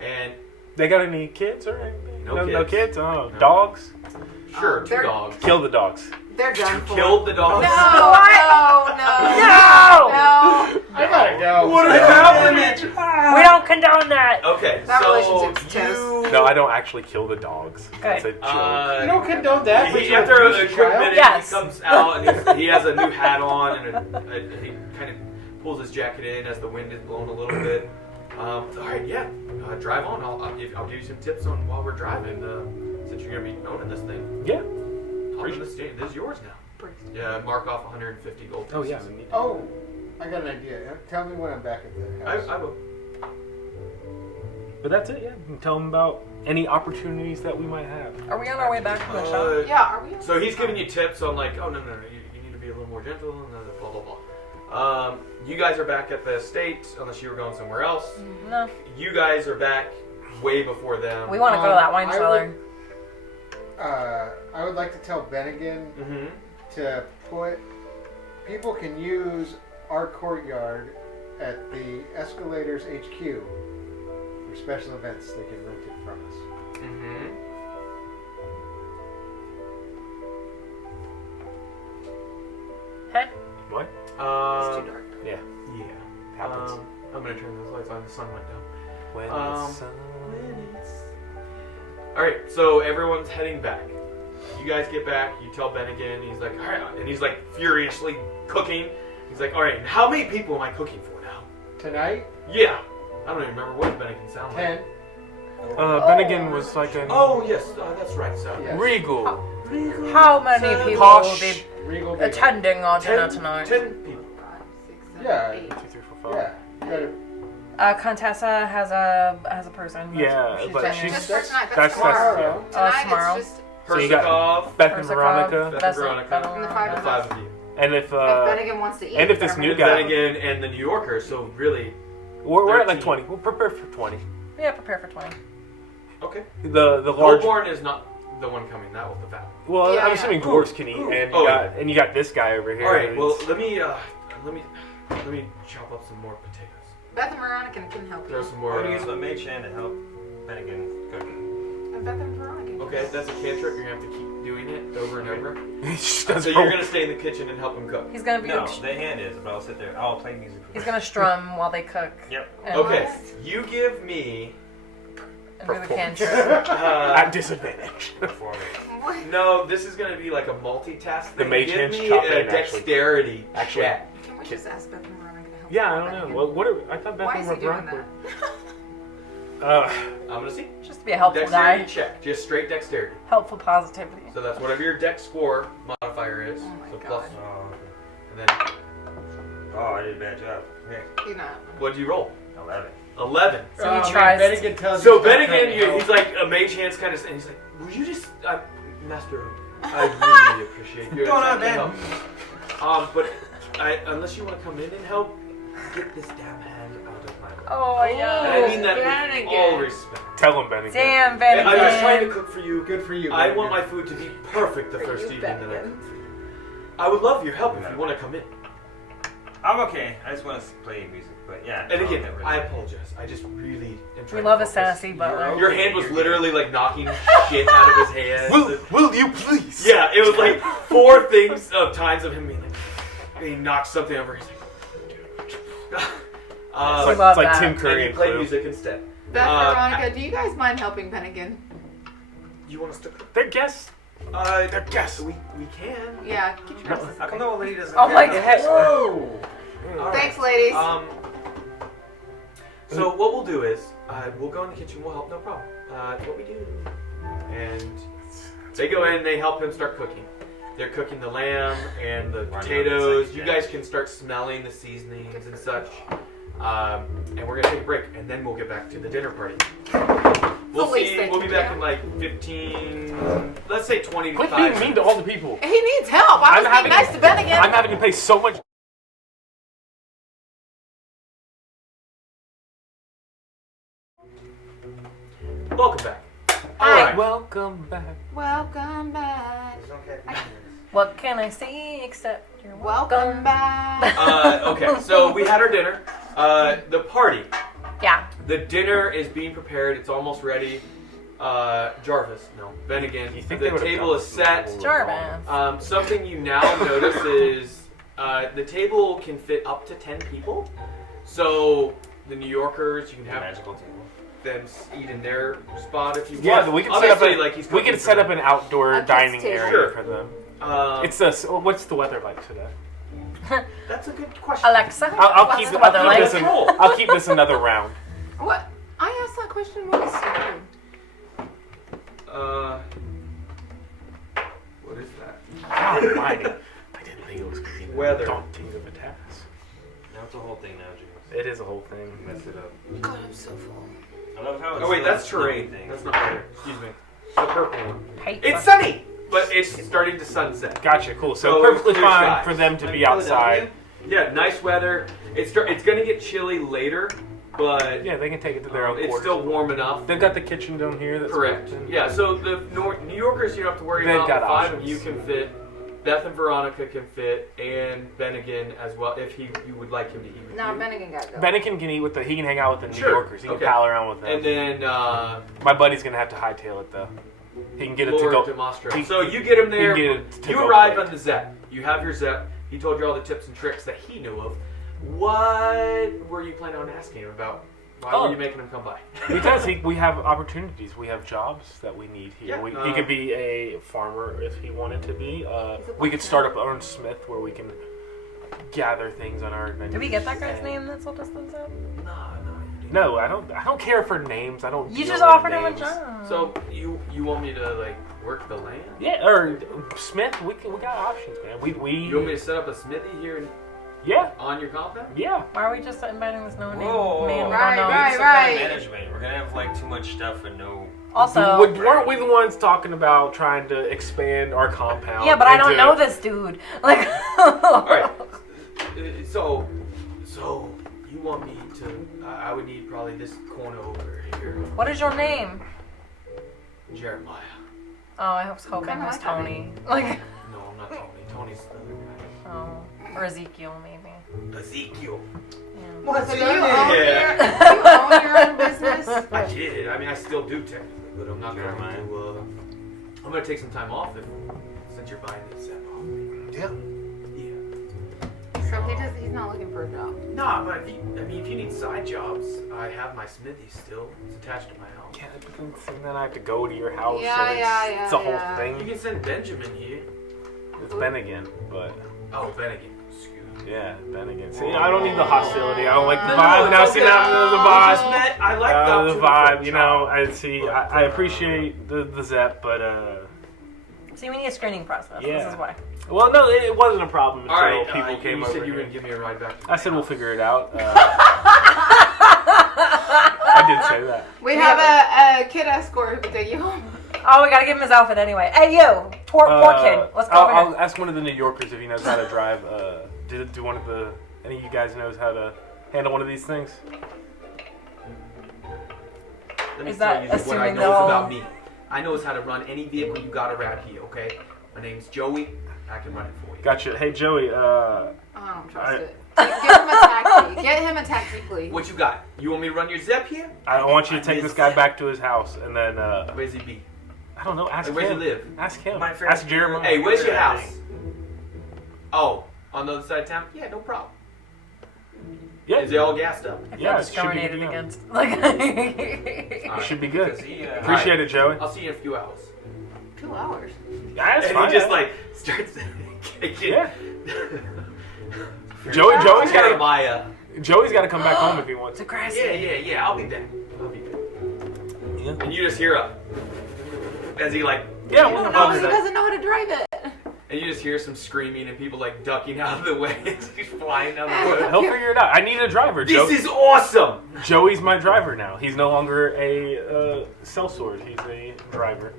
And They got any kids or anything? No No kids. kids. Oh, No. dogs. sure, two they're- dogs. Kill the dogs. They're done for. Killed the dogs. No, no, no. I gotta go. What So- happened? We don't condone that. Okay, That so relationship's you. toast. No, I don't actually kill the dogs. That's a joke. You don't condone that. but He, you're after a abuse quick child? minute, Yes. he comes out and he has a new hat on, and he kind of pulls his jacket in as the wind is blowing a little bit. All right, yeah. Drive on. I'll give you some tips on while we're driving. Since you're gonna be owning this thing. Yeah. Hop in the state. This is yours now. Yeah. Mark off 150 gold. Oh yeah. pieces. Oh, I got an idea. Tell me when I'm back at the house. I will. But that's it. Yeah. And tell them about any opportunities that we might have. Are we on our way back from the shop? Yeah, are we? So he's giving you tips on like, oh no, you need to be a little more gentle and blah blah blah. You guys are back at the estate, unless you were going somewhere else. No. You guys are back way before them. We want to go to that wine cellar. I would like to tell Bennigan Mm-hmm. to put. People can use our courtyard at the Escalators HQ for special events. They can rent it from us. Mm-hmm. Hey. What? It's too dark. Yeah. Yeah. Happens. I'm gonna turn those lights on. The sun went down. When the sun... All right, so everyone's heading back. You guys get back. You tell Ben again. He's like, all right, and he's like furiously cooking. He's like, all right, how many people am I cooking for now? Tonight, Yeah, I don't even remember what Ben can sound like. 10. Bennigan was like an Oh yes, that's right, sir. Yeah. regal. How many people Posh. will be Regal Beagle. attending our dinner 10 tonight? 10 people. 5, 6, 7, Yeah. 8. 2, 3, 4, 5. Yeah. You gotta, Contessa has a person. Yeah, She's but just she's Just for tonight. that's tomorrow. Tomorrow. Tonight it's just So you got Persikov, Beth and Persikov, Veronica, Beth Beth- Veronica, Beth- and the the 5 of five us. of you. and if If Bennigan wants to eat. and if this better new make guy- Ben again and the New Yorker. So really, we're at like 13. 20. We'll prepare for 20. Yeah, prepare for 20. okay. The large. Hellborn is not the one coming. That was the fat. Well, Yeah, I'm yeah. assuming dwarves can eat, and Oh, you got this guy over here. All right. Well, that's- let me chop up some more potatoes. Beth and Veronica can help Throw you. some I'm more. gonna use my mage hand to help Bennigan cook. And Beth and Veronica. Okay, that's a cantrip. You're gonna have to keep doing it over and over. He just does So roll. you're gonna stay in the kitchen and help him cook. He's gonna be. No, the hand is, but I'll sit there. I'll play music. He's gonna strum while they cook. Yep. And, Okay, you give me. And do the cantrip. At disadvantage. For me. What? No, this is gonna be like a multitask The thing. mage Give hand's me chopping, a actually. dexterity Actually. check. Can we just ask Beth and Veronica to help Yeah, I you don't with know. Bennigan? Well, what are, I thought Beth Why and is he doing Veronica that? I'm gonna see. Just to be a helpful Dexterity guy. check, just straight dexterity. Helpful positivity. So that's whatever your dex score modifier is. Oh my so God. plus, Oh, and then oh, I did a bad job. Okay. He's not. what do you roll? 11. 11. So he man, tries. Bennigan tells So you stop trying Bennigan, to help. he's like a mage hand's kind of, and he's like, "Would you just, Master? I really appreciate your What's going on, attempt to help. But unless you want to come in and help, get this damn hand out of my way." Oh my And god. I mean that with Bennigan. all respect. Tell him, Bennigan. Damn, And Bennigan. I was trying to cook for you. Good for you. I Bennigan. want my food to be perfect the For first you, evening that I Bennigan. cook for you. I would love your help if you want to come in. I'm okay. I just want to play music, but yeah. And again, never- I apologize. I just really am We trying love to a focus. sassy butler. Your hand was literally like knocking shit out of his hand. Will you please? Yeah, it was like 4 things of times of him being like, he knocked something over. He's like, We love It's like that. Tim and Curry you and play Clue. music instead. Beth, Uh, Veronica, do you guys mind helping Bennigan? You want us to cook? They're guests. They're guests. We can. Yeah, get your dresses. How come the old lady doesn't Oh my have god. Whoa! All Thanks, right. ladies. So what we'll do is we'll go in the kitchen. We'll help. No problem. It's what we do. And they go in. They help him start cooking. They're cooking the lamb and the potatoes. You guys can start smelling the seasonings and such. And we're gonna take a break, and then we'll get back to the dinner party. We'll The least see. they We'll be can back do. in like 15. Let's say 20 to Quit 5 being mean to minutes. all the people. He needs help. I was being having- nice to Bennigan. I'm having to pay so much. Welcome back. All Hi. right. Welcome back. Welcome back. What can I say except you're Welcome back. Okay, so we had our dinner. The party. Yeah. The dinner is being prepared. It's almost ready. Jarvis, no, Bennigan. You think The they would've table done is this set. before? Jarvis. Something you now notice is the table can fit up to 10 people. So the New Yorkers, you can have Magical table. them eat in their spot if you Yeah, want. we can set up Obviously, a, like he's we cooking can set for up an outdoor A kids' dining table. area Sure. for them. them. It's a. What's the weather like today? That's a good question. Alexa, I'll what's keep. the weather I'll keep like? this. I'll keep this another round. What? I asked that question when we started. What is that? God almighty. I didn't think it was going to be Weather. daunting of a task. Now it's a whole thing now, James. It is a whole thing. Mess it up. God, I'm so full. I love how it's Oh wait, still that's a snowy terrain. thing. That's not weather. Excuse me. The purple one. Hate It's that. sunny, but it's starting to sunset. Gotcha, cool. So So perfectly clear fine skies. for them to be Like outside. Yeah, nice weather. It's going to get chilly later, but Yeah, they can take it to their own it's quarters. still warm enough. They've got the kitchen down here. That's Correct. built in. Yeah, so the New Yorkers, you don't have to worry They've about. got The five of options. you can fit. Beth and Veronica can fit, and Bennigan as well, if you would like him to eat with No, you. Bennigan got to go. Bennigan can eat with he can hang out with the Sure. New Yorkers. He can Okay. pal around with them. And then My buddy's gonna have to hightail it though. He can get it to Lord go. Demostro. he- So you get him he there. can get it to You go arrive quick. on the Zep. You have your Zep. He told you all the tips and tricks that he knew of. What were you planning on asking him about? Why Oh. were you making him come by? Because we have opportunities. We have jobs that we need here. Yeah. He could be a farmer if he wanted to be. We could start up our own smith where we can gather things on our adventures. Did we get that guy's name that sold us the Zep? No, I don't care for names. I don't. You deal just in offered him a names. job. So you want me to like work the land? Yeah, or Smith. We got options, man. We You want me to set up a smithy here yeah. on your compound? Yeah. Why are we just inviting this no name Whoa. man? We Right, don't know. right. Some kind of management. We're gonna have like too much stuff and no. Also, Weren't we the ones talking about trying to expand our compound? yeah, but I don't into- know this dude. Like, All right. So you want me to? I would need probably this corner over here. What is your name? Jeremiah. Oh, I was hoping Kinda it was like that Tony. Like, No, I'm not Tony. Tony's the other oh, or Ezekiel maybe. guy. Ezekiel. Yeah. So do your you name? own Yeah. your, do you own your own business? I did. I mean, I still do technically, but I'm not going Jeremiah. to. I'm going to take some time off since you're buying this set off me. Yeah. Yeah. So he's not looking for a job. Nah, but if you need side jobs, I have my smithy still. It's attached to my house. Yeah, and then I have to go to your house. Yeah, and yeah, it's a whole yeah. You thing. can send Benjamin here. It's Bennigan, but Oh, Bennigan. Excuse me. yeah, Bennigan. See, I don't need the hostility. I don't like the No, vibe. it's Now, okay. see, now the We vibe. just met. I like The vibe, you know. I see. I appreciate the Zep, but See, we need a screening process. Yeah. This is why. well, no, it wasn't a problem until All right. people came you over said you were here. going to give me a ride back. I said we'll figure it out. I did say that. We have a kid escort who can take you home. Oh, we gotta give him his outfit anyway. Hey, you! Poor kid. Let's go over I'll here. ask one of the New Yorkers if he knows how to drive. Do one of the any of you guys knows how to handle one of these things? Let me Is tell that you what I assuming know they're all- about me. I know how to run any vehicle you got around here, okay? My name's Joey. I can run it for you. Gotcha. Hey Joey, I don't trust I- it. Get him a taxi. Get him a taxi, please. What you got? You want me to run your Zep here? I want you to take this guy back to his house, and then Where's he be? I don't know. Ask Hey, where's him. he live? Ask him. My friend- Ask Jeremiah. Hey, where's your house? Oh, on the other side of town? Yeah, no problem. Yeah, Is it all gassed up? I feel yeah, it should be discriminated good. against. Like, It should be good. Because he, Appreciate it, Joey. I'll see you in a few hours. 2 hours. Yeah, that's And fine. he just like starts kicking. Yeah. Joey's got Jeremiah. to come back home if he wants. it's aggressive. Yeah. I'll be back. Yeah. And you just hear as he like, Yeah, No, we'll he have that. doesn't know how to drive it. and you just hear some screaming and people like ducking out of the way as he's flying down the road. He'll figure it out. I need a driver. Joe. This is awesome. Joey's my driver now. He's no longer a sellsword. He's a driver.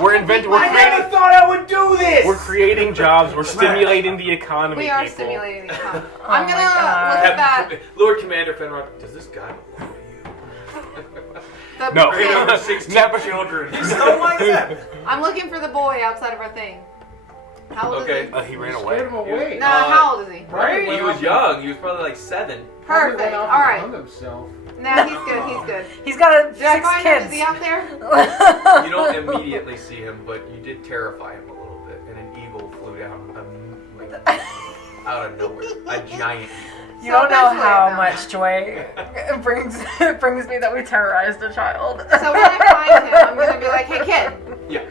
We're inventing. We're I never creating. thought I would do this. We're creating jobs. We're stimulating the economy. We are people. stimulating the economy. Oh I'm my gonna God. look at that. Lord Commander Fenrir, does this guy belong to you? The No. boy. Over 16 Never. children. He's so like that. I'm looking for the boy outside of our thing. How old Okay. is he? He ran Scared him away. away. No, how old is he? Right? He was young. He was probably like 7. Probably Perfect. went All off and right. hung himself. No, he's good. He's good. He's got Did I 6 find him? Is kids. he out there? You don't immediately see him, but you did terrify him a little bit, and an eagle flew down like, out of nowhere. A giant eagle. You don't know eventually I how found much joy it brings me that we terrorized a child. So when I find him, I'm gonna be like, "Hey, kid." Yeah.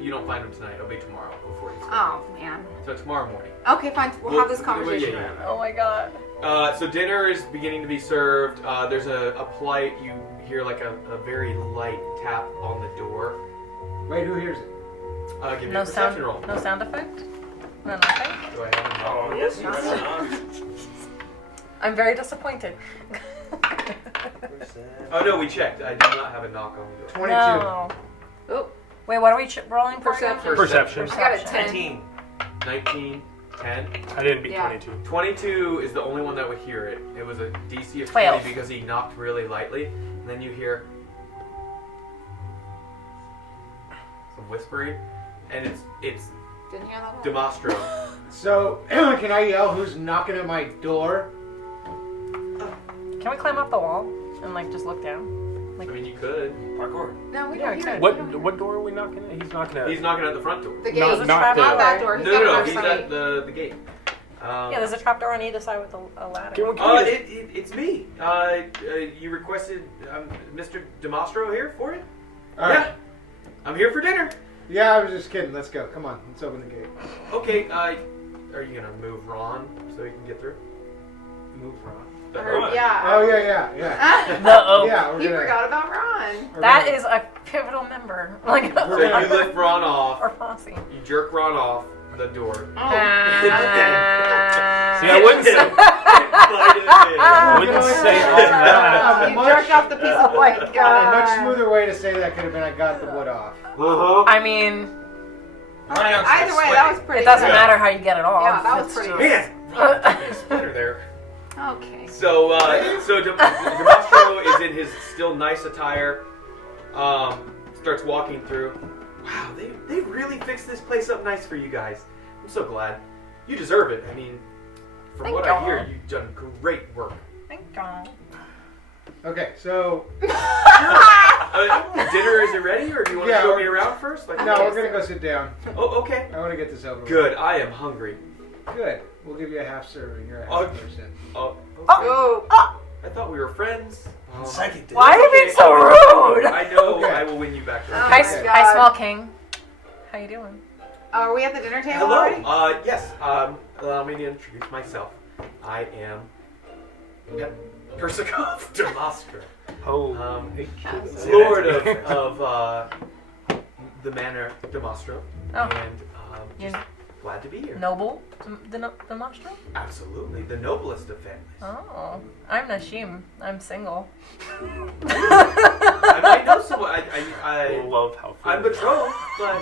You don't find him tonight. It'll be tomorrow before you sleep. Oh man. So tomorrow morning. Okay, fine. We'll have this conversation. Yeah. Oh my god. So dinner is beginning to be served. There's a polite, you hear like a very light tap on the door. Wait, who hears it? Give me No a perception sound. roll. No sound effect. No nothing. Do I have Oh, yes, you are. I'm very disappointed. Oh no, we checked. I do not have a knock on the door. 22. No. Oh, Wait, what are we rolling for? again? Perception. Perception. I got a 10. 19. 19, 10. I didn't beat Yeah. 22. 22 is the only one that would hear it. It was a DC of 12. 20 because he knocked really lightly. And then you hear some whispering, and it's Didn't hear that one. Demastro. So, can I yell who's knocking at my door? Can we climb up the wall and like just look down? I mean, you could. Parkour. No, we Yeah, don't hear okay. it. What door are we knocking at? He's knocking at. He's knocking at the front door. The gate. Not- not the- Not that door. No, He's got no, another he's side. at the gate. Yeah, there's a trapdoor on either side with a ladder. Can we It's me. You requested Mr. Demastro here for it? All right. Yeah. I'm here for dinner. Yeah, I was just kidding. Let's go. Come on. Let's open the gate. Okay, are you gonna move Ron so he can get through? Move Ron. Yeah. Oh, yeah. Yeah, we're You gonna. forgot about Ron. we're That gonna- is a pivotal member. Like So you lift Ron off, or posse. you jerk Ron off the door. Oh. See, I wouldn't say. I wouldn't You know, say all that. You jerked off the piece of white A much guy. smoother way to say that could have been I got the wood off. Uh-huh. I mean, Either way, that was pretty it doesn't good. matter how you get it off. Yeah, that was It's pretty just- Man, Ron took a splinter there. Okay. So Demastro is in his still nice attire. Starts walking through. Wow, they really fixed this place up nice for you guys. I'm so glad. You deserve it. I mean, from Thank what I God. hear, you've done great work. Thank God. Okay, so Dinner is it ready, or do you want to Yeah, show we're- me around first? Like, no, we're gonna go sit down. Oh, okay. I want to get this over. with. Good. I am hungry. Good. We'll give you a half serving. You're a Oh. half person. Oh, okay. Oh. I thought we were friends. Second day. Why are you being Okay, so rude? I know. Okay. I will win you back. Oh Hi, my Okay. God. hi, small king. How you doing? Are we at the dinner table Hello. already? Yes. Allow me to introduce myself. I am Persicov Demastro, Oh. Lord of the Manor Demastro, Oh. and just You're glad to be here. noble, the monster? Absolutely, the noblest of families. Oh, I'm Nashim. I'm single. I might know someone. I love how. I'm betrothed, but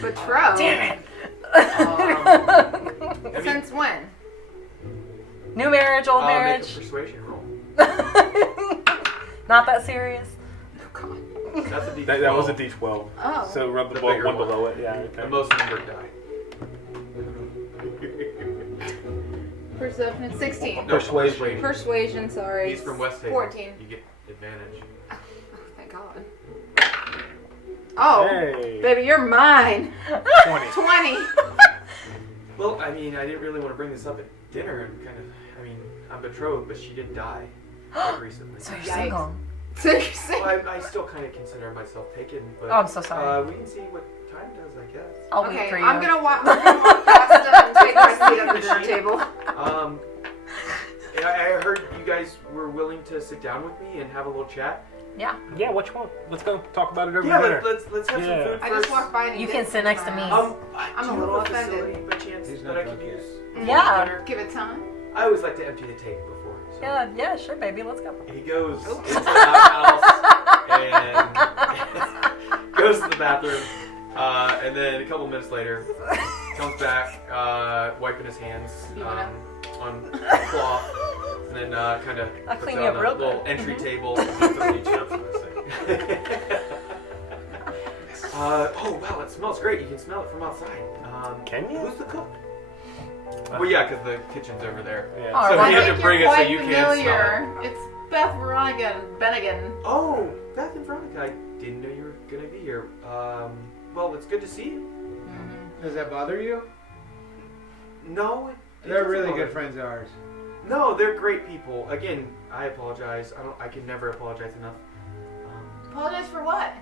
Betrothed. Damn it! I mean, Since when? New marriage, old Make a marriage. persuasion roll. Not that serious. That's a D12. That was a D12. Oh. So rub the, The one bigger one. below it. Yeah. The Okay. most numbered die. Perception. 16. No, persuasion. Persuasion, sorry. He's from West Haven. 14. You get advantage. Oh, thank God. Oh, Hey. baby, you're mine. 20. 20. Well, I mean, I didn't really want to bring this up at dinner. And I'm betrothed, but she did die quite recently. So you're Yikes. single. Seriously. Well, I still kind of consider myself taken, but Oh, I'm so sorry. we can see what time does, I guess. I'll wait Okay, for you. I'm gonna walk past them and take my seat at the dinner table. I heard you guys were willing to sit down with me and have a little chat. Yeah. Yeah. What you want? Let's go talk about it over Yeah, dinner. let's have Yeah. some food I first. just walked by and You he can did sit next to me. something. I'm a little offended. By chance He's that not I could drunk yet. use. Yeah. Dinner? Give it time. I always like to empty the tape before. So. Yeah, sure, baby. Let's go. He goes Oops. into the outhouse and goes to the bathroom, and then a couple minutes later comes back, wiping his hands on cloth, and then kind of I'll puts clean it you on up a real little good. entry table. And puts it each up for this thing. Oh wow, it smells great. You can smell it from outside. Can you? Who's the cook? Well, yeah, because the kitchen's over there. Yeah. Oh, So well, we I have to bring it so you can't smell it. familiar. It's Beth Veronica Bennigan. Oh, Beth and Veronica, I didn't know you were gonna be here. Well, it's good to see you. Does that bother you? No, it They're doesn't really bother good friends of ours. No, they're great people. Again, I apologize. I can never apologize enough. Apologize for what?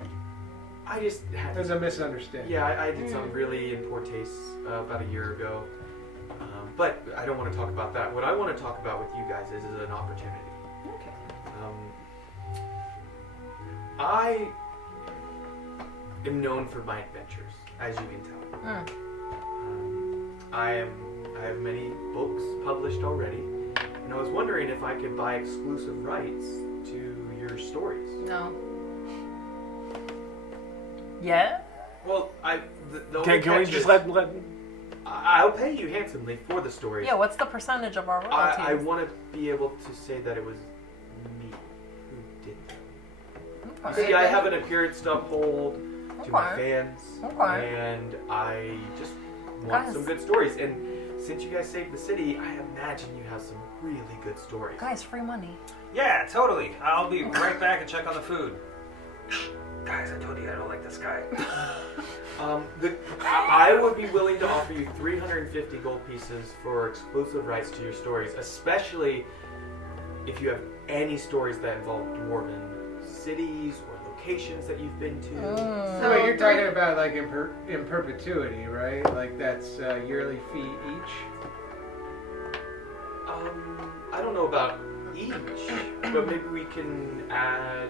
I just had. There's a misunderstanding. Yeah, I did something really in poor taste about a year ago. But I don't want to talk about that. What I want to talk about with you guys is an opportunity. Okay. I am known for my adventures, as you can tell. I have many books published already, and I was wondering if I could buy exclusive rights to your stories. No. Yeah? Well, the only Can we catch just is let I'll pay you handsomely for the stories. Yeah, what's the percentage of our royalties? I want to be able to say that it was me who did that. Okay. See, I have an appearance to uphold to my Okay. fans, Okay. and I just want Guys. some good stories. And since you guys saved the city, I imagine you have some really good stories. Guys, free money. Yeah, totally. I'll be right back and check on the food. Guys, I told you I don't like this guy. I would be willing to offer you 350 gold pieces for exclusive rights to your stories, especially if you have any stories that involve dwarven cities or locations that you've been to. So wait, you're talking about like in perpetuity, right? Like that's yearly fee each? I don't know about each, but maybe we can add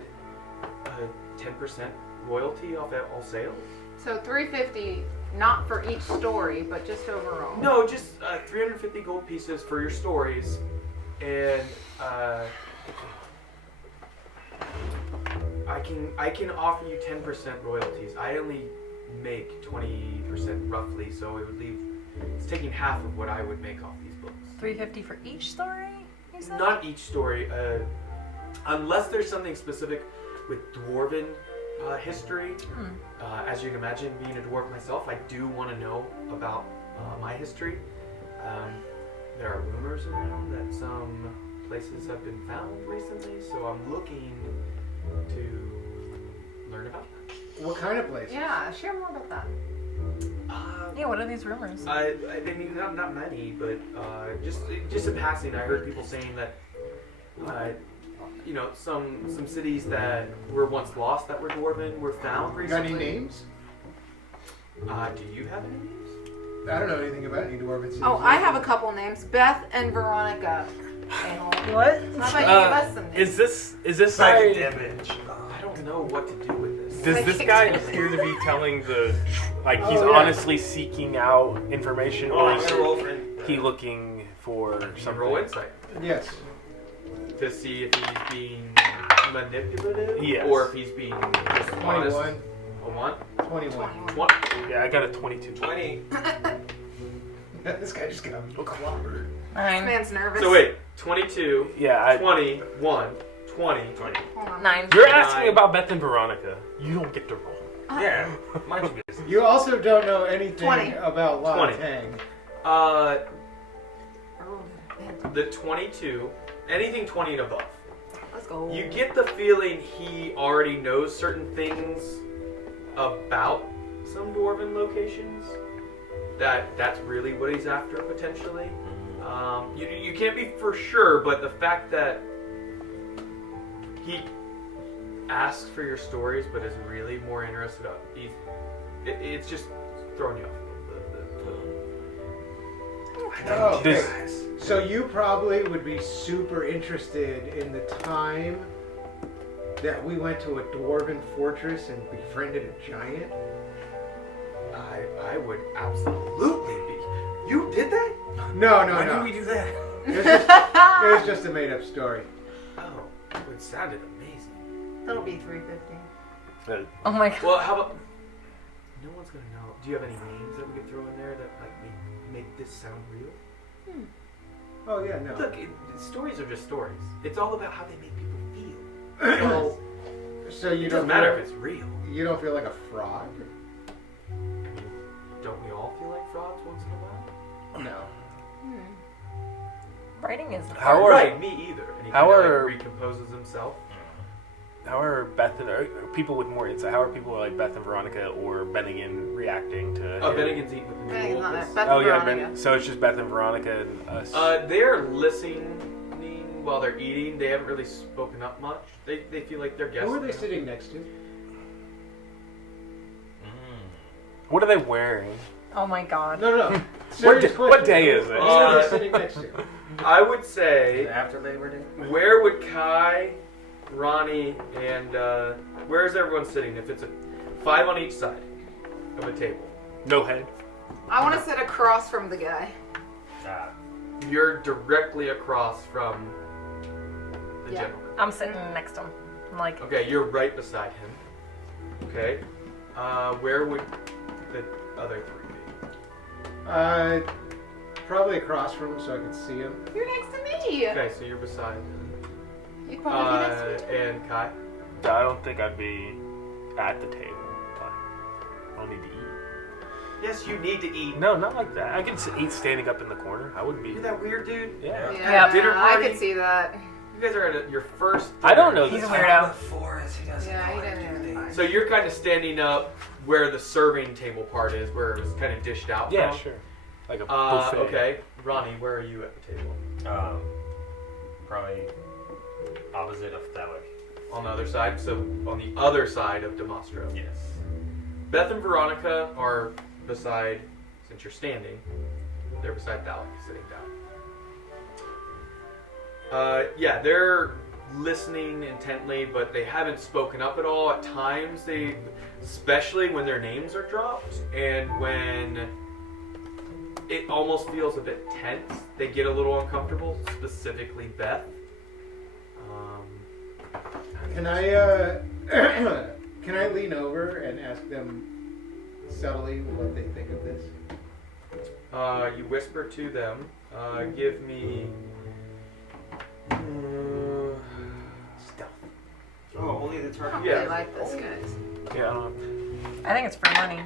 a 10% royalty off all sales. So 350, not for each story, but just overall. No, just 350 gold pieces for your stories, and I can offer you 10% royalties. I only make 20% roughly, so it would leave. It's taking half of what I would make off these books. 350 for each story, you said? Not each story, unless there's something specific with dwarven history. As you can imagine, being a dwarf myself, I do want to know about my history. There are rumors around that some places have been found recently, so I'm looking to learn about that. What kind of place? Yeah, share more about that. Yeah, what are these rumors? I mean, not many, but just in passing, I heard people saying that you know, some cities that were once lost that were dwarven were found recently. Got any names? Do you have any names? I don't know anything about any dwarven cities. Oh, I have a couple names. Beth and Veronica. What? How about you give us some names? Is this Psychic guy? damage. I don't know what to do with this. Does this guy appear to be telling the like he's Oh, yeah. honestly seeking out information, Oh, or I'm is gonna roll for he looking for Some roll something? insight Yes. to see if he's being manipulative, Yes. or if he's being just honest. 21. A one? 21. 20. Yeah, I got a 22. 20. This guy just got clobbered. This 9. man's nervous. So wait, 22, Yeah, 21, 20. 20. Hold on. 9. you're asking 9. about Beth and Veronica. You don't get to roll. Yeah, mind your business. You also don't know anything 20. about La 20. Tang. Oh, The 22, anything 20 and above. let's go. You get the feeling he already knows certain things about some dwarven locations. That's really what he's after potentially. You can't be for sure, but the fact that he asks for your stories, but is really more interested. It's just throwing you off. Oh, okay. This- So you probably would be super interested in the time that we went to a dwarven fortress and befriended a giant? I would absolutely be. You did that? No, Why no. did we do that? It was just a made-up story. Oh, it sounded amazing. That'll be 350. Oh my god. Well, how about? No one's gonna know. Do you have any names that we could throw in there that like make this sound real? Oh yeah, no. Look, stories are just stories. It's all about how they make people feel. So So you it don't doesn't matter feel- if it's real. You don't feel like a fraud? I mean, don't we all feel like frauds once in a while? No. Writing is How are- Right, me either. And he how kinda, are- like, recomposes himself. How are Beth and are people with more insight? How are people like Beth and Veronica or Bennigan reacting to? Oh, him? Bennigan's eating with the new Bennigan's not wolves. there. Beth Oh and yeah, Veronica. so it's just Beth and Veronica and us. They're listening while they're eating. They haven't really spoken up much. They feel like they're guests. Who are they now. sitting next to? What are they wearing? Oh my god. No. What day is it? What sitting next to? I would say, After Labor Day? where would Kai, Ronnie, and where is everyone sitting? If it's 5 on each side of a table, No head. I want to sit across from the guy. you're directly across from the Yeah. gentleman. I'm sitting next to him. I'm like, Okay, you're right beside him. Okay, where would the other 3 be? Probably across from him so I can see him. You're next to me. Okay, so you're beside him. You'd probably be next to me. And Kai. I don't think I'd be at the table. But I'll need to eat. Yes, you need to eat. No, not like that. I can eat standing up in the corner. I wouldn't be. You're that weird dude. Yeah. Yeah, dinner I party. could see that. You guys are at your first. I don't know he's this. a weirdo. Forest, he doesn't Yeah, know he how to doesn't do even things. fine. So you're kind of standing up where the serving table part is, where it was kind of dished out. Yeah, from. sure. Like a buffet. Okay, Ronnie, where are you at the table? Probably opposite of Thalic. On the other side. So on the other side of Demostro. Yes. Beth and Veronica are beside. Since you're standing, they're beside Thalic, sitting down. Yeah, they're listening intently, but they haven't spoken up at all. At times, especially when their names are dropped, and when it almost feels a bit tense, they get a little uncomfortable, specifically Beth. Can I can I lean over and ask them subtly what they think of this? You whisper to them, give me... stealth. Oh, only the I target. don't Yeah. really like this, guys. Yeah. I think it's free money.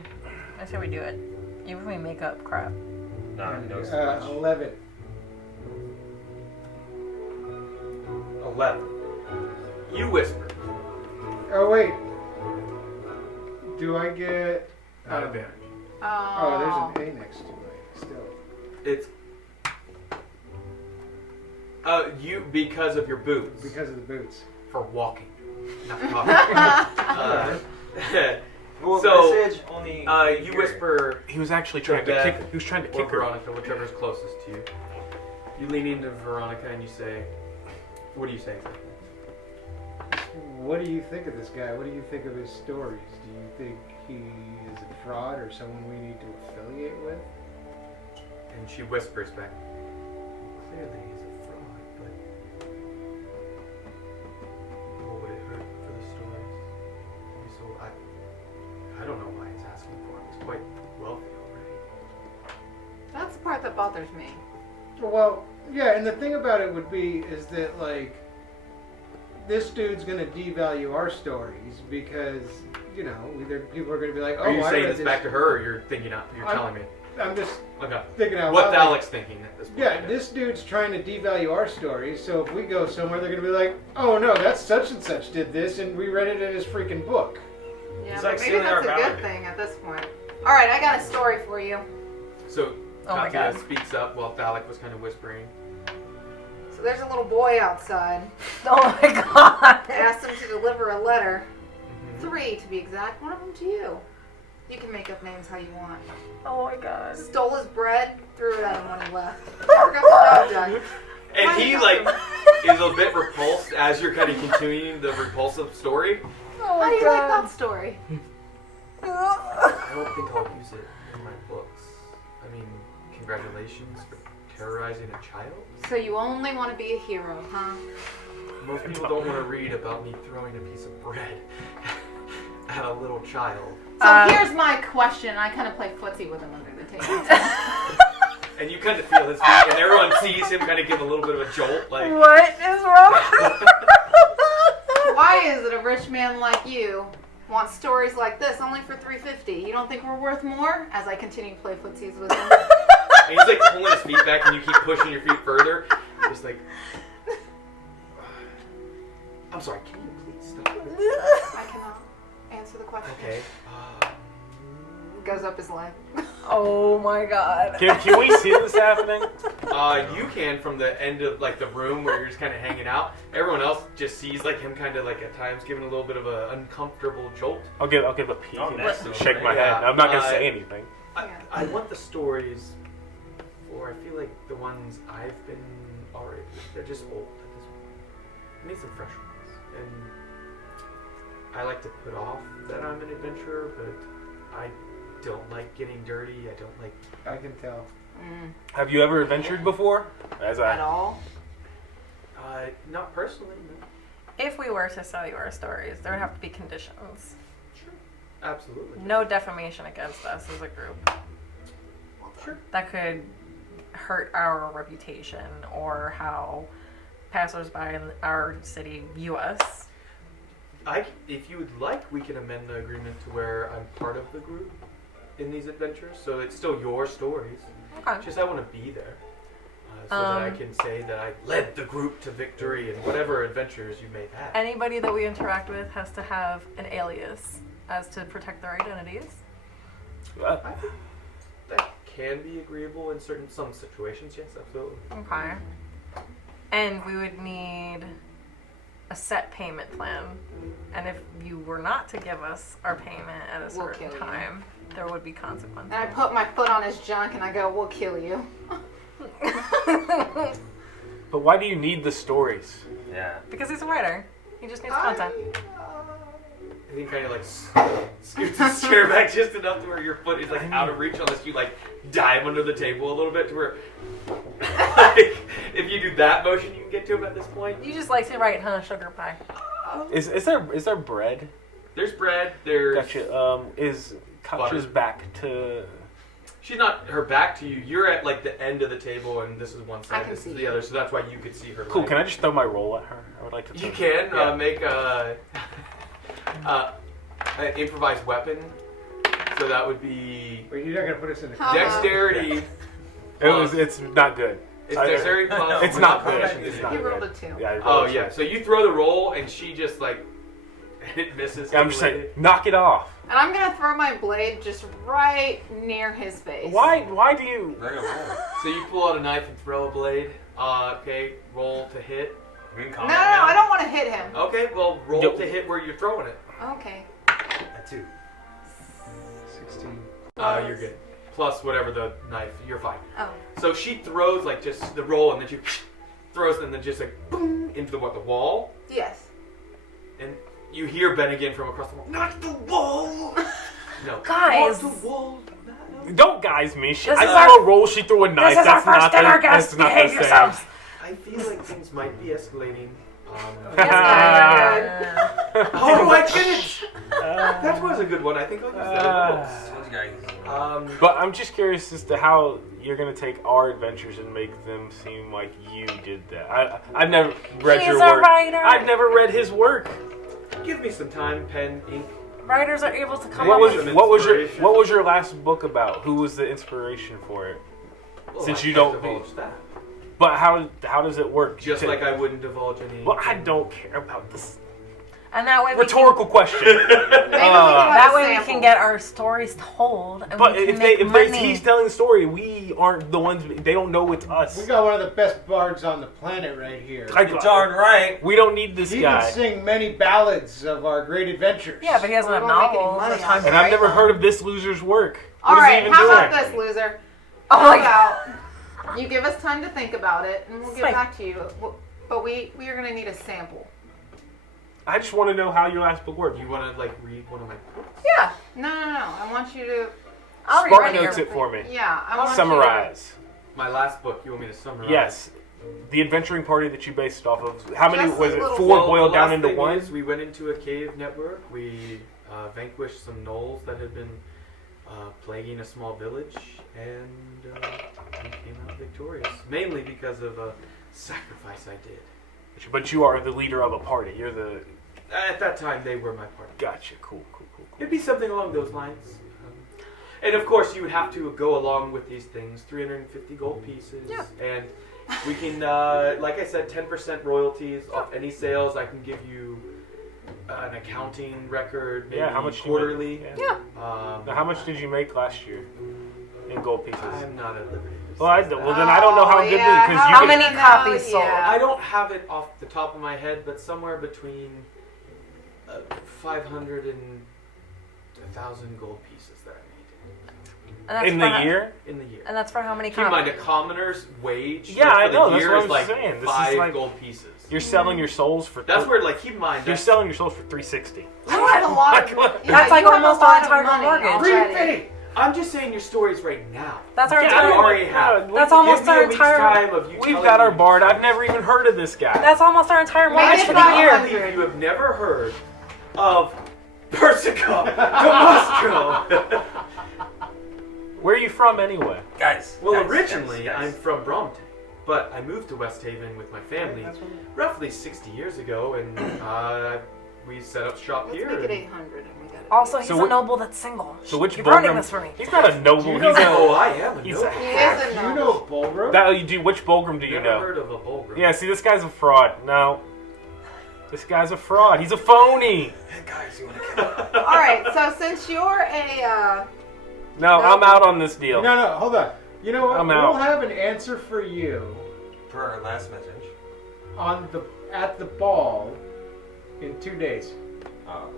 I say we do it. Even if we make up crap. No, he knows too 11. 11. You whisper. Oh wait. Do I get? Not advantage. Oh, there's an A next to it. Still. It's... you, because of your boots. Because of the boots. For walking. Not talking. Well, So, message only. you whisper... He was actually trying to Beth kick. He was trying to or kick her. Veronica, whichever's closest to you. You lean into Veronica and you say... What do you say? What do you think of this guy? What do you think of his stories? Do you think he is a fraud or someone we need to affiliate with? And she whispers back. Clearly he's a fraud, but... What would it hurt for the stories? So I don't know why he's asking for him. He's quite wealthy already. That's the part that bothers me. Well, yeah, and the thing about it would be is that like this dude's gonna devalue our stories because either people are gonna be like, oh, Are you I saying read this back to her, or you're thinking out? You're I'm- telling me. I'm just Okay. thinking out What loud. Thalic's thinking at this point. Yeah, this dude's trying to devalue our stories, so if we go somewhere, they're gonna be like, oh no, that's such and such did this, and we read it in his freaking book. Yeah, It's but like maybe stealing that's a our good value. thing at this point. All right, I got a story for you. So Oh my Katya God. speaks up while Thalic was kind of whispering. So there's a little boy outside. Oh my god. I asked him to deliver a letter. Mm-hmm. 3 to be exact. One of them to you. You can make up names how you want. Oh my god. Stole his bread, threw it at him when he left. Forgot the job done. And Why he not? is a bit repulsed as you're kind of continuing the repulsive story. Oh How my do you like god. that story? I don't think I'll use it in my books. I mean, congratulations for terrorizing a child. So you only want to be a hero, huh? Most people don't want to read about me throwing a piece of bread at a little child. So here's my question. I kind of play footsie with him under the table. And you kind of feel his feet, and everyone sees him kind of give a little bit of a jolt, like... What is wrong? Why is it a rich man like you wants stories like this only for $3.50? You don't think we're worth more? As I continue to play footsies with him. And he's like pulling his feet back, and you keep pushing your feet further. Just like... I'm sorry, can you please stop? I cannot answer the question. Okay. Goes up his leg. Oh my god. Can we see this happening? You can from the end of like the room where you're just kind of hanging out. Everyone else just sees like him kind of like at times giving a little bit of an uncomfortable jolt. I'll give a peek Oh, and nice. shake my Yeah, head. I'm not gonna say anything. I want the stories, or I feel like the ones I've been already, they're just old at this point. I need some fresh ones. And I like to put off that I'm an adventurer, but I don't like getting dirty. I don't like... I can tell. Have you ever adventured before? At all? Not personally, no. If we were to sell you our stories, there would have to be conditions. Sure. Absolutely. No defamation against us as a group. Sure. That could hurt our reputation or how passersby in our city view us. If you would like, we can amend the agreement to where I'm part of the group in these adventures, so it's still your stories. Okay. Just I want to be there, so that I can say that I led the group to victory in whatever adventures you may have had. Anybody that we interact with has to have an alias as to protect their identities. I think that can be agreeable in some situations. Yes, absolutely. Okay. And we would need a set payment plan. And if you were not to give us our payment at a We'll certain kill you. time, there would be consequences. And I put my foot on his junk and I go, we'll kill you. But why do you need the stories? Yeah. Because he's a writer. He just needs content. And he kind of like scoots his chair back just enough to where your foot is like out of reach unless you like dive under the table a little bit to where like, if you do that motion you can get to him at this point. You just like to write, huh, sugar pie. Is there bread? There's bread, there's... Gotcha. Is Katja's Butter. back to... She's not her back to you. You're at like the end of the table and this is one I side, can this see is the you. other, so that's why you could see her. Cool, leg. can I just throw my roll at her? I would like to You throw- can Yeah. make an improvised weapon. So that would be But you're not gonna put us in the. How- dexterity. It's not good. It's dexterity plus. It's not good. proficiency. It's not He good. rolled a 2. Yeah, I Oh rolled a yeah. two. So you throw the roll and she just like it misses. Yeah, I'm just saying, knock it off. And I'm gonna throw my blade just right near his face. Why do you... Bring a roll. So you pull out a knife and throw a blade. Okay, roll to hit. We can No, calm no, it no, down. I don't want to hit him. Okay, well roll Yo. to hit where you're throwing it. Okay. A 2. 16. You're good. Plus whatever the knife, you're fine. Oh. So she throws like just the roll and then she throws and then just like boom into the wall. Yes. And you hear Ben again from across the wall. Not the wall. No. Guys. Not the wall. No. Don't guys me. This I is saw our- a roll, she threw a knife. This is our That's not first dinner, the, guys. that's not the Behave same. yourselves. I feel like things might be escalating. Yes, Oh my goodness! That was a good one. I think I'll use that. Told you guys. But I'm just curious as to how you're gonna take our adventures and make them seem like you did that. I've never read He's your a work. writer. I've never read his work. Give me some time, pen, ink. Writers are able to come What up was with... some what was your inspiration. what was your last book about? Who was the inspiration for it? Well, Since I you can't don't- divulge that. But how does it work? Just To- like I wouldn't divulge any. Well, I don't care about this And that way rhetorical question. Maybe we can have That a way we sample. can get our stories told, and But we can if make money. he's telling the story, we aren't the ones. They don't know it's us. We got one of the best bards on the planet right here. You're darn right. We don't need this He guy. can sing many ballads of our great adventures. Yeah, but he doesn't We have won't make any novels. money or time on to And I've write never them. heard of this loser's work. All What is he right, even how doing? about this, loser? Oh my How about you give us time to think about it, and we'll get Fine. back to you. But we are gonna need a sample. I just want to know how your last book worked. You want to like read one of my books? Yeah, No. I want you to. I'll Spark read notes your... it for me. Yeah, I want Summarize. My last book. You want me to summarize? Yes. The adventuring party that you based it off of. How many Just was a it? little- 4 Well, boiled the down last into thing 1? is we went into a cave network. We vanquished some gnolls that had been plaguing a small village, and we came out victorious. Mainly because of a sacrifice I did. But you are the leader of a party. You're the. At that time, they were my party. Gotcha. Cool. It'd be something along those lines. And of course, you would have to go along with these things. 350 gold pieces. Yeah. And we can, like I said, 10% royalties off any sales. I can give you an accounting record, maybe Yeah, how much do you quarterly. make? Yeah. Now, how much did you make last year? in gold pieces? I'm not at liberty. Well, then I don't know how good it is because how you How could- many copies sold? I don't have it off the top of my head, but somewhere between 500 and 1,000 gold pieces that I And that's in for the how- year. made in the year. And that's for how many Keep in mind, a copies? commoner's wage Yeah, for I know, the that's year what is I'm like saying. This is 5 like- gold pieces. You're selling your souls for. That's where, like, keep in mind, You're that selling your souls for 360. You have a lot of. That's like you have a almost lot our of entire money mortgage. already. 350. I'm just saying your stories right now. That's our I entire. already have. That's almost Give me our a week's entire- time of you We've telling got our me bard. your I've never even heard of this guy. That's almost our entire Maybe mortgage it's for the not year. 100. You have never heard of Persico Damasco. Where are you from anyway? Guys. Well, guys, originally guys. I'm from Brompton, but I moved to West Haven with my family roughly 60 years ago, and we set up shop Let's here. make it and- 800 and we got it. Also, he's So a what- noble that's single. So which Keep ruining Bolgrim? this for me. He's not a noble. You He's know, a. I am a He's noble. a. He is a You noble. know Bulbro? That you do. Which Bolgrim do you Never know? heard of a Bulgrim. Yeah. See, this guy's a fraud. No. This guy's a fraud. He's a phony. Hey, guys, you want to come? All right, so since you're a No, I'm out on this deal. No, hold on. You know what? I'm We'll out. have an answer for you For our last message. at the ball in 2 days. Oh,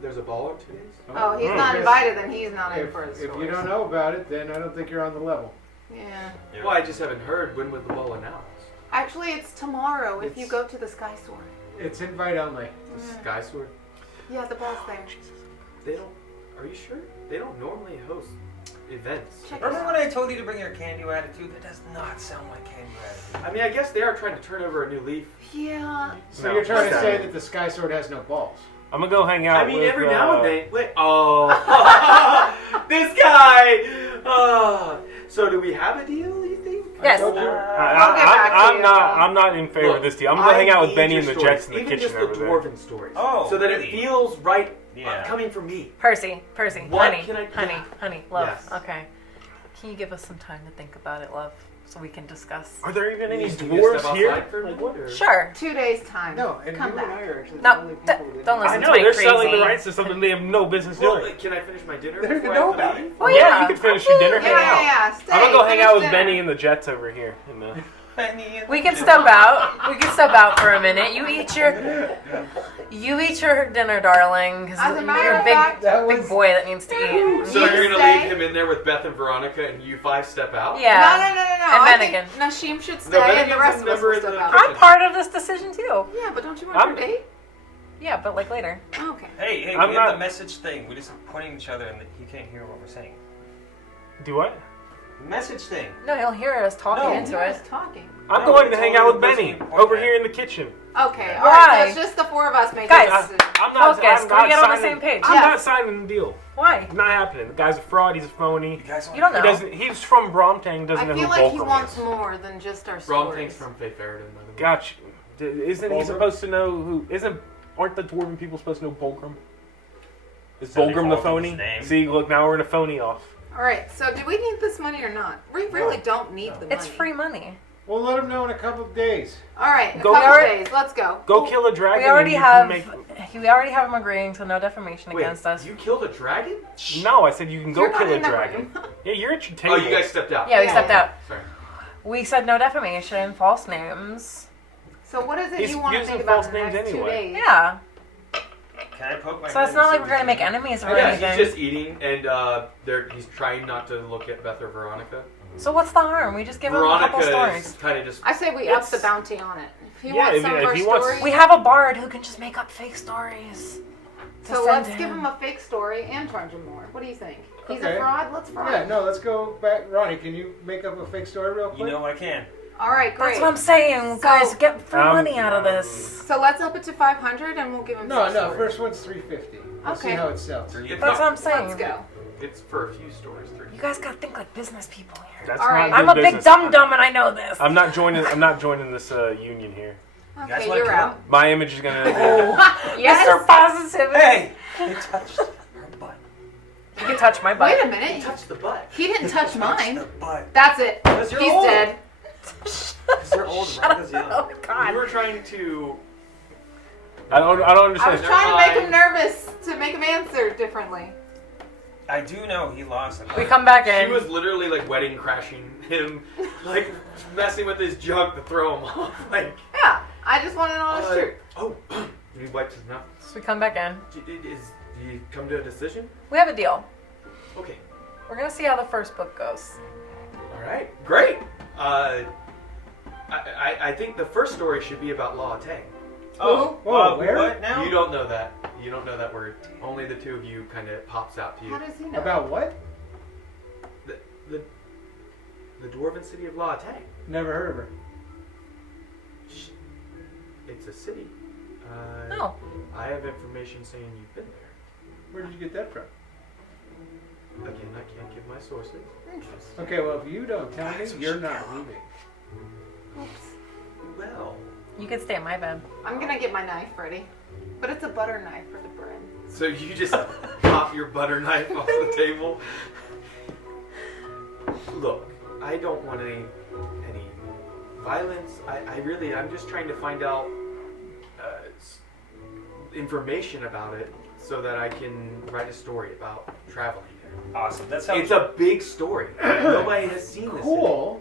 There's a ball in 2 days? oh, he's Mm. not Yes. invited, then he's not in If, for his if stories. you don't know about it, then I don't think you're on the level. Yeah. Well, I just haven't heard. When was the ball announced? Actually, it's tomorrow if you It's- go to the Sky Sword. It's invite only. The Sky Sword? Yeah, the ball's there. They don't. Are you sure? They don't normally host events. Check it Remember out. when I told you to bring your can-do attitude? That does not sound like can-do attitude. I mean, I guess they are trying to turn over a new leaf. Yeah. So No, you're trying to it's say not. that the Sky Sword has no balls. I'm gonna go hang out. I mean, with, every now and then. Wait. Oh, this guy. So do we have a deal? You think? Yes. I told you. I'll get back to I'm you. not. I'm not in favor Look, of this deal. I'm gonna I hang out with need Benny your and the stories, Jets in the even kitchen just the over there. dwarven stories. Oh, so that really? it feels right Yeah. coming from me. Percy, What honey, can I- honey, yeah. honey, love. Yes. Okay. Can you give us some time to think about it, love, so we can discuss? Are there even any You can just dwarves step here? outside for a minute, or- Sure. 2 days time. No, and Come you back. and I are actually the No, only people that don't I listen know to my they're crazy. selling the rights to something they have no business Well, doing. can I finish my dinner? They don't even before I know have to about leave? Oh Yeah, yeah, you can finish your dinner. Yeah, Hang out. yeah. Stay. I'm gonna go hang finish out with dinner. Benny and the Jets over here. In the... We can step out. We can step out for a minute. You eat your dinner, darling, because As a matter you're a of big, fact, that big was- boy that needs to eat. So You you're gonna stay. leave him in there with Beth and Veronica, and you 5 step out? Yeah. No. And I Bennigan. think Nashim should stay, No, and the Bennigan's rest a of us member will in step the out. kitchen. I'm part of this decision too. Yeah, but don't you want I'm- your date? Yeah, but like later. Oh, okay. Hey, I'm we have not- the message thing. We're just pointing at each other and he can't hear what we're saying. Do what? Message thing. No, he'll hear us talking No. into You're it. just talking. I'm No, going to it's hang only out with the person Benny you point over at. here in the kitchen. Okay, all Why? right. So it's just the 4 of us making Guys, this decision. I'm not. Focus. I'm Can we not get on the signing- same page? I'm Yes. not signing the deal. Why? Not happening. The guy's a fraud. He's a phony. You guys You don't know. He doesn't. He's from Bromtang. Doesn't I know feel who like he Volcrum wants is. more than just our Wrong stories. things from Faye Faradin, by the way. Gotcha. Isn't he Volcrum? supposed to know who? Aren't the dwarven people supposed to know Volcrum? Is So they Volcrum the called him phony? his name? See, look, now we're in a phony off. All right. So do we need this money or not? We really don't need the money. It's free money. We'll let him know in a couple of days. All right. A Go- couple Alright. days. Let's go. Go kill a dragon. We already and you have. Can We already have him agreeing to no defamation Wait, against us. you killed a dragon? make... No, I said you can go You're not kill a in that dragon. room. Yeah, you're at your table. Oh, you guys stepped out. Yeah, we Yeah. stepped out. Sorry. We said no defamation, false names. So what is it He's you want to using think about false in the names next 2 anyway. days? Yeah. Can I poke my So head it's not and like see we're gonna what's make in it? enemies or Yeah, anything. he's just eating, and he's trying not to look at Beth or Veronica. So what's the harm? We just give him a couple Veronica is stories. kind of just. I say we up It's- the bounty on it. If he Yeah, wants if some he- of if our he wants- stories, We have a bard who can just make up fake stories. to so send let's to give him a fake story and charge him more. What do you think? He's Okay. a fraud. Let's fraud. Yeah, no, let's go back. Ronnie, can you make up a fake story real quick? You know I can. All right, great. That's what I'm saying, guys. So- Get free money out of this. So let's up it to 500 and we'll give him. No, some no. stories. First one's 350. Let's see Okay. how it sells. It's That's not- what I'm saying. Let's go. It's for a few stories. You guys gotta think like business people here. That's All right. not I'm good a big business. dum dum and I know this. I'm not joining. I'm not joining this union here. guys Okay, wanna you're come? out. My image is gonna. Yes. Mr. Positivity. Hey! They touched her butt. You can touch my butt. Wait a minute. Touch the butt. He didn't touch The mine. butt. That's it. Because you're He's old. dead. Because they're old. Veronica's young. Oh You God. were trying to. I don't I was understand. trying to make mind. him nervous to make him answer differently. I do know he lost. We come back in. She was literally like wedding crashing him, like messing with his junk to throw him off. Like, Yeah, I just want to know the truth. oh, he wiped his mouth. So we come back in. Did you come to a decision? We have a deal. Okay. We're gonna see how the first book goes. All right. Great. I think the first story should be about La Tang. Oh, Whoa, where? what now? You don't know that. You don't know that word. Only the two of you kind of pops out to you. How does he know? About what? The dwarven city of La Tang. Never heard of her. It's a city. No. I have information saying you've been there. Where did you get that from? Again, I can't give my sources. Interesting. Okay, well, if you don't tell me, you're not leaving. Oops. Well, You can stay in my bed. I'm gonna get my knife ready, but it's a butter knife for the bread. so you just pop your butter knife off the table. Look, I don't want any violence. I'm just trying to find out information about it so that I can write a story about traveling there. Awesome. That sounds. It's a big story. Nobody has seen this. Cool.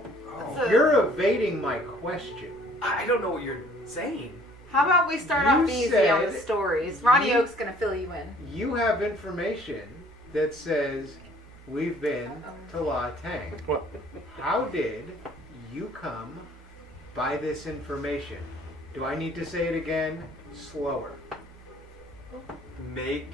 So- You're evading my question. I don't know what you're saying. How about we start You off easy on the said stories? Ronnie you- Oak's gonna fill you in. You have information that says we've been to La Tang. What? How did you come by this information? Do I need to say it again? Slower.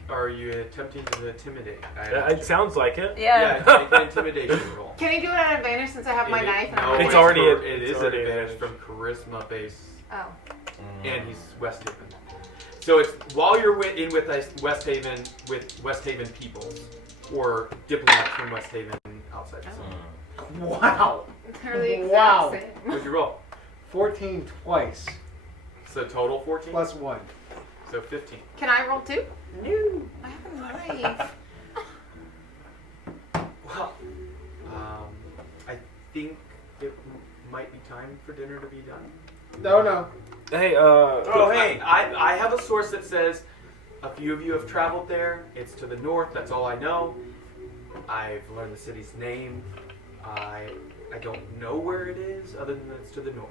Are you attempting to intimidate? It sounds like it. Yeah. Yeah, make an intimidation roll. Can you do it at advantage since I have my knife? And No, I'm It's ready? already- It it's is an already advantage advantage. from charisma base, Oh. and he's West Haven. So it's while you're in with West Haven peoples or diplomats from West Haven outside the city. Wow. They're the exact Wow. same. What'd you roll? 14 twice. So total 14. Plus 1. So 15. Can I roll too? No. I have a knife. Well, I think it might be time for dinner to be done. No. Hey, Oh, hey. I have a source that says a few of you have traveled there. It's to the north. That's all I know. I've learned the city's name. I don't know where it is, other than it's to the north.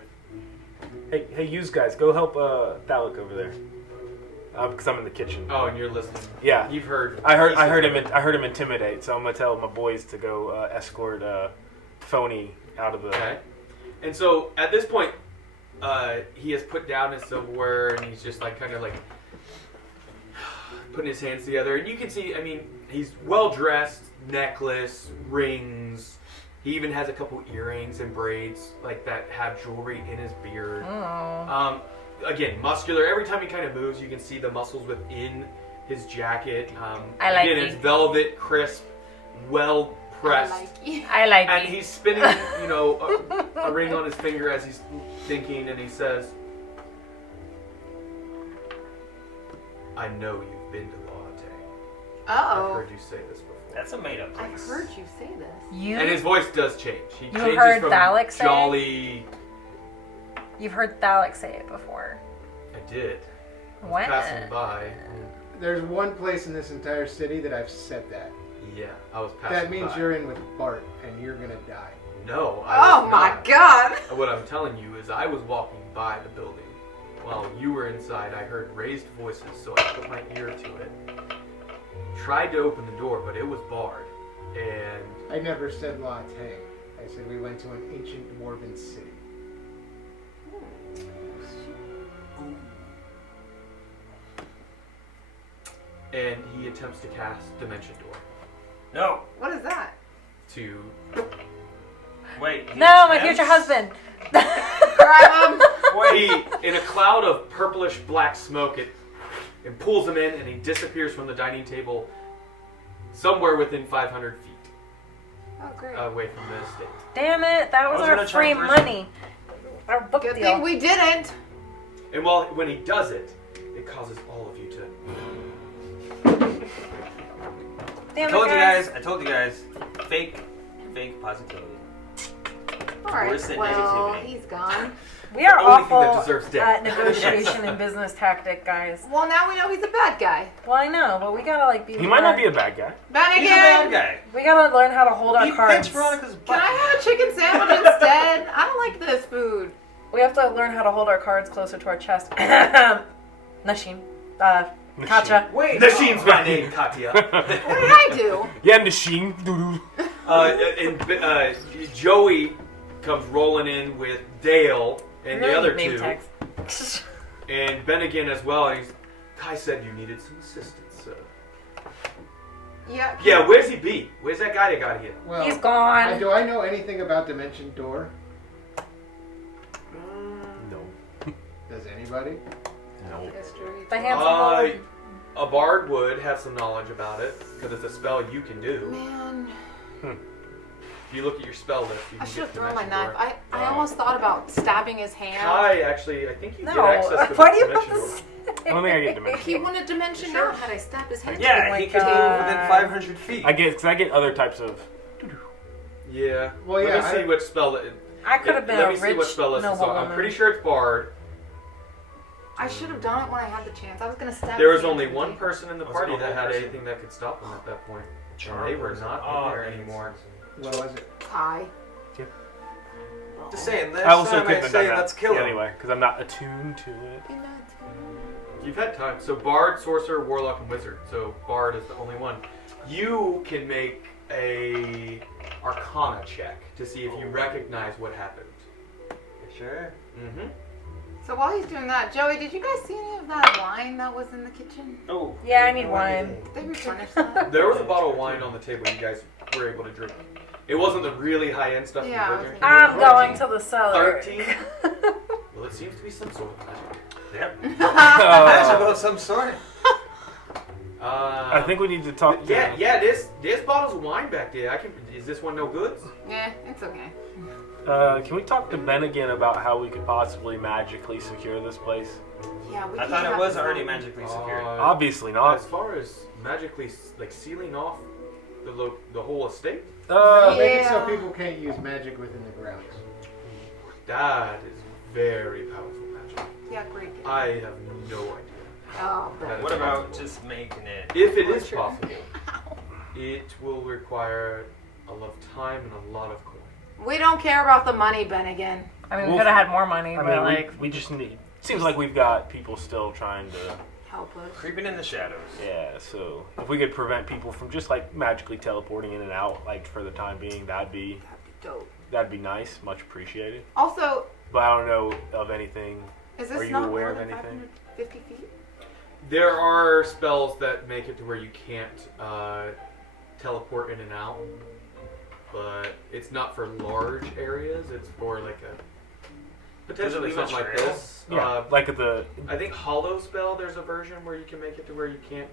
hey, you guys, go help Thalik over there. Because I'm in the kitchen. Oh, and you're listening. Yeah. You've heard. I heard him intimidate, so I'm gonna tell my boys to go escort Phony out of the. Okay. And so at this point, he has put down his silverware and he's just like kind of like putting his hands together. And you can see, I mean, he's well dressed, necklace, rings. He even has a couple earrings and braids like that have jewelry in his beard. Oh. Again, muscular. Every time he kind of moves, you can see the muscles within his jacket. I like again, it. it's velvet, crisp, well pressed. I like And it. he's spinning, a ring on his finger as he's thinking, and he says, I know you've been to Latte. I've Oh. heard you say this before. That's a made up I've place. heard you say this. And his voice does change. He You changes heard from Thalik say it? jolly. You've heard Thalik say it before. I did. When? Passing by. There's one place in this entire city that I've said that. Yeah, I was passing That means by. you're in with Bart and you're gonna die. No, I Oh was my not. god! What I'm telling you is I was walking by the building. While you were inside, I heard raised voices, so I put my ear to it. Tried to open the door, but it was barred. And I never said La Tang. I said we went to an ancient dwarven city. he attempts to cast Dimension Door No. What is that? to Wait. he No, my attempts- future husband. Grab him! he, in a cloud of purplish black smoke, it pulls him in, and he disappears from the dining table somewhere within 500 feet Oh, great. away from the estate. Damn it, that was I was our gonna try free first. money. Our book Good deal. thing we didn't. And when he does it, it causes all of you to. Damn I told it, you guys. guys. I told you guys. Fake positivity. All right. Worse than Well, negativity. he's gone. We are The only thing awful that deserves death. at negotiation and business tactic, guys. Well, now we know he's a bad guy. Well, I know, but we gotta like be. He might not be a bad guy. Then He's a bad again, guy. We gotta learn how to hold our He cards. pinched Veronica's can butt. I have a chicken sandwich instead? I don't like this food. We have to learn how to hold our cards closer to our chest. Nashim, Katja. Wait, Nashin's my name, Katya. What did I do? Yeah, machine. Doo-doo. And Joey comes rolling in with Dale and the other Name two, tags. and Ben again as well. And Kai said you needed some assistance. Yeah. Yeah, where's he be? Where's that guy that got here? Well, He's gone. do I know anything about Dimension Door? No. Does anybody? No. History. The handsome A bard would have some knowledge about it because it's a spell you can do. Man, If you look at your spell list, you I can should have get thrown my Dimension knife. Door. I almost thought about stabbing his hand. Kai, actually, I think you No. get access to Why do the you have Dimension to? Door. I don't think I get dimension. He wouldn't have dimensioned out had I stabbed his hand. Yeah, Oh my he could move God. within 500 feet. I get, cause I get other types of. Yeah. Well, Let yeah, me see which spell it. I could have been Let a me see rich what spell list it's on. I'm noblewoman. pretty sure it's bard. I should have done it when I had the chance. I was gonna stab. There his was hand only with one it. person in the Was party it a that whole had person? anything that could stop them at that point. Charm And they were person. not Oh, in there yes. anymore. What was it? Kai. Just saying, I also time could I have say done let's that kill him. anyway, because I'm not attuned to it. You've had time. So bard, sorcerer, warlock, and wizard. So bard is the only one. You can make a Arcana check to see if you recognize what happened. Sure. Mm-hmm. So while he's doing that, Joey, did you guys see any of that wine that was in the kitchen? Oh. Yeah, I need wine. Did they replenish that? There was a bottle of wine on the table you guys were able to drink. It wasn't the really high-end stuff Yeah, you I were was drinking. I'm going to the cellar. 13? Well, it seems to be some sort of magic. Yep. Oh. Magical of some sort. I think we need to talk. To Yeah. There's bottles of wine back there. Is this one no goods? Yeah, it's okay. Can we talk to Ben again about how we could possibly magically secure this place? Yeah, we I can't thought it have was this already on. magically secured. Obviously not. As far as magically like sealing off the whole estate, Make it so Yeah. people can't use magic within the grounds. that is very powerful magic. Yeah, great. I have no idea. Oh, That but is What about possible. just making it? If it is possible, it will require a lot of time and a lot of coin. we don't care about the money, Bennigan. I mean, we Well, could have had more money, I but mean, like, we just need. Seems like we've got people still trying to. Help us. Creeping in the shadows. Yeah, so if we could prevent people from just like magically teleporting in and out, like for the time being, That'd be dope. that'd be nice, much appreciated. Also, But I don't know of anything. is this Are you not aware more of than anything? 550 feet? There are spells that make it to where you can't teleport in and out, but it's not for large areas. It's for like a potentially leave a something like trail? this. Yeah, like at the. I think Hollow Spell. There's a version where you can make it to where you can't.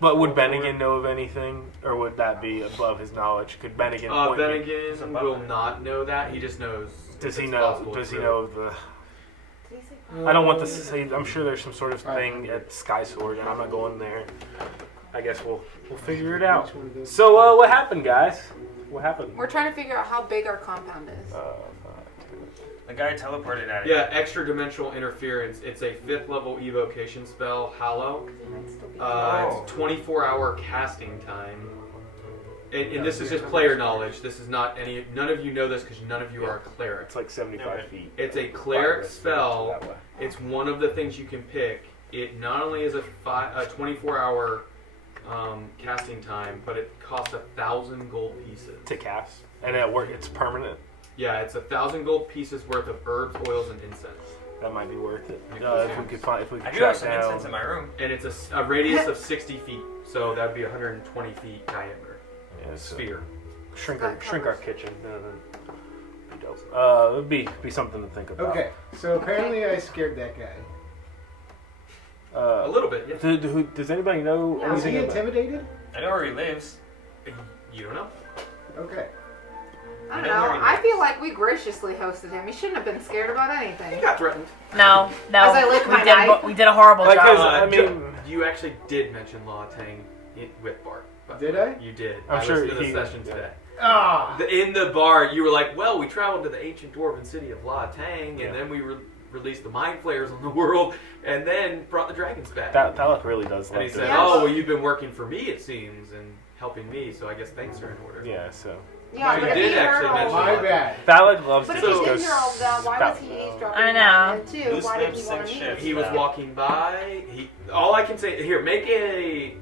But would Bennigan know of anything, or would that be above his knowledge? Could Bennigan? point me- Bennigan will not know that. He just knows. Does he it's know? possible Does he to- know of the? Did he say I don't want this to say. I'm sure there's some sort of thing at Sky Sword, and I'm not going there. I guess we'll figure it out. Which one of those? So what happened, guys? What happened? We're trying to figure out how big our compound is. The guy teleported at it. Yeah, extra dimensional interference. It's a 5th level evocation spell, Hallow. It might still be It's 24-hour casting time. And this is just player knowledge. This is not any. None of you know this because none of you are a cleric. It's like 75 Okay. feet. It's a cleric spell. That way. It's one of the things you can pick. It not only is a 24-hour casting time, but it costs 1,000 gold pieces. To cast, and at work it's permanent. Yeah, it's 1,000 gold pieces worth of herbs, oils, and incense. That might be worth it. Yeah. If we could find, if we could I do have track some down. incense in my room. And it's a radius of 60 feet, so that would be 120 feet diameter. Yeah, so Sphere. shrink our kitchen. Be dope. It'd be something to think about. Okay, so apparently I scared that guy. A little bit, yeah. Does anybody know Was he anything about? intimidated? I know where he lives. You don't know? Okay. I don't know. I feel like we graciously hosted him. He shouldn't have been scared about anything. He got threatened. no, As I lick my knife. we did a horrible Like, job. I mean- You actually did mention Law Tang with Bart. Did I? You did. I'm I sure listened to the he- session yeah. today. Ah! In the bar, you were like, "Well, we traveled to the ancient dwarven city of La Tang, and then we released the mind flayers on the world, and then brought the dragons back. Thalek really does and he love said, to. "Oh, well, you've been working for me, it seems, and helping me, so I guess thanks are in order." Yeah, so Yeah, You but if did he heard actually all mention My that. bad. Thalek loves But to if he just go did hear all of that, why was he spout. eavesdropping? I know. And two, Loose why did lips he want and to meet shit. with He was Yeah. walking by. All I can say here, make a.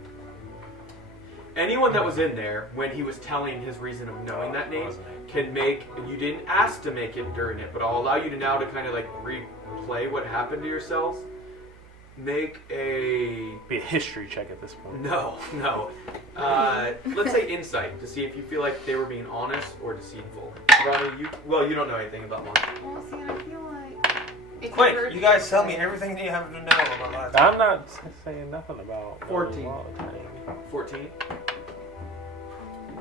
Anyone that was in there when he was telling his reason of knowing that name can make. You didn't ask to make it during it, but I'll allow you to now to kind of like replay what happened to yourselves. Make a. Be a history check at this point. No. Let's say insight to see if you feel like they were being honest or deceitful. Ronnie, you don't know anything about money. Well, see, I feel like. If Quick, heard you guys tell me everything that you have to know about last I'm not saying nothing about 14. 14.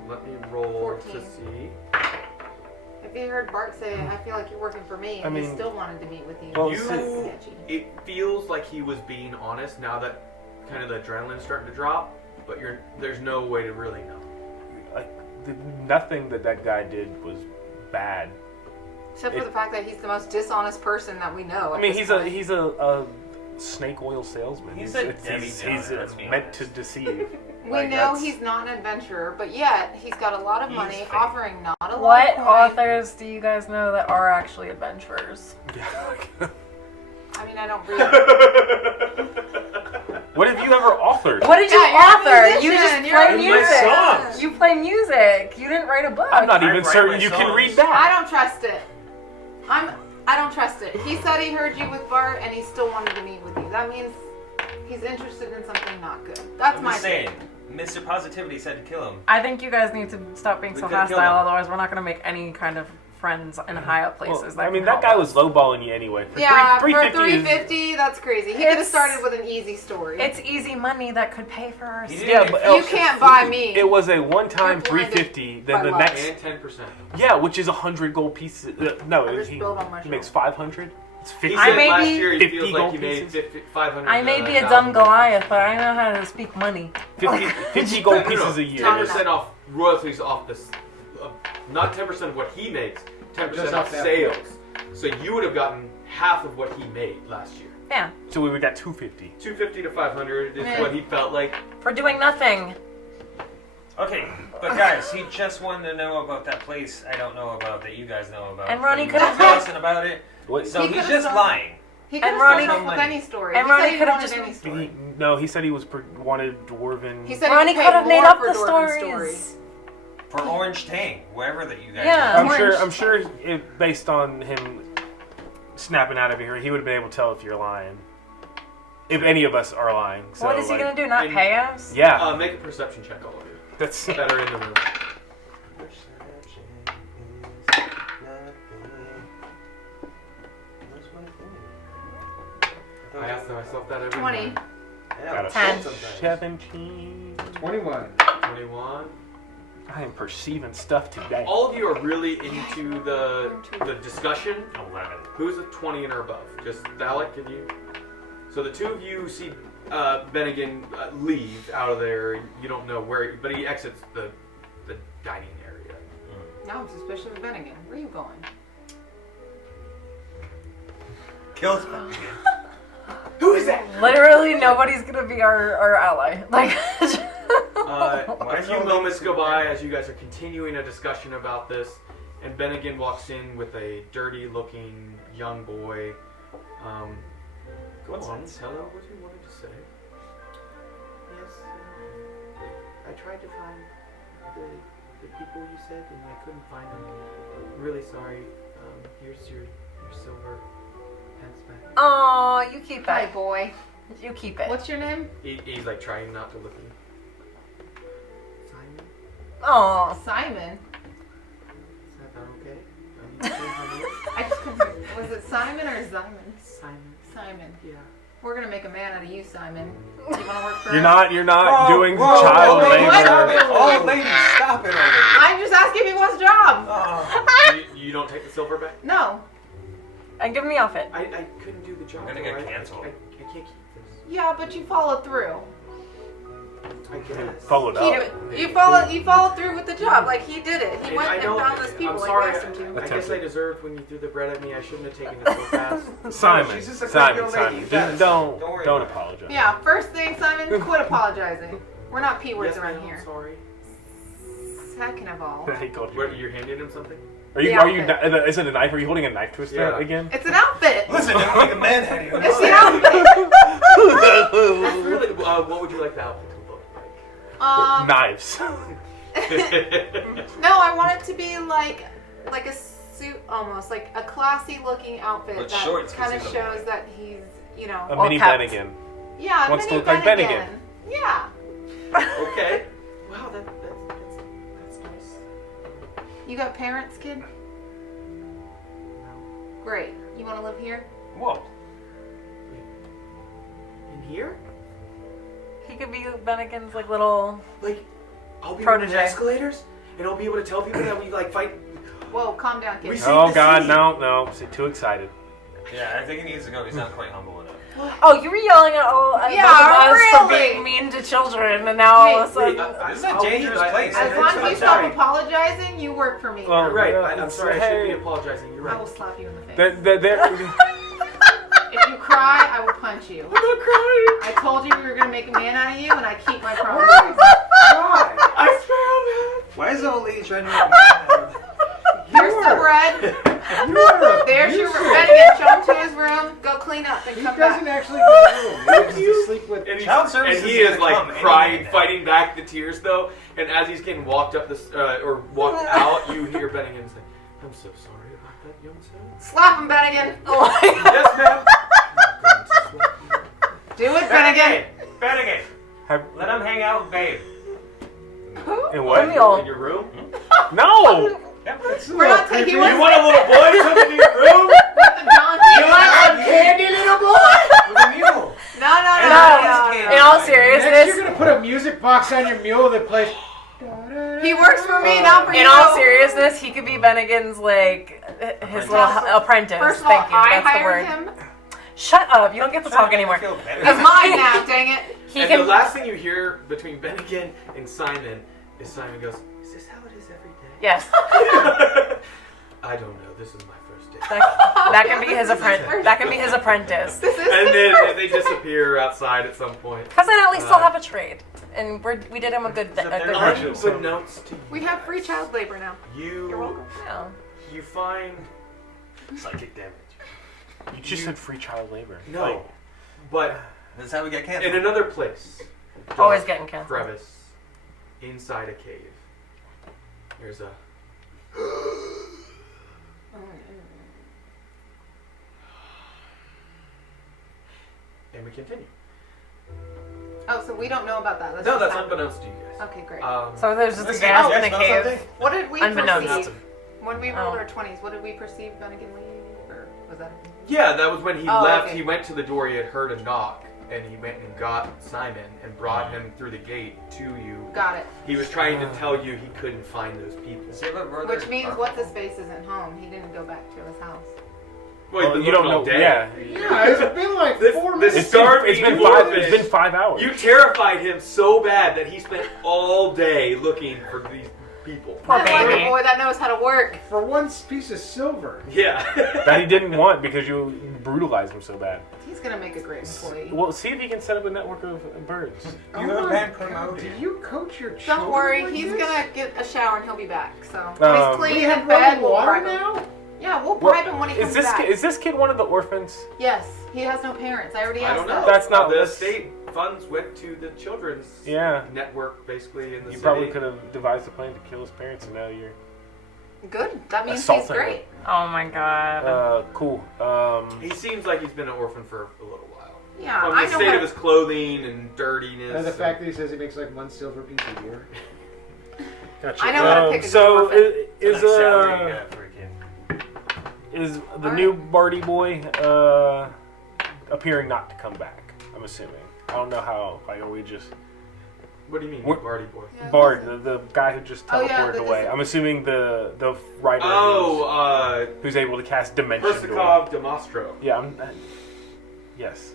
Let me roll 14. to see. If you heard Bart say, I feel like you're working for me, and I he mean- still wanted to meet with you. Well, You- That's sketchy. It feels like he was being honest now that kind of the adrenaline's starting to drop, but there's no way to really know. Like nothing that guy did was bad. Except for the fact that he's the most dishonest person that we know. I at mean, this he's point. a snake oil salesman. He's a he's demi-downer, let's be meant honest. to deceive. We Like, know that's- he's not an adventurer, but yet he's got a lot of He's money, fake. offering not a lot What of coin. authors do you guys know that are actually adventurers? I mean, I don't read. What have you ever authored? What did you Yeah, you're a author? You musician, just you're play a music. songs. You play music. You didn't write a book. I'm not I even write certain my you can songs. read I that. don't trust it. I don't trust it. He said he heard you with Bart, and he still wanted to meet with you. That means he's interested in something not good. That's I'm my just saying, take. Mr. Positivity said to kill him. I think you guys need to stop being We so could've killed hostile, him. otherwise we're not going to make any kind of friends in high up places. Well, I mean, can that help guy us. was lowballing you anyway. For Yeah, for 350 is- 350, that's crazy. He could have It's- started with an easy story. It's easy money that could pay for our He stuff. didn't Yeah, but you can't buy me. It was a one-time You're blinded 350. Then by the luck. next, And 10%. yeah, which is 100 gold pieces. No, I just he build on my makes show. 500. It's 50. He I said may last be- year he 50 feels like gold he made pieces. 500. I may be a 1,000. dumb Goliath, but I know how to speak money. 50 gold pieces a year. 10% off royalties off this. Not 10% of what he makes. 10% Just off off that sales. So you would have gotten half of what he made last year. Yeah, So we got 250. 250 to 500 is Yeah. what he felt like. for doing nothing. Okay, but guys, he just wanted to know about that place I don't know about that you guys know about. And Ronnie He could've won't tell us about it. What? So He he's could've just done- lying. He could And have Ronnie- started off with money. any story. And He Ronnie said he could've wanted just- any story. No, he said he wanted dwarven. He said Ronnie he could have made more up for the Dwarven stories. For Orange Tang, wherever that you guys Yeah. are. I'm sure based on him snapping out of here, he would have been able to tell if you're lying. If any of us are lying. So, What is he like, gonna do? Not in- pay us? Yeah. Make a perception check, all of you. That's That are in the room. I ask myself that every 20. morning. got a 10. 17. 21. 21. I am perceiving stuff today. All of you are really into the discussion. 11. Who's a 20 and or above? Just Alec, can you? So the two of you see Bennigan leave out of there. You don't know where, but he exits the dining area. Now I'm suspicious of Bennigan. Where are you going? Kills Who is that? Literally, nobody's gonna be our ally. Like, A few moments go by as you guys are continuing a discussion about this, and Bennigan walks in with a dirty-looking young boy. Go on, tell her what you wanted to say. Yes, I tried to find the people you said, and I couldn't find them. I'm really sorry. Here's your silver pence back. oh, you keep Hi, it. boy. You keep it. What's your name? He's like trying not to look at you. Simon, Oh, Simon. is that okay? Are you saying honey? I just couldn't. Was it Simon or Simon? Simon, Simon. yeah. We're gonna make a man out of you, Simon. You wanna work for You're us? not child whoa, labor. what? Oh, lady, stop it already. I'm just asking if he wants a job. Oh. You don't take the silver back? No. and give me off it. I couldn't do the job. I'm gonna get so canceled. I can't keep this. Yeah, but you follow through. I guess. Followed He, up. you followed through with the job. Like he did it. He And went I and know- found those people I'm like sorry. he asked him to. I guess Attempted. I deserved when you threw the bread at me. I shouldn't have taken it so fast. Simon, she's just a Simon, quick little lady. Simon. You got Just it. don't Don't worry don't about it. apologize. Yeah, first thing, Simon, quit apologizing. We're not P-words Yes, around ma'am, here. I'm sorry. Second of all, He called you. What, you're handing him something? Are you? The Are you? outfit. Is it a knife? Are you holding a knife twister Yeah. again? it's an outfit. Listen, I'm like a man had you. It's the outfit. That's really, what would you like the outfit to look like? Knives. No, I want it to be like a suit, almost like a classy looking outfit With that shorts, 'cause kind of he's a shows boy. that he's, you know, A Well mini kept. Bennigan. yeah, wants to mini look like Bennigan. Bennigan. Yeah. Okay. Wow, that's nice. You got parents, kid? No. Great. You want to live here? Whoa. In here? He could be Bennigan's like little. Like, I'll be Protege. on the escalators, and I'll be able to tell people that we like fight. Whoa, calm down, kid. We- Oh the God, city. no! See, too excited. Yeah, I think he needs to go. He's not quite humble enough. Oh, you were yelling at all at Yeah, both of us for really? being mean to children, and now all of a Wait, sudden. This is a dangerous place. As long as you stop apologizing, you work for me. Well, You're right. Yeah, I'm sorry. I shouldn't be hey. apologizing. You're I will right. slap you in the face. They're If you cry, I will punch you. I'm not crying. I told you we were gonna make a man out of you, and I keep my promise. God, I swear, Why is the old lady trying to make me mad? Here's the bread. man. You are There's your abusive. bread again. Show him to his room. Go clean up and He come doesn't back. actually go to the room. He goes to sleep with. And, Child services he is is gonna like come any crying, minute now. fighting back the tears though. And as he's getting walked up this or walked out, you hear Bennigan say, "I'm so sorry about that, young son." Slap him, Bennigan. Yes, ma'am. Do it, Bennigan. Bennigan. have, Let him hang out with Babe. in what? Emil. In your room? No! Yep. We're not taking. He You wants want a little boy to come into your room? the donkey. Candy little boy. With a mule. No. In all Next, seriousness, you're gonna put a music box on your mule that plays. He works for me, not for you. in all seriousness, he could be Bennigan's like his little apprentice. First of all, Thank you. I That's the hired word. him. Shut up! You don't get to talk anymore. I feel better. He's mine now. Dang it. He And can. the last thing you hear between Bennigan and Simon is Simon goes, "Is this how it is every day?" Yes, I don't know. This is my first day. that can be his apprentice. That can be his apprentice. This is And his then first. they disappear outside at some point. Because then at least they'll have a trade, and we did him a good. Except A they're good not. run. Unbeknownst to you, We have free child labor now. you, You're welcome. Yeah. you find Psychic damage. You just said free child labor. no, Like, but That's how we get in canceled. another place, Always dark getting canceled. crevice inside a cave. There's a and we continue. Oh, so we don't know about that. No, just that's happened. unbeknownst to you guys. Okay, great. So there's just a Listen, gas oh, in a yes, cave. something. What did we Unbeknownst. perceive when we rolled Oh. our 20s? What did we perceive Bennigan leave, or was that? Yeah, that was when he Oh, left. okay. He went to the door. He had heard a knock, and he went and got Simon and brought him through the gate to you. Got it. He was trying to tell you he couldn't find those people. Does he have a brother? Which means what's his face isn't home. He didn't go back to his house. Well, he's been you don't looking all know. day. Yeah. Yeah, it's been like This- 4 this- minutes. Starving orphan. It's been 5 hours. You terrified him so bad that he spent all day looking for these people. Poor I like baby. a boy that knows how to work. For one piece of silver. Yeah. that he didn't want because you brutalized him so bad. He's gonna make a great employee. Well, see if he can set up a network of birds. You Oh have my been God, promoted. do you coach your children? Don't worry, like he's this? gonna get a shower and he'll be back. So when he's We We clean have in bed, running we'll water bribe him. now? Yeah, we'll What- bribe him when he comes back. Is this kid one of the orphans? Yes, he has no parents. I already I asked don't know. that. That's not- the state funds went to the children's Yeah. network, basically in the You city. probably could have devised a plan to kill his parents, and now you're Good. That means Assaulting he's great. Oh my god. cool. He seems like he's been an orphan for a little while. Yeah, From I the know state how of his clothing and dirtiness. And the fact that he says he makes like 1 silver piece a year. Gotcha. I know how to pick a good So orphan. is Nice salary you got for a kid. is the All new Barty boy appearing not to come back? I'm assuming. I don't know how. Like, are we just What do you mean, What- Barty boy? Yeah, Bard, listen. the guy who just Oh, teleported yeah, the away? dis- I'm assuming the writer who's able to cast dimension. door. Persikov Demostro. Yeah. Yes.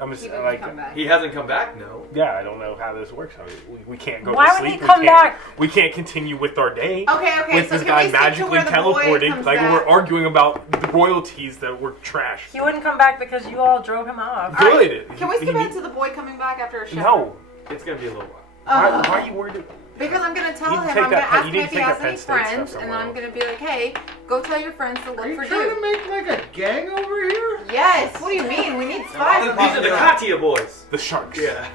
I'm just He didn't like, come back. He hasn't come back. No. yeah, I don't know how this works. I mean, we can't go Why to would sleep. he come we can't, back? We can't continue with our day. Okay, With so this can guy we stick to magically where the boy teleporting, comes like back? we're arguing about the royalties that were trash. He wouldn't come back because you all drove him off. All right, Good. Can we skip He- ahead to the boy coming back after a shower? No. It's gonna be a little while. Why are you worried? Because I'm gonna tell You him, need I'm to gonna take that- ask you him need if to he take has that any Penn State stuff friends, and somewhere I'm else. gonna be like, hey, go tell your friends to Are look you for trying you. to make like a gang over here? Yes. What do you mean? We need spies. These are the Katia boys. The sharks. Yeah.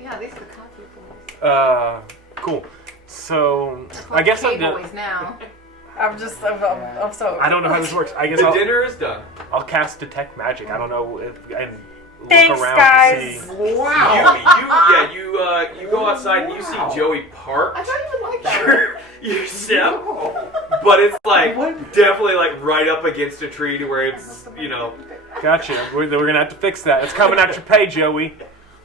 Yeah, these are the Katia boys. Cool. So They're I called guess I'm K-boys now. I'm so. I don't know how this works. I guess The I'll dinner is done. cast detect magic. I don't know if and look Thanks, around guys. to see. You go outside and you see Joey parked. I thought you would like that. You sip, but it's like definitely like right up against a tree to where it's Gotcha. We're gonna have to fix that. It's coming out your pay, Joey.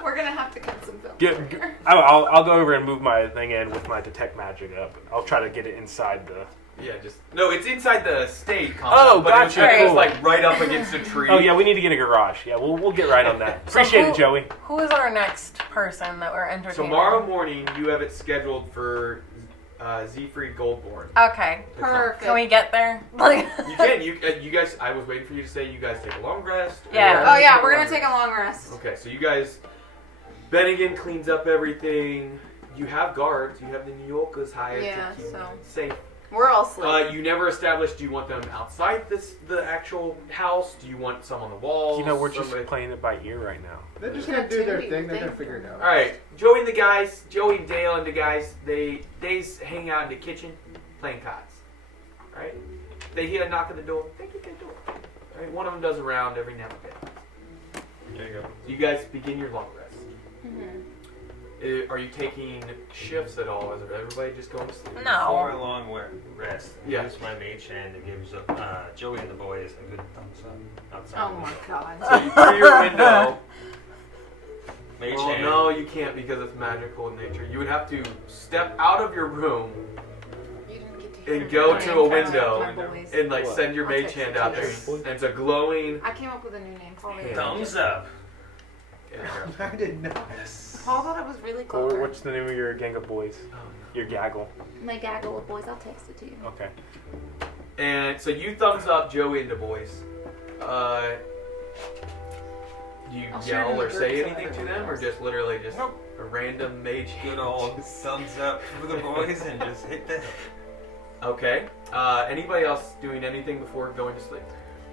We're gonna have to cut some film. I'll go over and move my thing in with my detect magic up. I'll try to get it inside the. no, it's inside the state compound. Oh, but gotcha. It was Cool. like right up against a tree. Oh yeah, we need to get a garage. Yeah, we'll get right on that. So Appreciate it, Joey. Who is our next person that we're entertaining? Tomorrow morning, you have it scheduled for Zefried Goldborn. Okay. Perfect. Can we get there? Like. You can. You guys. I was waiting for you to say you guys take a long rest. Yeah. Oh yeah, we're gonna take a long rest. Okay, so you guys. Bennigan cleans up everything. You have guards. You have the New Yorkers hired Yeah, to keep so- safe. We're all asleep. You never established. Do you want them outside the actual house? Do you want some on the walls? We're just Somebody- playing it by ear right now. They're just Yeah, gonna do their Timmy, thing. They're thank gonna figure it out. All right, Joey and the guys, Joey and Dale and the guys, they hang out in the kitchen playing cards. All right, they hear a knock at the door. They get their door. All right, one of them does a round every now and then. There you go. So you guys begin your long rest. Mhm. Are you taking shifts at all? Is everybody just going to sleep? For No. a long rest, Yeah. use my mage hand to give Joey and the boys a good thumbs up outside. Oh my god. So you through your window. Mage Well, hand. no, you can't because it's magical in nature. You would have to step out of your room You didn't get to hear and go my to a name, window my boys. and like What? send your I'll mage text hand it out to there, you. and it's a glowing. I came up with a new name. Paul. Yeah. Thumbs up. I didn't know. Paul thought it was really Or clever. what's the name of your gang of boys? Your gaggle. My gaggle with boys. I'll text it to you. Okay. And so you thumbs up Joey and the boys. Do you I'll share it in yell the or say group so anything to everyone them, or knows. just literally just Nope. a random mage Good hand? old thumbs up for the boys and just hit the. Okay. Anybody else doing anything before going to sleep?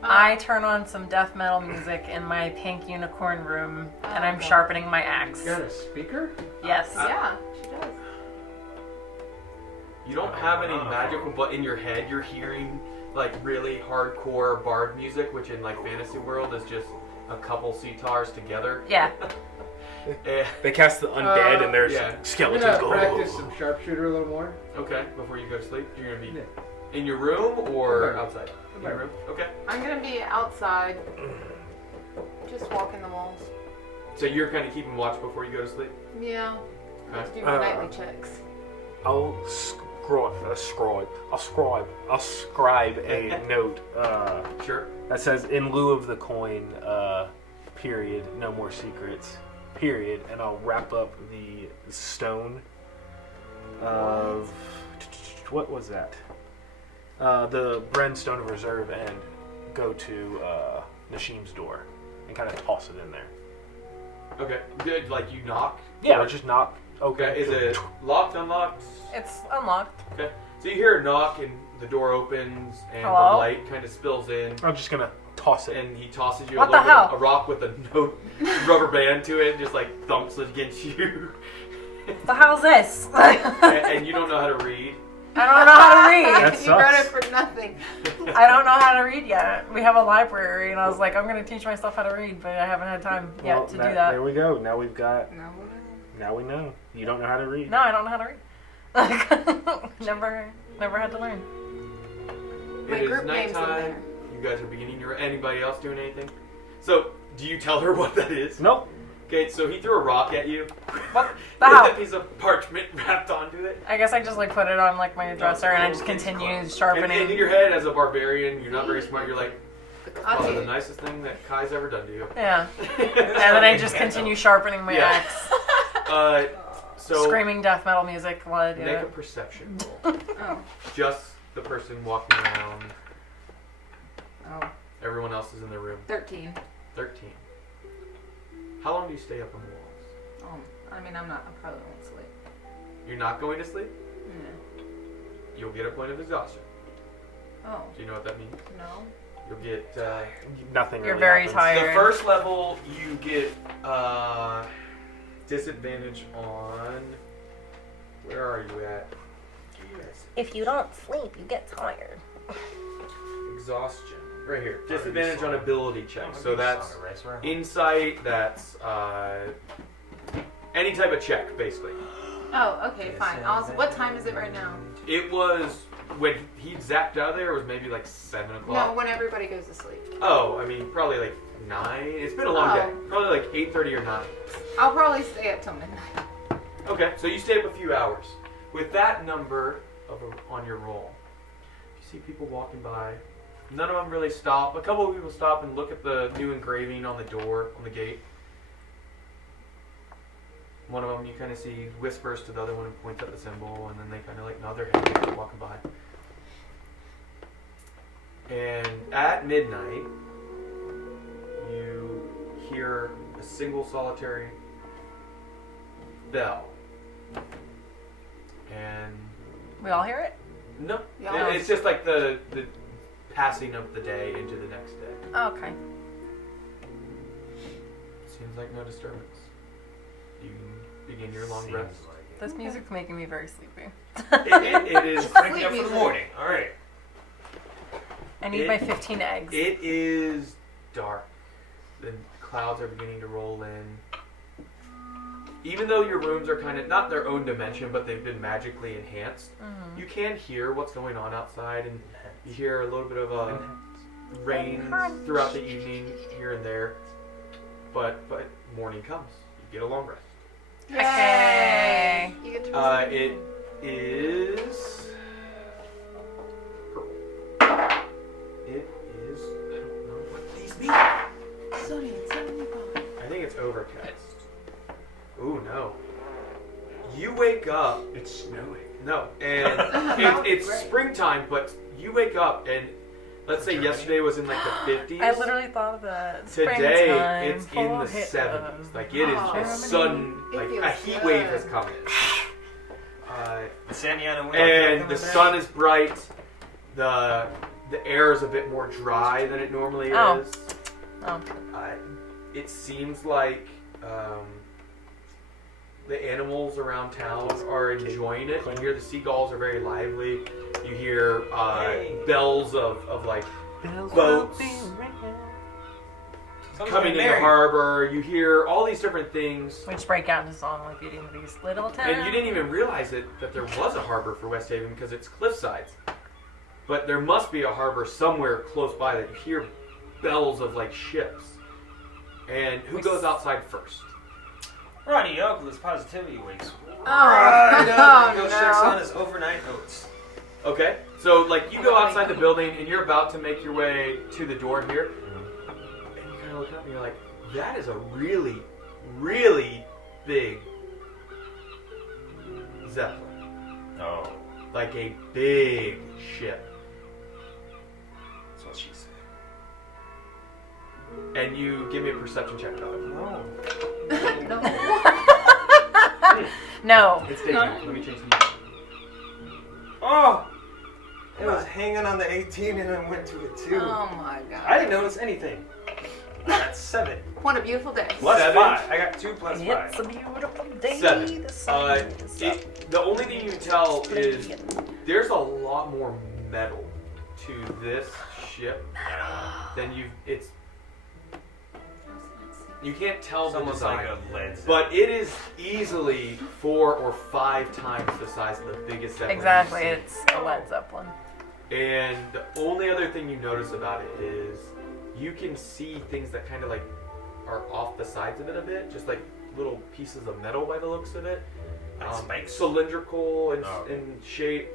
I turn on some death metal music in my pink unicorn room, and I'm Okay. sharpening my axe. You got a speaker? Yes. Yeah, she does. You don't have any magical, but in your head you're hearing like really hardcore bard music, which in like fantasy world is just a couple sitars together. Yeah. Eh, They cast the undead and there's yeah. I'm skeletons gonna go. practice some sharpshooter a little more. okay, before you go to sleep, you're gonna be Yeah. in your room or Okay. outside? In your room. Okay. I'm gonna be outside, just walking the walls. So you're kind of keeping watch before you go to sleep. Yeah. Let's do Uh, nightly checks. I'll scribe a note Sure. that says, in lieu of the coin, period, no more secrets, period, and I'll wrap up the stone of, what was that? The Bren Stone of Reserve, and go to Nashim's door and kind of toss it in there. Okay. Good. Like you knock. Yeah, Or- I'll just knock. Okay. Is it locked? Unlocked? It's unlocked. Okay. So you hear a knock and the door opens and Hello? the light kind of spills in. I'm just gonna toss it. And he tosses you What a the little bit, hell? a rock with a rubber band to it, just like thumps it against you. The hell's this? And you don't know how to read. I don't know how to read. That You read it sucks. for nothing. I don't know how to read yet. We have a library, and I was like, I'm going to teach myself how to read, but I haven't had time yet Well, to do that. There we go. Now we've got. No. Now we know. You don't know how to read. No, I don't know how to read. never had to learn. My It is group name's in nighttime. there. You guys are beginning your. Anybody else doing anything? So, do you tell her what that is? Nope. Okay, so he threw a rock at you. What With the hell? a piece of parchment wrapped onto it. I guess I just like put it on like my dresser, and I just continue And sharpening. in your head, as a barbarian, you're not very smart. You're like, probably Okay. the nicest thing that Kai's ever done to you. Yeah. And then I just continue sharpening my Yeah. axe. So Screaming death metal music while I do make a it. perception roll. Oh. Just the person walking around. Oh. Everyone else is in the room. 13. 13. How long do you stay up on the walls? I mean, I probably won't sleep. You're not going to sleep? Yeah. You'll get a point of exhaustion. Oh. Do you know what that means? No. You'll get Nothing really You're very happens. tired. the first level. You get disadvantage on. Where are you at? If you don't sleep, you get tired. Exhaustion. Right here. Disadvantage on ability checks. So Maybe that's Song of Rice Round. insight. That's any type of check, basically. Oh, okay, fine. What time is it right now? It was when he zapped out of there. It was maybe like 7 o'clock. No, when everybody goes to sleep. Oh, I mean, probably like 9. It's been a long day. Oh. Probably like 8:30 or 9. I'll probably stay up till midnight. Okay, so you stay up a few hours. With that number on your roll, you see people walking by. None of them really stop. A couple of people stop and look at the new engraving on the door, on the gate. One of them you kind of see whispers to the other one and points at the symbol, and then they kind of like nod their head and keep walking by. And at midnight, you hear a single solitary bell. And We all hear it? no, Yeah. it's just like the passing of the day into the next day. Oh, okay. Seems like no disturbance. You begin your long Seems rest. like it. This music's making me very sleepy. It is. Crank it up for music. the morning. All right. I need my 15 eggs. It is dark. The clouds are beginning to roll in. Even though your rooms are kind of not their own dimension, but they've been magically enhanced, you can hear what's going on outside, and you hear a little bit of rain throughout the evening here and there. But morning comes. You get a long rest. Yay! You get to It is. It is. I don't know what these mean. I think it's overcast. Ooh, no. You wake up. It's snowing. No, and it's springtime, but you wake up and let's say yesterday was in like the 50s. I literally thought of that. Today Springtime it's in the for hit 70s. us. Like it is Oh, just sudden. it Like feels a heat wave has good. come in. Santiana Wind And coming the back. sun is bright. The air is a bit more dry than it normally Oh. is. Oh. It seems like the animals around town are enjoying it. You hear the seagulls are very lively. You hear bells of like boats Someone's coming getting into married. harbor. You hear all these different things. We just break out into song like Beauty and the Beast. Little town. And you didn't even realize that there was a harbor for West Haven because it's cliffsides. But there must be a harbor somewhere close by that you hear bells of like ships. And who goes outside first? Ronnie Oakley's positivity wakes. Oh, Right up. He oh goes checks no. on his overnight oats. Okay, so like you go outside the building and you're about to make your way to the door here, and you kind of look up and you're like, that is a really, really big Zeppelin. Oh, Like a big ship. that's what she said. And you give me a perception check about it. No. No. No. It's daytime. Let me change the music. Oh! It was hanging on the 18 and I went to a 2. Oh my god. I didn't notice anything. I got 7. What a beautiful day. Plus 7? 5. I got 2 plus 5. It's a beautiful day. 7. The sun is up. The only thing you can tell is there's a lot more metal to this ship than you can't tell It's the almost design. like a lead. But it is easily 4 or 5 times the size of the biggest Zeppelin. Exactly. you've It's a Led Zeppelin. seen. And the only other thing you notice about it is you can see things that kind of like are off the sides of it a bit, just like little pieces of metal by the looks of it. Like spikes? Cylindrical in Oh. shape.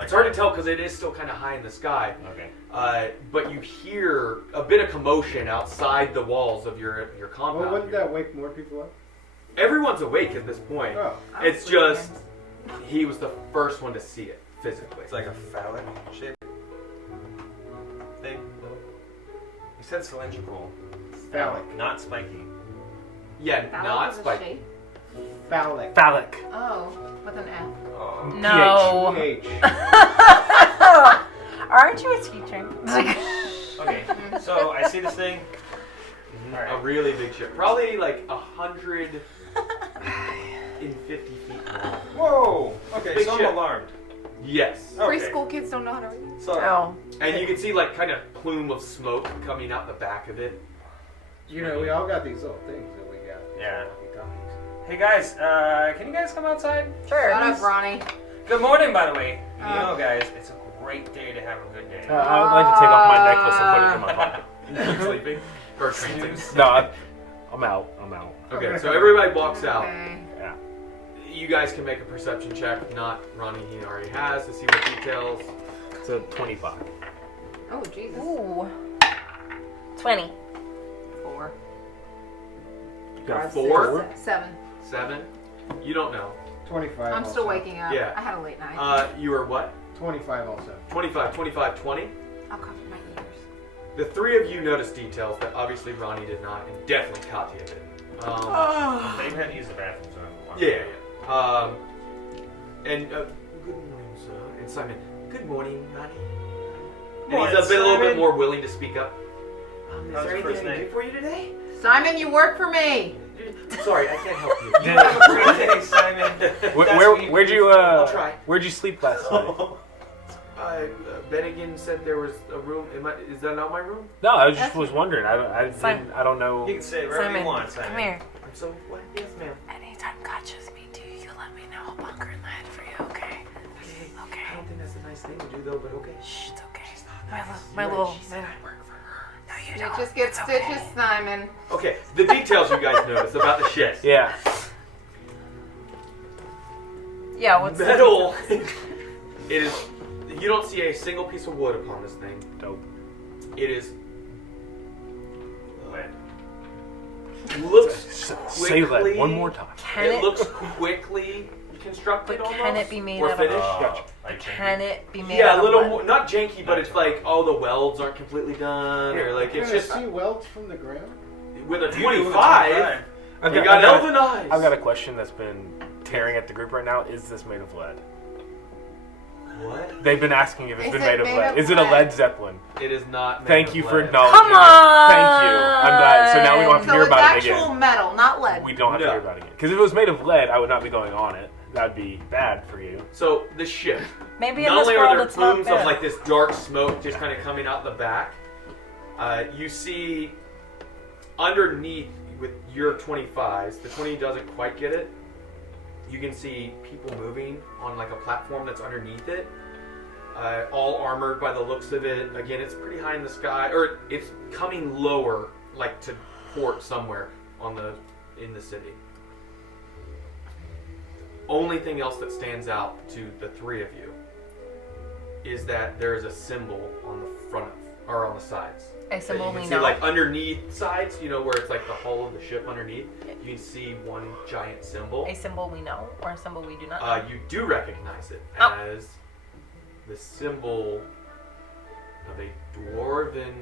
It's hard to tell because it is still kind of high in the sky. Okay. But you hear a bit of commotion outside the walls of your compound. Well, wouldn't here. that wake more people up? Everyone's awake at this point. Oh. It's just he was the first one to see it physically. It's like a phallic shape thing. You said cylindrical. Phallic. Not spiky. Yeah, Phallic not is a spiky. shape? Phallic. Phallic. Oh, with an F. Oh. No. PH. Aren't you a teacher? Okay, so I see this thing. All A right. really big ship, probably like 150 feet long. Whoa. Okay, Big so I'm ship. alarmed. Yes. Okay. Preschool kids don't know how to read. So, Oh. And you can see like kind of plume of smoke coming out the back of it. You know, we all got these little things that we got. Yeah. Walkie-talkies. hey guys, can you guys come outside? Sure. Shut up, Ronnie. Good morning, by the way. You know, guys, it's a great day to have a good day. I would like to take off my necklace and put it in my pocket. You sleeping? Or trancing? No, I'm out. I'm out. Okay, so everybody walks out. Okay. Yeah. You guys can make a perception check. Not Ronnie, he already has, to see what details. It's a 25. Oh, Jesus. Ooh. 20. 4. You got 4? 7. 7? You don't know. 25 I'm still also. waking up. Yeah. I had a late night. You were what? 25 also. 25, 25, 20. I'll cover my ears. The three of you notice details that obviously Ronnie did not, and definitely Katya did. They've had to use the bathroom, so I'm Yeah. And good morning, sir. And Simon, good morning, Ronnie. And Morning, he's a little bit Simon. more willing to speak up. Is How's there your anything first I can name? do for you today? Simon, you work for me. Sorry, I can't help you. You have a great day, Simon. That's what you Where'd do you I'll try. Where'd you sleep last night? Bennigan said there was a room. Is that not my room? No, I just was wondering. I don't know. You can say it wherever Simon, you want, Simon. come here. I'm so what? Yes, ma'am. Anytime catches me, you let me know. I'll bunker in the head for you, okay? Okay. Okay. I don't think that's a nice thing to do, though. But okay. Shh, it's okay. She's not My, nice. my You're little. right. She said I work for her. No, you You don't. just get It's stitches, okay. Simon. Okay. The details you guys notice about the ship. Yeah. Yeah, what's Metal. It is. You don't see a single piece of wood upon this thing. Dope. It is. Lead. Looks Say that quickly. one more time. Can It it, looks quickly constructed. but almost. can it be made or out finished? of? Gotcha. Like Can it be made Yeah, out a little of more, wood? not janky, but it's like all the welds aren't completely done, or like it's Can I just see welds from the ground? with a You do 25. I've You got I've elven eyes. I've got a question that's been tearing at the group right now. Is this made of lead? What? They've been asking if it's Is been it made of made lead. of Is it a lead? Led Zeppelin? It is not. Made Thank of you for lead. acknowledging Come it. Thank you. I'm glad. So now we don't have to So hear it's about it actual again. metal, not lead. We don't have to No. hear about it again. Because if it was made of lead, I would not be going on it. That'd be bad for you. So the ship. Maybe in Not this only world are there it's not plumes bad. of like this dark smoke just kind of coming out the back, you see underneath with your 25s, the 20 doesn't quite get it. You can see people moving on like a platform that's underneath it, all armored by the looks of it. Again, it's pretty high in the sky, or it's coming lower, like to port somewhere in the city. Only thing else that stands out to the three of you is that there is a symbol on the front or on the sides. A symbol you we can know. see like underneath sides, you know, where it's like the hull of the ship underneath. You can see one giant symbol. A symbol we know, or a symbol we do not know. You do recognize it Oh. as the symbol of a dwarven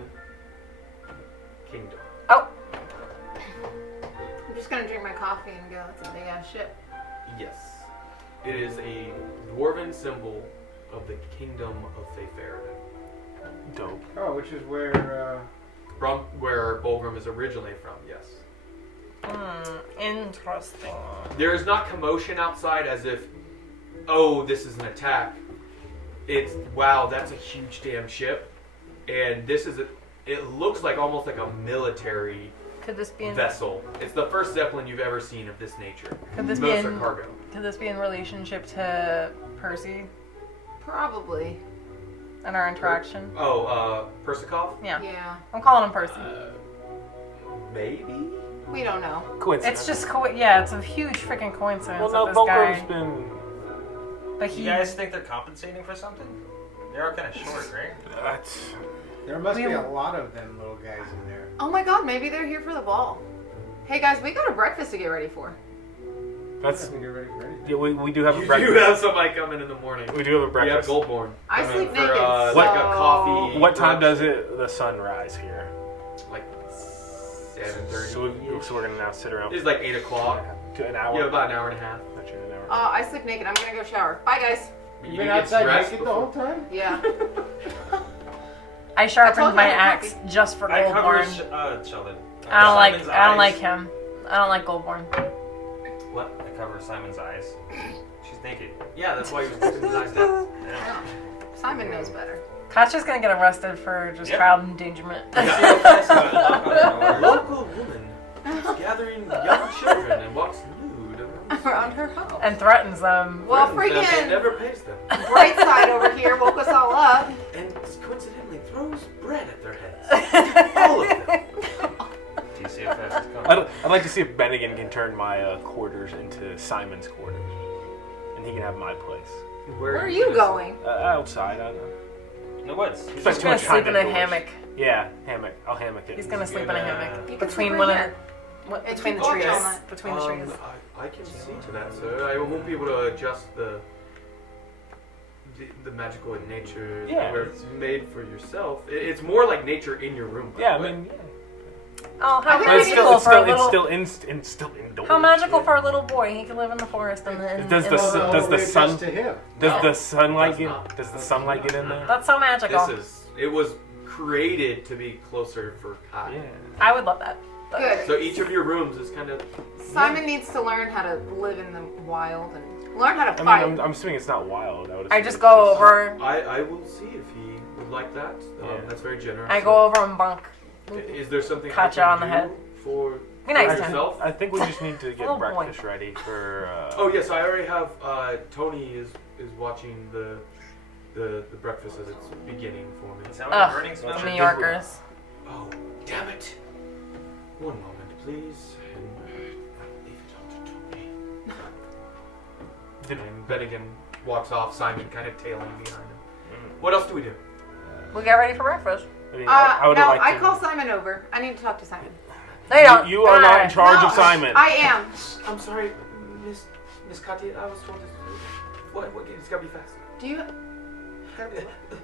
kingdom. Oh, I'm just gonna drink my coffee and go. It's a big ass ship. Yes. It is a dwarven symbol of the kingdom of Feyfair. Dope. Oh, which is where. From where Bolgrim is originally from, yes. interesting. There is not commotion outside as if, oh, this is an attack. It's, wow, that's a huge damn ship. And this is, it looks like almost like a military Could this be in? vessel. It's the first Zeppelin you've ever seen of this nature. Could this be Most are in? cargo. Could this be in relationship to Percy Probably. and our interaction? Oh, Persikov? Yeah, Yeah. I'm calling him Percy. Maybe? We don't know. Coincidence. It's just yeah, it's a huge freaking coincidence Well, that no, this guy. Volker's been. But But You guys think they're compensating for something? They are kind of short, right? There must be a lot of them little guys in there. Oh my god, maybe they're here for the ball. Hey guys, we got a breakfast to get ready for. That's Get ready. yeah. We do have a You breakfast. do have somebody coming in the morning. We do have a We have breakfast. Goldborn. I coming sleep for, naked, like a so- coffee. What time brunch. does the sun rise here? Like 7:30. So we're gonna now sit around. It's like 8 o'clock. To an hour. Yeah, about an hour and a half. Not sure, an hour. I sleep naked. I'm gonna go shower. Bye guys. You've been outside naked the whole time? Yeah. I I told sharpened you my I had axe just for I cover Goldborn. Sheldon. I don't Simon's like eyes. him. I don't like Goldborn. What? I cover Simon's eyes. She's naked. Yeah, that's why he was keeping his eyes down. Yeah. Simon knows better. Katya's gonna get arrested for just Yep. child endangerment. Local woman is gathering young children and walks nude around. Around her home. And threatens them. Well, Threatens them and freaking never pays them. Brightside over here woke us all up. And coincidentally throws bread at their heads. All of them. DCFS is coming. I'd like to see if Bennigan can turn my quarters into Simon's quarters, and he can have my place Where are you going? outside. I don't know. In the woods. It's He's like too gonna much time sleep in a indoors. hammock. Yeah, hammock. I'll hammock it. He's gonna sleep in a hammock You can between sleep one right of here. It's between the gorgeous. trees. Between the trees. I can see to that, sir. I won't be able to adjust the magical in nature Yeah. where it's made for yourself. It's more like nature in your room. by Yeah, I the way. mean, yeah. Oh, how But But it's magical for a little. it's still indoors. How magical for a little boy. He can live in the forest and then. Does the sun- Well, does the we sun- adjust to him. Does No, the sunlight does get? not. Does the sunlight get in there? That's so magical. It was created to be closer for Kai. Yeah. I would love that. But- Good. So each of your rooms is kind of Simon needs to learn how to live in the wild and learn how to I fight. mean, I'm assuming it's not wild. I would. I assume just it's go over. I will see if he would like that. Yeah. That's very generous. I go over and bunk. Is there something I Katya can on the do head. for Be nice to him. yourself? I think we just need to get Little boy. breakfast ready for. Oh yes, I already have. Tony is watching the breakfast as it's beginning for me. Is that what the Ugh, burning smell? New Yorkers. Oh, damn it! One moment, please. And leave it up to Tony. And Bennigan walks off. Simon kind of tailing behind him. What else do we do? We get ready for breakfast. I mean, I would no, like I to. call Simon over. I need to talk to Simon. They don't. You are not in charge No, of Simon. I am. I'm sorry, Miss Katya. I was told this. What? It's gotta be fast. Do you?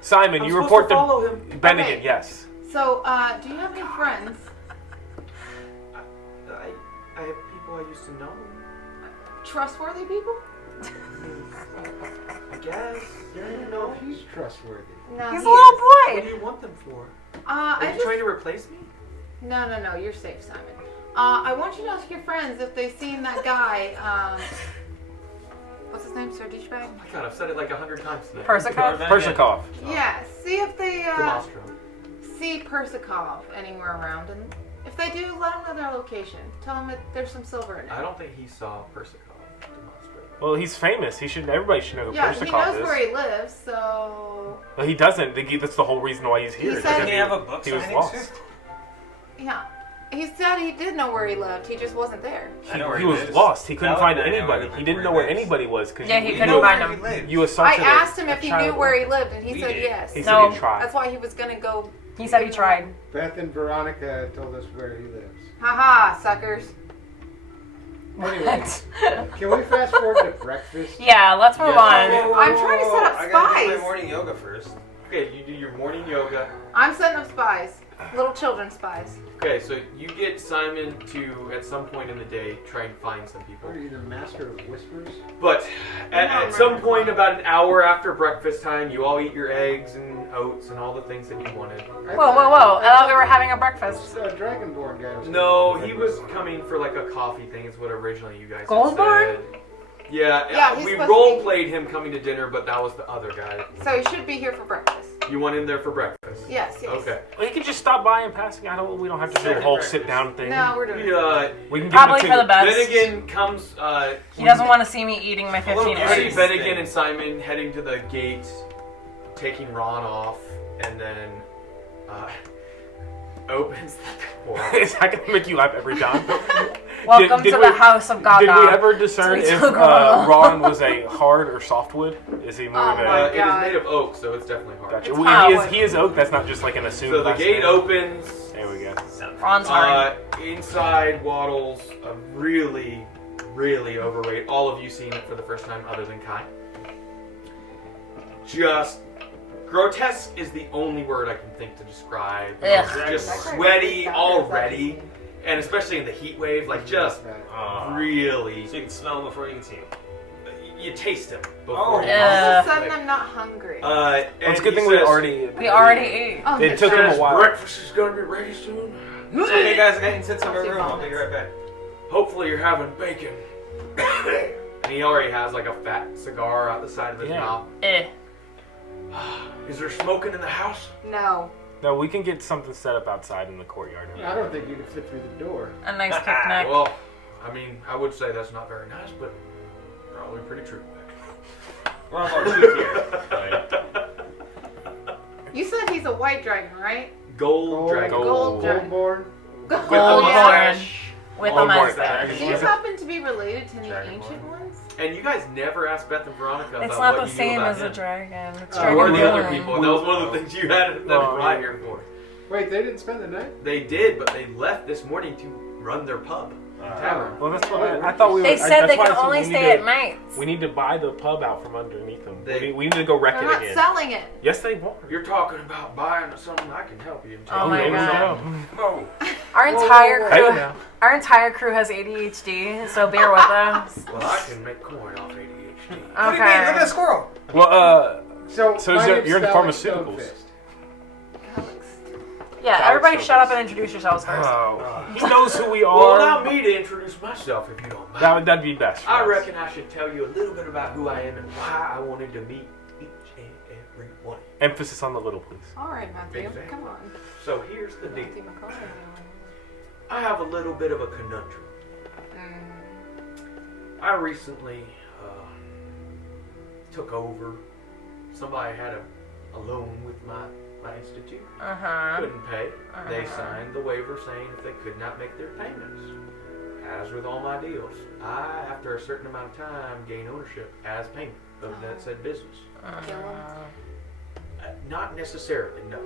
Simon, I'm you supposed report to to follow him. Bennigan. Okay. Yes. So, do you have any friends? I have people I used to know. Trustworthy people? I guess. I don't know if he's trustworthy. No. He's a he little is. What boy. do you want them for? Are Are you trying to replace me? No, you're safe, Simon. I want you to ask your friends if they've seen that guy, what's his name, Sir Douchebag? Oh my god, I've said it like 100 times today. Persicov. Persicov. Yeah, see if they, Demostro. see Persicov anywhere around, and if they do, let them know their location. Tell them that there's some silver in it. I don't think he saw Persicov. Demostro. Well, he's famous. He should. Everybody should know who Yeah, Persicov he knows is. where he lives, so... Well, he doesn't. That's the whole reason why he's here. He is said- because Didn't he have a book he was signing lost. soon? Yeah. He said he did know where he lived, he just wasn't there. I know where He he was lives. lost. He couldn't That find one I know anybody. where He didn't know where lives. anybody was because Yeah, he We couldn't know find where him. he lives. you I assaulted asked him a if he child. knew where he lived, and he We said did. yes. He said No. he tried. That's why he was gonna go... He said he tried. Beth and Veronica told us where he lives. Haha, suckers. Anyway, can we fast forward to breakfast? Yeah, let's move on. I'm trying to set up I gotta do spies. my morning yoga first. Okay, you do your morning yoga. I'm setting up spies. Little children spies. Okay, so you get Simon to, at some point in the day, try and find some people. Are you the master of whispers? But at some point, about an hour after breakfast time, you all eat your eggs and oats and all the things that you wanted. Whoa, whoa, whoa. I thought we were having a breakfast. The Dragonborn guy was No, coming. he was coming for like a coffee thing, is what originally you guys had Goldborn? said. Yeah, Yeah, he's we supposed to role be- played him coming to dinner, but that was the other guy. So he should be here for breakfast. You want him there for breakfast? Yes, yes. Okay. Well, you can just stop by and pass. We don't have to do a whole sit down thing. No, we're doing We, it. We can Probably give for the him best. Bennigan comes. He doesn't want to see me eating my 15 You see eggs. Bennigan and Simon heading to the gate, taking Ron off, and then opens the door. Is that gonna make you laugh every time? Welcome Did to we- the house of Gaga. Did we ever discern Sweet if Gaga. Ron was a hard or softwood? Is he more Oh of my a... It is God. made of oak, so it's definitely hard. Gotcha. It's Well, hardwood. he is oak. That's not just like an assumed. So the last gate name. opens. There we go. Ron's hard. Inside waddles a really, really overweight. All of you seen it for the first time, other than Kai. Just grotesque is the only word I can think to describe. Ugh. Just sweaty already, and especially in the heat wave, like just really. So you can smell them before you can see them. You taste them Oh. before you. All Yeah. of a sudden, I'm not hungry. And Well, it's a good he thing we says, already. We already ate. Oh, It took him a while. breakfast is gonna be ready soon. Okay, guys, I got incense in my room. I'll be right back. Hopefully you're having bacon. And he already has like a fat cigar out the side of his Yeah. mouth. Is there smoking in the house? No. No, we can get something set up outside in the courtyard. I don't think you can fit through the door. A nice picnic. Well, I mean, I would say that's not very nice, but probably pretty true. We're on our truth here. You said he's a white dragon, right? Gold dragon. Gold dragon. Goldborn. Gold Goldborn. With a Oh, Mark, mustache. Do you happen to be related to the Dragon ancient Lord. ones? And you guys never asked Beth and Veronica It's about not what the you same knew about as a him. dragon. It's Oh, dragon Or the other born. people. That was one of the things you had to fly here for. Wait, they didn't spend the night? They did, but they left this morning to run their pub. Tavern. Well, that's what I thought we. They I- said that's they why I could said only we need stay to- at night. We need to buy the pub out from underneath them. They- We need to go wreck They're it not again. selling it. Yes, they were. You're talking about buying something I can help you. Oh my There we God. go. Whoa. Our entire Hey crew, now. our entire crew has ADHD, so bear with us. Well, I can make coin off ADHD. What do you mean? Look at Okay. the squirrel. Well, So So my is it- name's you're in spelled like pharmaceuticals. Stonefist. Yeah, everybody shut up and introduce yourselves first. oh, he knows who we Well, are. allow me to introduce myself if you don't mind. That'd be best. for I us. reckon I should tell you a little bit about who I am and why I wanted to meet each and every one. Emphasis on the little, please. All right, Matthew. Big fan. Come on. So here's the deal. Matthew McCullough. I have a little bit of a conundrum. I recently took over. Somebody had a loan with my institute. Couldn't pay. They signed the waiver saying if they could not make their payments. As with all my deals, I, after a certain amount of time, gain ownership as payment of that said business. Kill him. Not necessarily, no.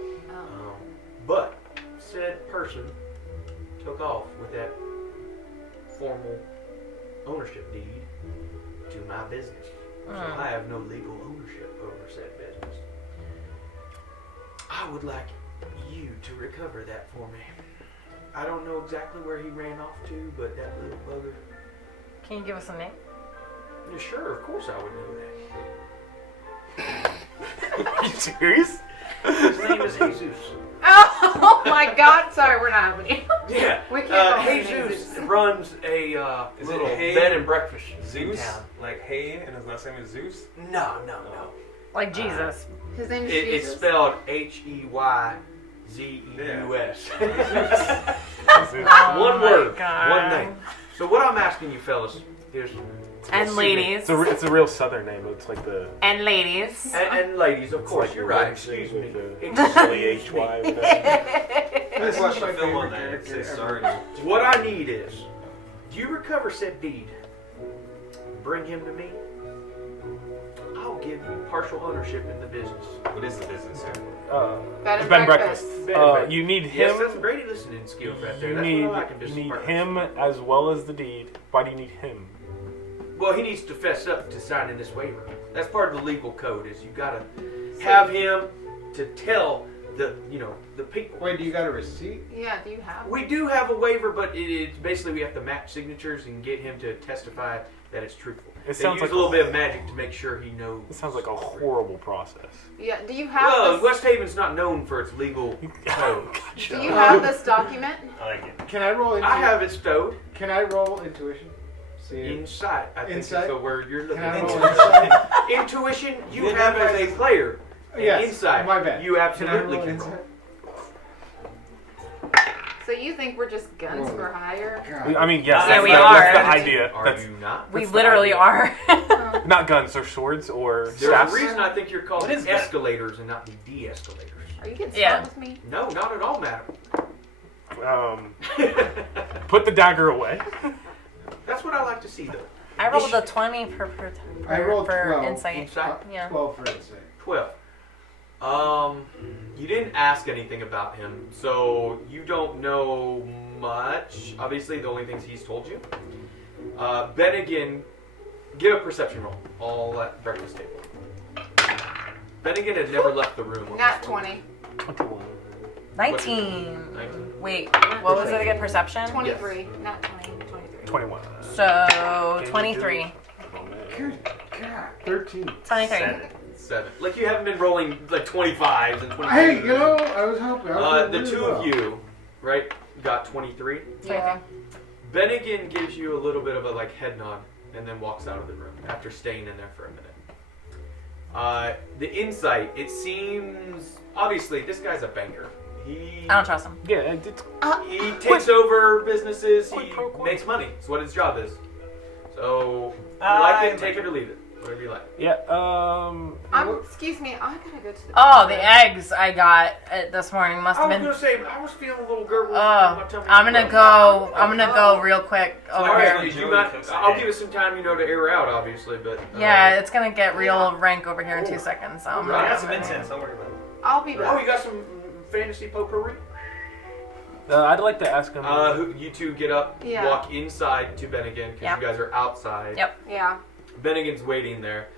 But said person took off with that formal ownership deed to my business. So I have no legal ownership over said business. I would like you to recover that for me. I don't know exactly where he ran off to, but that little bugger. Can you give us a name? Yeah, sure, of course I would know that. Are you serious? His name is Jesus. Oh my God! Sorry, we're not having you. Yeah. We can't call him Jesus Jesus. runs a Is it little Hay- bed and breakfast in Zeus? town. Like hay, and his last name is Zeus? No. Like Jesus. His name is It's Jesus. spelled Heyzeus. Oh One my word, God. one name. So what I'm asking you fellas is... And ladies. It's a real southern name. It's like the And ladies. And ladies, of course, like you're the right. Wednesdays Excuse me. with the Excuse me. HY. This is Watch my the film on favorite that. It character says ever. sorry. What I need is, do you recover said deed? Bring him to me. I'll give you partial ownership in the business. What is the business here? Bed and Bed and breakfast. breakfast. You need Yes, him. that's great listening skills right there. You That's need what I like in business you need partners. him as well as the deed. Why do you need him? Well, he needs to fess up to signing this waiver. That's part of the legal code. Is you gotta have him to tell the people. Wait, do you got a receipt? Yeah. Do you have? We do have a waiver, but it's basically we have to match signatures and get him to testify that it's truthful. It They sounds use like a little bit of magic to make sure he knows. It sounds like a horrible process. Yeah. Do you have? Well, this, West Haven's not known for its legal code. do you have this document? I like it. Can I roll? I have it stowed Can I roll intuition? See. inside. I think Inside? so. Where you're looking. Can I roll Intuition. inside? Intuition, you have as a player. And Yes, inside, my bad. you Can I absolutely roll can. inside? So you think we're just guns for hire? I mean, yes, Yeah, that's, we the, are. that's the idea. Are That's you not? We That's the literally idea. are. not guns or swords or There's staffs. a reason I think you're called What is that? escalators and not the de-escalators. Are you getting Yeah. smart with me? No, not at all, madam. Put the dagger away. That's what I like to see, though. I rolled a 20 I rolled for 12. insight. Insight? Yeah. 12 for insight. 12. You didn't ask anything about him, so you don't know much. Obviously, the only things he's told you. Bennigan, give a perception roll. All at breakfast table. Bennigan had never left the room. on Not this one. 20. 21. 19. 19. Wait, what was it again? Perception? 23. Not 20. 23. 21. So, 23. Good God. 13. 23. 7. Like you haven't been rolling like 25s and 22s. Hey, you know, I was hoping. I was The doing two really of well. you, right, got 23. Yeah. Bennigan gives you a little bit of a like head nod and then walks out of the room after staying in there for a minute. The insight, it seems obviously this guy's a banker. He I don't trust him. Yeah, it's he takes over businesses. Quid He pro quo. makes money. That's what his job is. So you like it, take it or leave it, whatever you like. yeah. Excuse me, I gotta go to the. Oh, the eggs I got this morning must I have was been. gonna say I was feeling a little gurgle. Oh, I'm gonna go real quick over Alright, here. you got, I'll give it some time, to air out, obviously, but Yeah, it's gonna get real rank over here in 2 seconds. So I'm Right. I got gonna some incense. Don't worry about it. I'll be back. Oh, you got some fantasy potpourri? I'd like to ask him. You two get up, Yeah. walk inside to Bennigan because Yep. you guys are outside. Yep. Yeah. Bennigan's waiting there.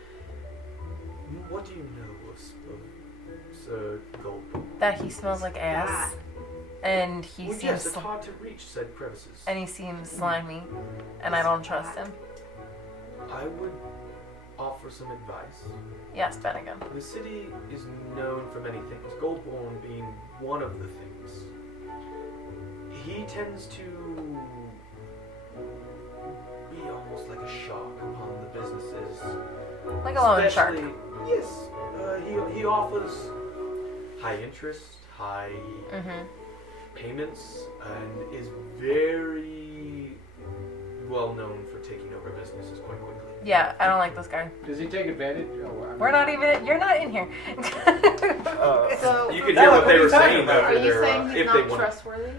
What do you know of gold? that he smells like ass, and he Well, seems yes, it's hard to reach said crevices. and he seems slimy, and I don't trust him. I would offer some advice. Yes, Bennigan. The city is known for many things, Goldborn being one of the things. He tends to be almost like a shock upon the businesses. Like a loan shark. Especially- Yes, he offers high interest, high payments, and is very well known for taking over businesses quite quickly. Yeah, I don't like this guy. Does he take advantage? Oh, We're not even. You're not in here. So, You could hear what they were saying about. are over you there saying he's if they not want. trustworthy?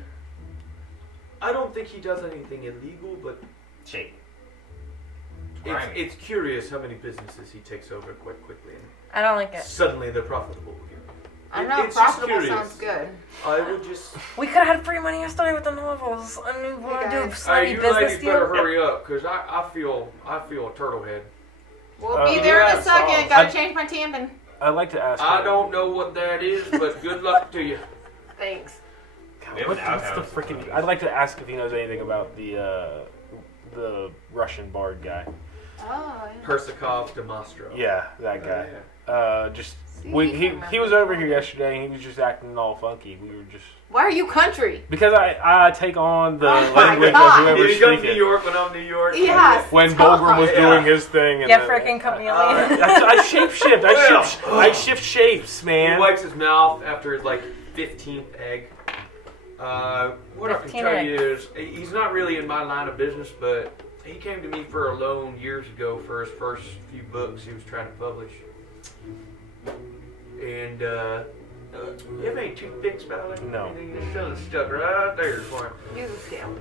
I don't think he does anything illegal, but Shake. it's curious how many businesses he takes over quite quickly, and I don't like it. suddenly they're profitable again. I know, It's just profitable curious. sounds good. I would just. We could have had free money yesterday with the novels, and we want to do a guys. slimy you business ladies better deal. hurry up, cause I feel a turtle head. We'll be You there in have a second. sauce. Gotta change my tampon. I'd like to ask. I him, don't know what that is, but good luck to you. Thanks. We have What's an the outhouse. freaking? I'd like to ask if he knows anything about the Russian bard guy. Oh, yeah. Persakov Demastro. Yeah, that guy. Just See, he was over here yesterday and he was just acting all funky. We were just Why are you country? because I take on the Oh my language God. of whoever's He comes to New speaking. York when I'm New York. Yes. When Bolgrim was doing his thing, and Yeah, then- freaking chameleon. I shapeshift. I shift shapes, He man. wipes his mouth after his like 15th egg. What I can 15 tell eggs. you is he's not really in my line of business, but he came to me for a loan years ago for his first few books he was trying to publish. And you have any toothpicks, Valerie? No. Anything? This show's stuck right there for him. Use a scale.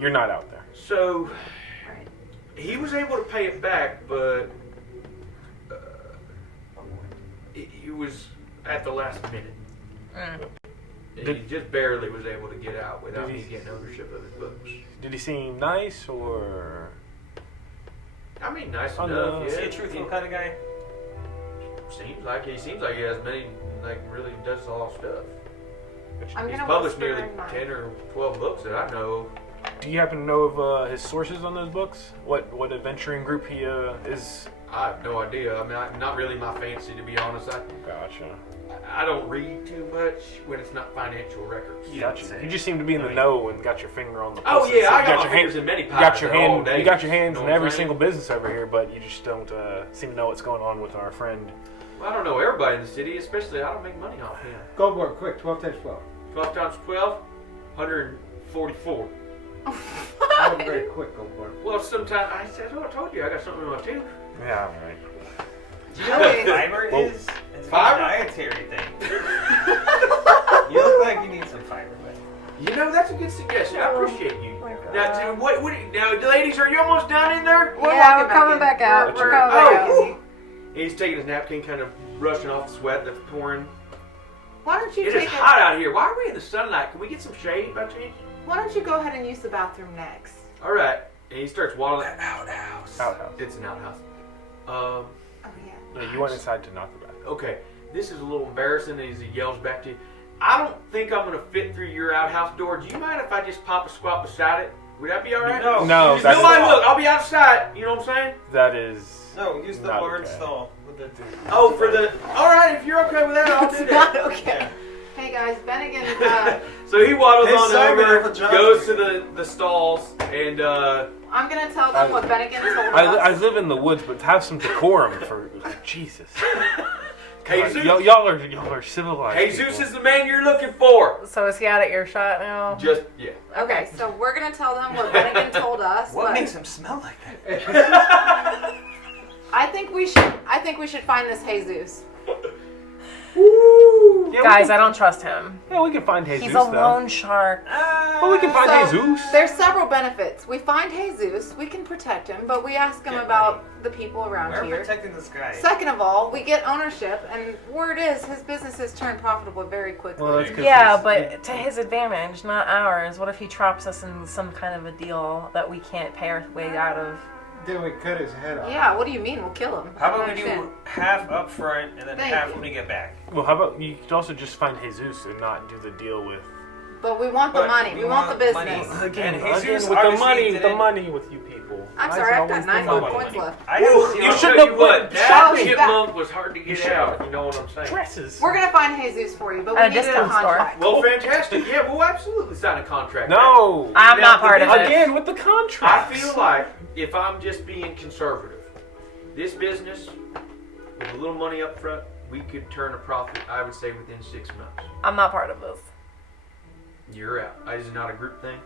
You're not out there. So he was able to pay it back, but it was at the last minute. He just barely was able to get out without Did me he- getting ownership of his books. Did he seem nice or? I mean, nice Oh, enough. no. Yeah. Is he a truthful kind of guy? Seems like he has many, like really does a lot of stuff. I'm He's gonna published whisper nearly in my- 10 or 12 books that I know. Do you happen to know of his sources on those books? What adventuring group he is? I have no idea. I mean, not really my fancy, to be honest. Gotcha. I don't read too much when it's not financial records. Gotcha. You just seem to be in the know and got your finger on the Oh pulse. yeah, So I you got my your fingers hand- in many You pies. got your all hand. day. You got your hands Know in what I'm every saying? single business over here, but you just don't seem to know what's going on with our friend. Well, I don't know everybody in the city, especially I don't make money off him. Goldborn, quick, 12 times 12. 12 times 12, 144. That was very quick, Goldborn. Well, sometimes I said, oh, I told you I got something in my tooth. Yeah, all right. Do you know what fiber Well, is? It's fiber? a dietary thing. You look like you need some fiber, but You know, that's a good suggestion. I appreciate you. Oh my God. Now, now, ladies, are you almost done in there? We're coming back out. We're coming back out. He's taking his napkin, kind of brushing off the sweat that's pouring. Why don't you It is hot out here. Why are we in the sunlight? Can we get some shade by chance? Why don't you go ahead and use the bathroom next? All right. And he starts waddling. Outhouse. It's an outhouse. Oh yeah. Yeah, you went inside to knock the back. Okay. This is a little embarrassing as he yells back to you. I don't think I'm going to fit through your outhouse door. Do you mind if I just pop a squat beside it? Would that be all right? No. No, Just nobody look. I'll be outside. You know what I'm saying? That is. No, use the not barn okay. stall. With the Oh, for the... All right, if you're okay with that, I'll do Not that. okay. Hey guys, Bennigan. So he waddles Hey, on Simon, I have over, a job goes for to the stalls, and I'm gonna tell them what Bennigan told I us. live in the woods, but have some decorum for Jesus. Jesus, Y'all are civilized. Jesus people. is the man you're looking for. So is he out at earshot now? Just, yeah. Okay, so we're gonna tell them what Bennigan told us. What but makes him smell like that? I think we should find this Jesus. Woo! Yeah, Guys, I don't trust him. Yeah, we can find Jesus. He's a loan shark. Well, we can find So, Jesus. there's several benefits. We find Jesus, we can protect him, but we ask him Get about the people around We're here. protecting this guy. Second of all, we get ownership, and word is his business has turned profitable very quickly. Well, that's 'cause Yeah, he's- but to his advantage, not ours. What if he traps us in some kind of a deal that we can't pay our way out of? Then we cut his head off. Yeah, what do you mean? We'll kill him. How I don't about we understand. do half up front and then Thank half you. when we get back? Well, how about you could also just find Jesus and not do the deal with. But we want the But money. We want the money. business. Again, And again Jesus with the obviously money, the didn't- money with you people. I'm Why is sorry, it I've got always the 9 money? gold coins left. I haven't seen You him. should have you what? put That Shelby's chipmunk was hard to get should out, if you know what I'm saying. Dresses. We're gonna find Jesus for you, but we At a need a discount store. contract. Well, fantastic. Yeah, we'll absolutely sign a contract. No. I'm Now, not part the of it. Again with the I contract. feel like if I'm just being conservative, this business, with a little money up front, we could turn a profit, I would say, within 6 months. I'm not part of this. You're out. Is it not a group thing?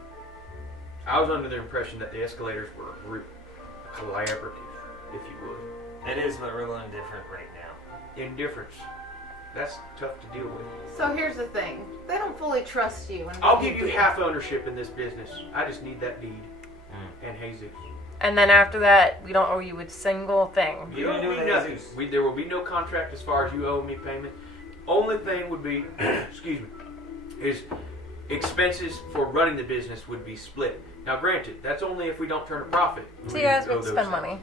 I was under the impression that the Escalators were a group, a collaborative, if you would. It is, but we're a little indifferent right now. Indifference. That's tough to deal with. So here's the thing: they don't fully trust you. And I'll what give you do. half ownership in this business. I just need that deed. And Jesus. And then after that, we don't owe you a single thing. You don't do owe me the nothing. Jesus. There will be no contract as far as you owe me payment. Only thing would be, excuse me, is expenses for running the business would be split. Now, granted, that's only if we don't turn a profit. So you guys owe would those spend things. money.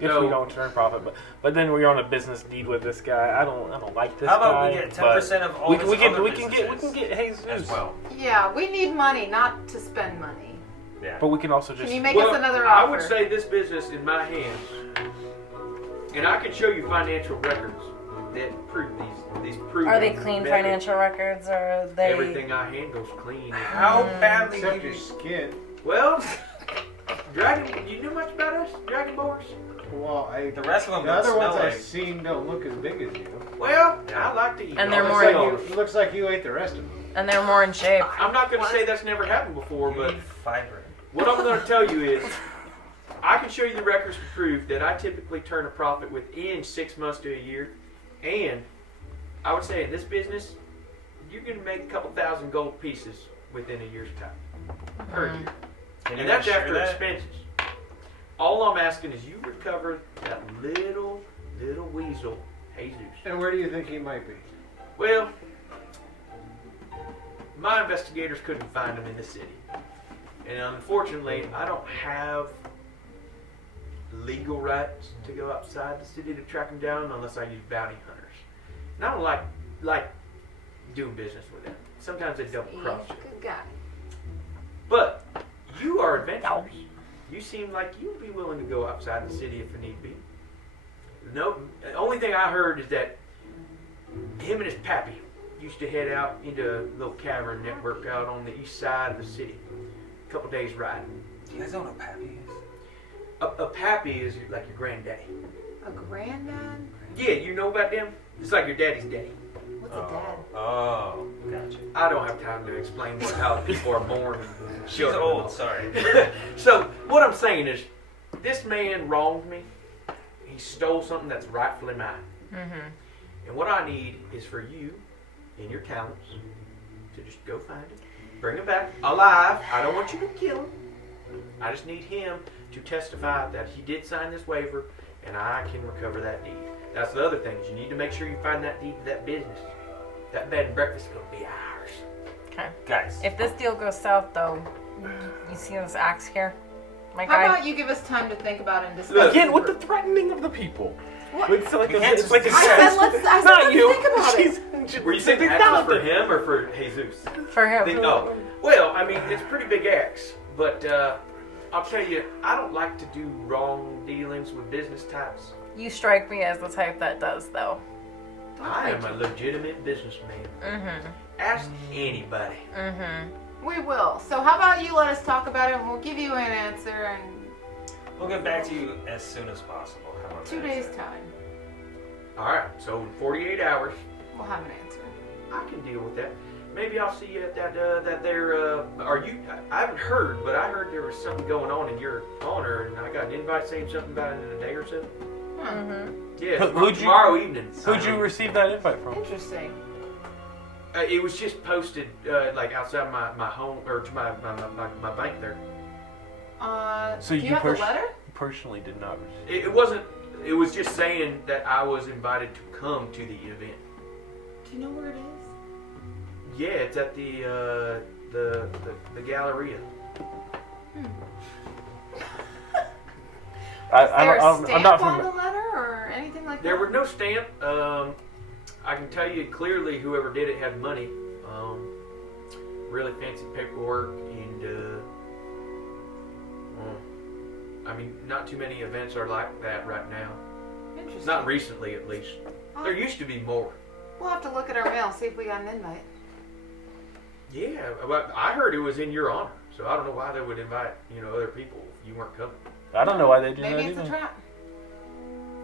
If No. we don't turn profit, but then we're on a business deed with this guy. I don't like this How about guy. we get but 10% of all we, his we can other we can businesses get Jesus as well? Yeah, we need money, not to spend money. Yeah. But we can also just. Can you make Well, us another I offer? would say this business in my hands, and I can show you financial records that prove these prove. Are they clean methods. financial records, or are they? Everything I handle's clean. How badly Except do your you... skin. Well, Dragon, you know much about us, Dragon Boys? Well, The rest of them the don't other smell ones like... I've seen don't look as big as you. Well, I like to eat. And they're all more- the Looks sauce. like looks like you ate the rest of them. And they're more in shape. I'm not going to say that's never happened before, You but need fiber. what I'm going to tell you is, I can show you the records to prove that I typically turn a profit within 6 months to a year, and I would say in this business, you're going to make a couple thousand gold pieces within a year's time per year, Can you and that's ensure after that? expenses. All I'm asking is you recover that little weasel, Jesus. And where do you think he might be? Well, my investigators couldn't find him in the city. And unfortunately, I don't have legal rights to go outside the city to track him down unless I use bounty hunters. And I don't like doing business with them. Sometimes they double cross you. Good guy. But you are adventurers. You seem like you'd be willing to go outside the city if need be. No, the only thing I heard is that him and his pappy used to head out into a little cavern network out on the east side of the city. A couple days riding. You guys don't know what Pappy is? A pappy is like your granddaddy. A granddad? Yeah, you know about them? It's like your daddy's daddy. What's a dad? Oh, gotcha. I don't have time to explain how people are born. And She's children. old, sorry. So what I'm saying is, this man wronged me. He stole something that's rightfully mine. Mm-hmm. And what I need is for you and your talents to just go find it Bring him back alive. I don't want you to kill him. I just need him to testify that he did sign this waiver, and I can recover that deed. That's the other thing. You need to make sure you find that deed to that business. That bed and breakfast is going to be ours. Okay. Guys. If this deal goes south, though, you see this axe here? My How guy. about you give us time to think about it and discuss Look, Again, it with the through? threatening of the people. What? It's like We can't it's like a just- I said let's not you. think about it. Were you saying axes for him or for Jesus? For him. Oh, well, I mean, it's a pretty big axe, but I'll tell you, I don't like to do wrong dealings with business types. You strike me as the type that does, though. I am a legitimate businessman. Mm-hmm. Ask anybody. Mm-hmm. We will. So how about you let us talk about it and we'll give you an answer in We'll get back to you as soon as possible. How about 2 that? days' time. All right, so in 48 hours, We'll have an answer. I can deal with that. Maybe I'll see you at that there. Are you? I haven't heard, but I heard there was something going on in your honor, and I got an invite saying something about it in a day or so. Mm-hmm. Yeah, Who'd you- tomorrow evening. Who'd you receive that invite from? Interesting. It was just posted like outside my home or to my bank there. So do you have the letter? personally did not receive. It wasn't. It was just saying that I was invited to come to the event. Do you know where it is? Yeah, it's at the Galleria. Is there a I'm stamp not on from. the letter or anything like There that? was no stamp. I can tell you clearly whoever did it had money. Really fancy paperwork and I mean, not too many events are like that right now. Interesting. Not recently, at least. There used to be more. We'll have to look at our mail, see if we got an invite. Yeah, but I heard it was in your honor, so I don't know why they would invite other people if you weren't coming. I don't know why they do Maybe that it's a either. trap.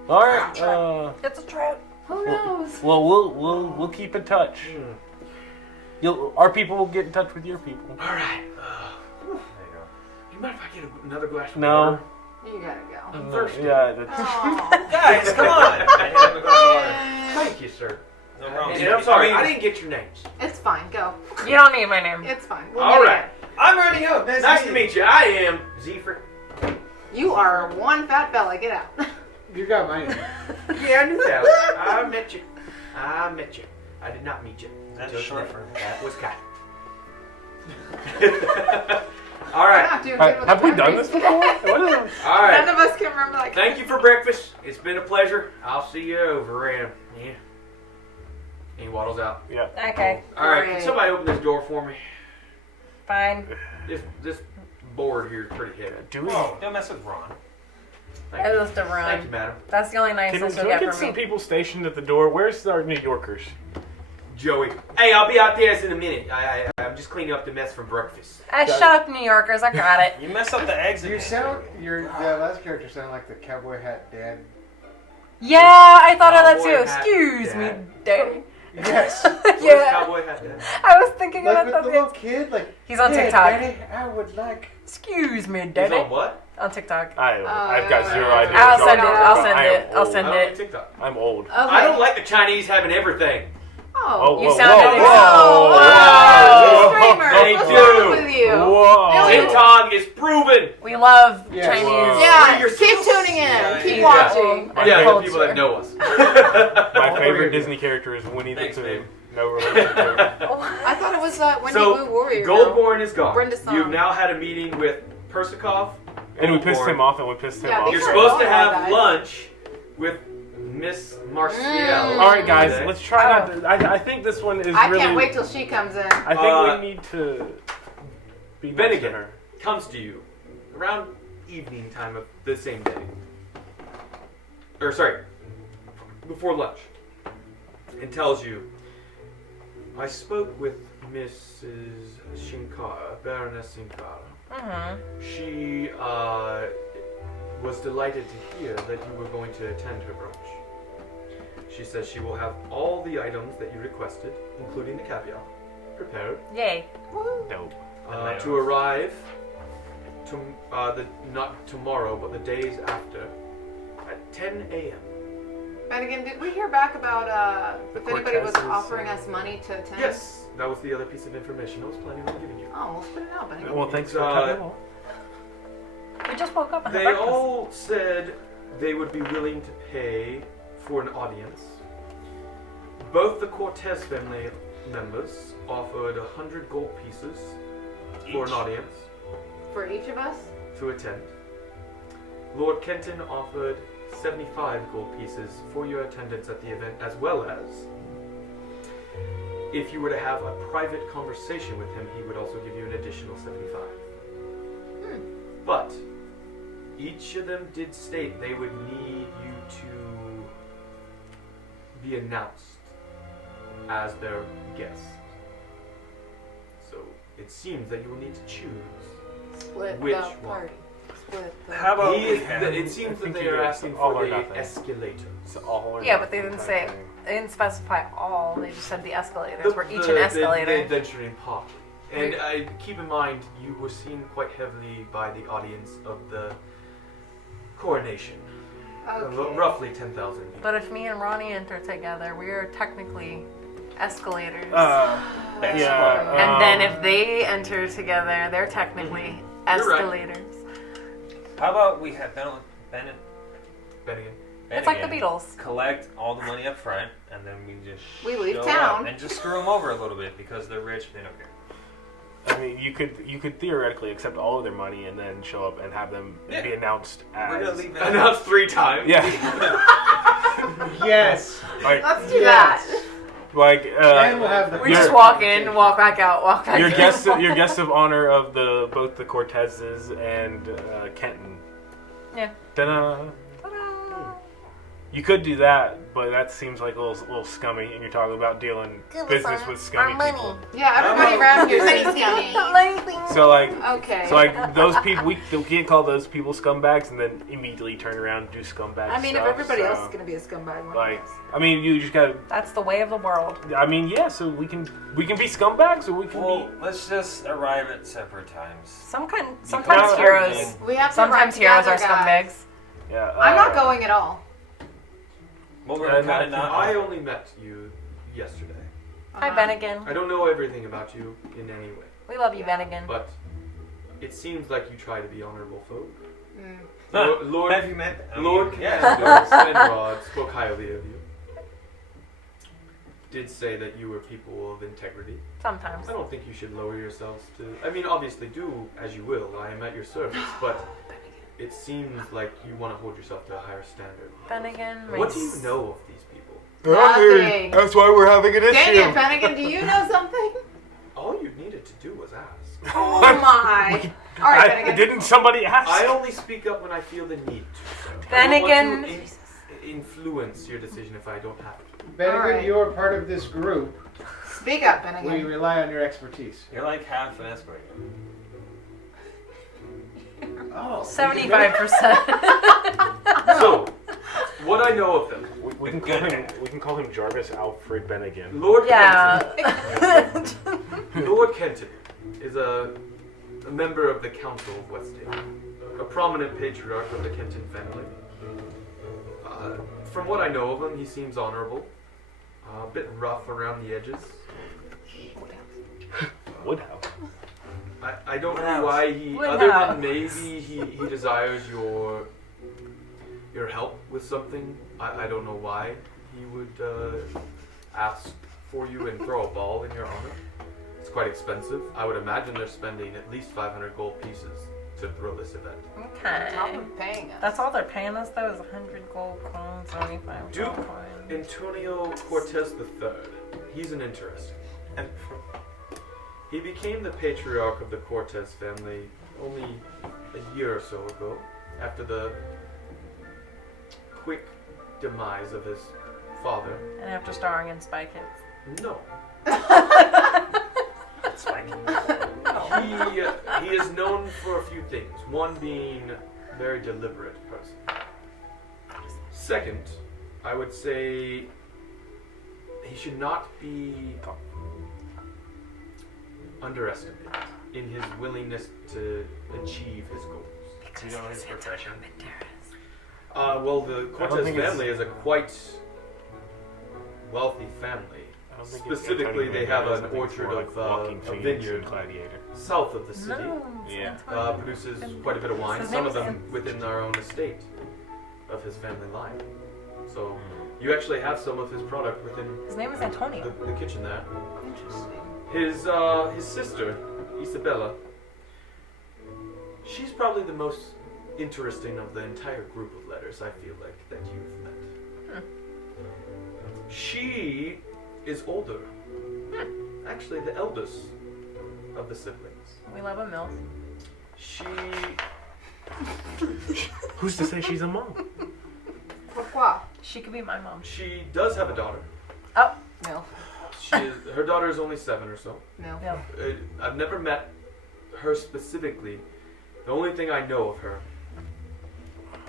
All right. It's a trap. Who knows? Well, we'll keep in touch. Our people will get in touch with your people. All right. There you go. You mind if I get another glass of No. water? You gotta go. I'm thirsty. Yeah. That's, Oh. Guys, come on! I have a glass of water. Thank you, sir. No problem. And I'm sorry, I I mean, didn't get your names. It's fine. Go. You don't need my name. It's fine. We'll All get right. I'm ready up. Nice to meet you. I am Zephyr. it. You are one fat fella. Get out. You got my name. Yeah, I knew that. I met you. I did not meet you. That's Until short today. for- That was Kai. All I'm right. not doing good with have we the done memories. this before? What is it? All None right. of us can remember like. Thank you for breakfast. It's been a pleasure. I'll see you over and yeah. And he waddles out. Yeah. Okay. All right. Can Great. somebody open this door for me? Fine. This board here is pretty heavy. Do we? Whoa, don't mess with Ron. Thank I you. left a Thank you, run. madam. That's the only Can niceness we you'll get get from some me. people stationed at the door? Where's our New Yorkers? Joey. Hey, I'll be out there in a minute. I'm just cleaning up the mess from breakfast. Shut up, New Yorkers. I got it. You mess up the eggs You again. sound your last character sounded like the cowboy hat dad. Yeah, I thought of that Cowboy too. hat Excuse me, dad. Daddy. Yes. What Yeah. does cowboy hat that? I was thinking Like about with the that. little kid, like He's on "Yeah, TikTok. Daddy, I would like. Excuse me, He's Daddy. on what? On TikTok. I've got zero I'll idea. I'll what send it. you're I'll talking send about. it. I'll I send don't like it. TikTok. I'm old. Okay. I don't like the Chinese having everything. Oh. You Whoa, sounded whoa, Oh, whoa, wow. whoa, Streamers. They What's do. wrong with you? Whoa. Really? TikTok is proven. We love Yes. Chinese. Whoa. Yeah, You're keep so- tuning in. Yeah, Keep yeah. watching. And Yeah, the culture. people that know us. My favorite Disney character is Winnie the Thanks, Pooh. babe. No relation to I thought it was Wendy So, Wu Warrior. Girl. Goldborn is gone. Brenda Song. You've now had a meeting with Persikoff. And we pissed Goldborn. him off, and we pissed him Yeah, off. You're these are supposed to all have guys. lunch with Miss Marciel. All right, guys, today. let's try not to. I think this one is I really. can't wait till she comes in. I think we need to be nice to Bennigan her. comes to you around evening time of the same day. Or sorry, before lunch. And tells you, I spoke with Mrs. Shinkara, Baroness Shinkara. Mm-hmm. She was delighted to hear that you were going to attend her brunch. She says she will have all the items that you requested, including the caviar, prepared Yay. Dope. to arrive not tomorrow, but the days after at 10 a.m. Bennigan, did we hear back about The if anybody was Cortezes, offering us money to attend? Yes, that was the other piece of information I was planning on giving you. Oh, we'll spit it out, Bennigan. Well, thanks for coming along. We just woke up and had They breakfast. all said they would be willing to pay for an audience. Both the Cortez family members offered 100 gold pieces for an audience For each of us? to attend. Lord Kenton offered 75 gold pieces for your attendance at the event, as well as if you were to have a private conversation with him, he would also give you an additional 75. But each of them did state they would need you to be announced as their guest. So it seems that you will need to choose. Split Which the one? party. Split the How about He is, we have- it seems I that think they you are get asking all for or the nothing. escalators. It's all or Yeah, but they nothing didn't kind say. of thing. They didn't specify all. They just said the escalators. We're each an escalator. The adventuring party. And keep in mind, you were seen quite heavily by the audience of the coronation. Okay. Roughly 10,000 people. But if me and Ronnie enter together, we are technically escalators. Yeah. and then if they enter together, they're technically You're right. escalators. How about we have Bennigan. It's like the Bennigan Beatles. collect all the money up front, and then we just We leave show town. up and just screw them over a little bit because they're rich. They don't care. I mean, you could theoretically accept all of their money and then show up and have them be announced as. We're gonna leave that. Announced 3 times. Yeah. Yes. like, Let's do that. like And we'll have the We just walk in, walk back out, walk back your in. your guest of honor of both the Cortezes and Kenton. Yeah. Ta-da. Ta-da. You could do that, but that seems like a little scummy, and you're talking about dealing business with scummy people. Yeah, everybody around here is scummy. So like, Okay. so like those people, we can't call those people scumbags, and then immediately turn around and do scumbag I mean, if stuff, everybody so, else is gonna be a scumbag, one like, of us. I mean, you just gotta. That's the way of the world. I mean, yeah. So we can be scumbags, or we can Well, be. let's just arrive at separate times. Sometimes can't- heroes. We have to Sometimes run heroes together, are guys. scumbags. Yeah. I'm not going at all. Well, we're And kind of not. I only met you yesterday. Hi, Uh-huh. Bennigan. I don't know everything about you in any way, We love you, Bennigan. but it seems like you try to be honorable folk. Mm. Lord, Have you met? Lord yeah. Commander Stenrod spoke highly of you. Did say that you were people of integrity. Sometimes. I don't think you should lower yourselves to. I mean, obviously, do as you will. I am at your service, but it seems like you want to hold yourself to a higher standard. Bennigan. What do you know of these people? Nothing. That's why we're having an Dang it, Bennigan, do you know something? All you needed to do was ask. Oh my. Alright, Bennigan. Didn't somebody ask? I only speak up when I feel the need to. So Then I don't again- want to influence your decision if I don't have to. Bennigan, Alright. you're part of this group. Speak up, We Bennigan. rely on your expertise. You're like half an escalator. Oh. 75%. So, what I know of them, We can call him. We can call him Jarvis Alfred Bennigan. Lord Yeah. Kenton. Lord Kenton is a member of the Council of Westhaven, a prominent patriarch of the Kenton family. From what I know of him, he seems honorable, a bit rough around the edges. Woodhouse. I don't know Woodhouse. why he, Woodhouse. other than maybe he desires your help with something. I don't know why he would ask for you and throw a ball in your honor. It's quite expensive. I would imagine they're spending at least 500 gold pieces to throw this event. Okay. Top of paying us. That's all they're paying us though is 100 gold coins, 75 Duke gold coins. Antonio Cortez III. He's an interesting one. He became the patriarch of the Cortez family only a year or so ago, after the quick demise of his father. And after starring in Spy Kids. No. He is known for a few things. One being a very deliberate person. Second, I would say he should not be underestimated in his willingness to achieve his goals. Do you know his profession? Well, the Cortez think it's- family is a quite wealthy family. I don't think Specifically, they have an orchard of a vineyard Gladiator. south of the city. No, Yeah. Produces quite a bit of wine. His Some name of is them within our own estate of his family line. So you actually have some of his product within His name is Antonio. the kitchen there. Interesting. His sister, Isabella. She's probably the most interesting of the entire group of letters, I feel like, that you've met. She is older. Actually, the eldest of the siblings. We love a MILF. She Who's to say she's a mom? Pourquoi? She could be my mom. she does have a daughter. Oh, MILF. Her daughter is only 7 or so. No. No. I've never met her specifically. The only thing I know of her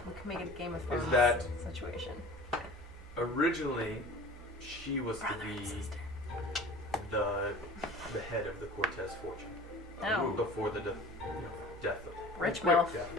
We could make it a Game of Thrones that- situation. originally she was Brother to and be sister. the head of the Cortez fortune Oh, before the death of rich quick MILF. death.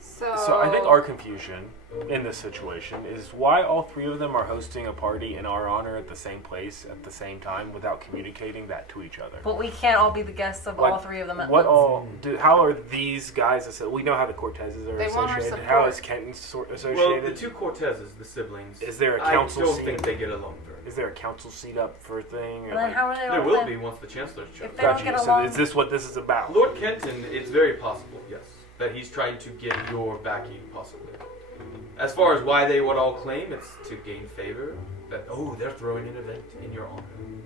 So I think our confusion in this situation is why all three of them are hosting a party in our honor at the same place at the same time without communicating that to each other. But we can't all be the guests of all What- three of them at What once. all? How are these guys? We know how the Cortezes are They want our associated. How support. is Kenton Well, associated? the two Cortezes, the siblings, Is there a I council don't seat? think they get along very Is there a council seat up for a thing? Or And then like, how are they all There will then- be once the Chancellor's chosen. If they don't gotcha. get So along, is this what this is about? Lord Kenton, it's very possible, yes, that he's trying to get your backing, possibly. As far as why they would all claim, it's to gain favor. That, they're throwing an event in your honor.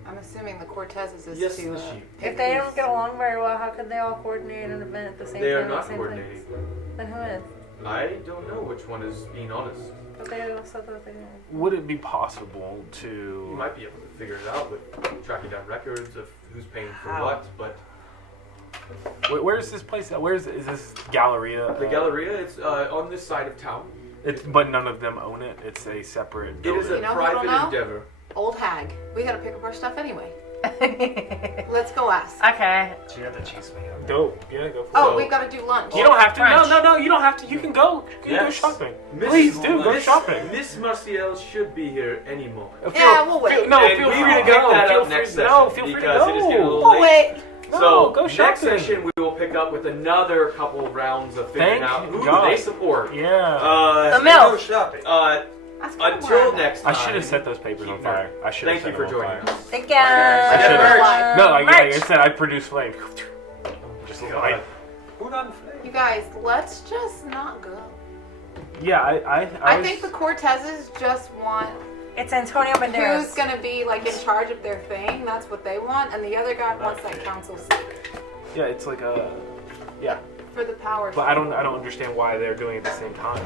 I'm assuming the Cortezes is Yes, to. the sheep. if they don't get along very well, how could they all coordinate an event at the same They time? are at the not same coordinating. place? Then who is? I don't know which one is being honest. But they also thought they didn't. Would it be possible You to? might be able to figure it out with tracking down records of who's paying for How? what, but Where's this place? Is this Galleria? the Galleria, it's on this side of town. But none of them own it. It's a separate. It is a You know who private don't know? endeavor. Old hag. We gotta pick up our stuff anyway. Let's go ask. Okay. She had the cheese made up. Dope. Yeah, go for Oh, it. we've got to do lunch. You don't have to. French. No. You don't have to. You can go. You can go Yes. shopping. Miss- Please do go Miss- shopping. Miss Martial should be here any moment. Yeah, we'll wait. No, And feel we free will to pick go. that Feel up free. next No, session feel free to because it is getting a go. little We'll late. wait. No, So go next shopping. session we will pick up with another couple rounds of figuring Thank out who God. they support. Yeah. The Go MILF. shopping. That's kinda Until where I'm next I time. should have set those papers on Keep fire. I should have Thank set you for them on joining fire. us. Thank you. I should've- at. No, like I Merch. said, I produced flame. Just God. like, Who done flame? You guys, let's just not go. yeah, I think the Cortezes just want It's Antonio Banderas. who's gonna be like in charge of their thing. That's what they want, and the other guy wants that council seat yeah, it's like a yeah, for the power. but I don't understand why they're doing it at the same time.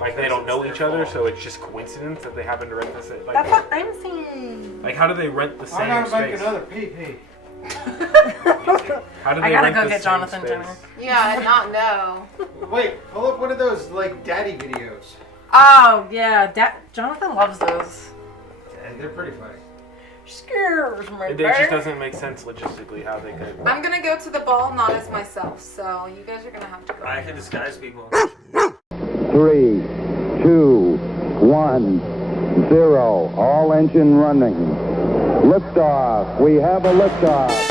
Like they don't know each other, so it's just coincidence that they happen to rent this. That's Like, what I'm saying. like how do they rent the I same gotta make space? another PP. How do I they gotta rent go the get same Jonathan space? dinner. Yeah, and not know. Wait, pull up one of those like daddy videos. Oh yeah, Jonathan loves those. Yeah, they're pretty funny. Scares me. It just doesn't make sense logistically how they could. I'm gonna go to the ball, not as myself. So you guys are gonna have to go. I can disguise people. 3, 2, 1, 0. All engine running. Liftoff. We have a liftoff.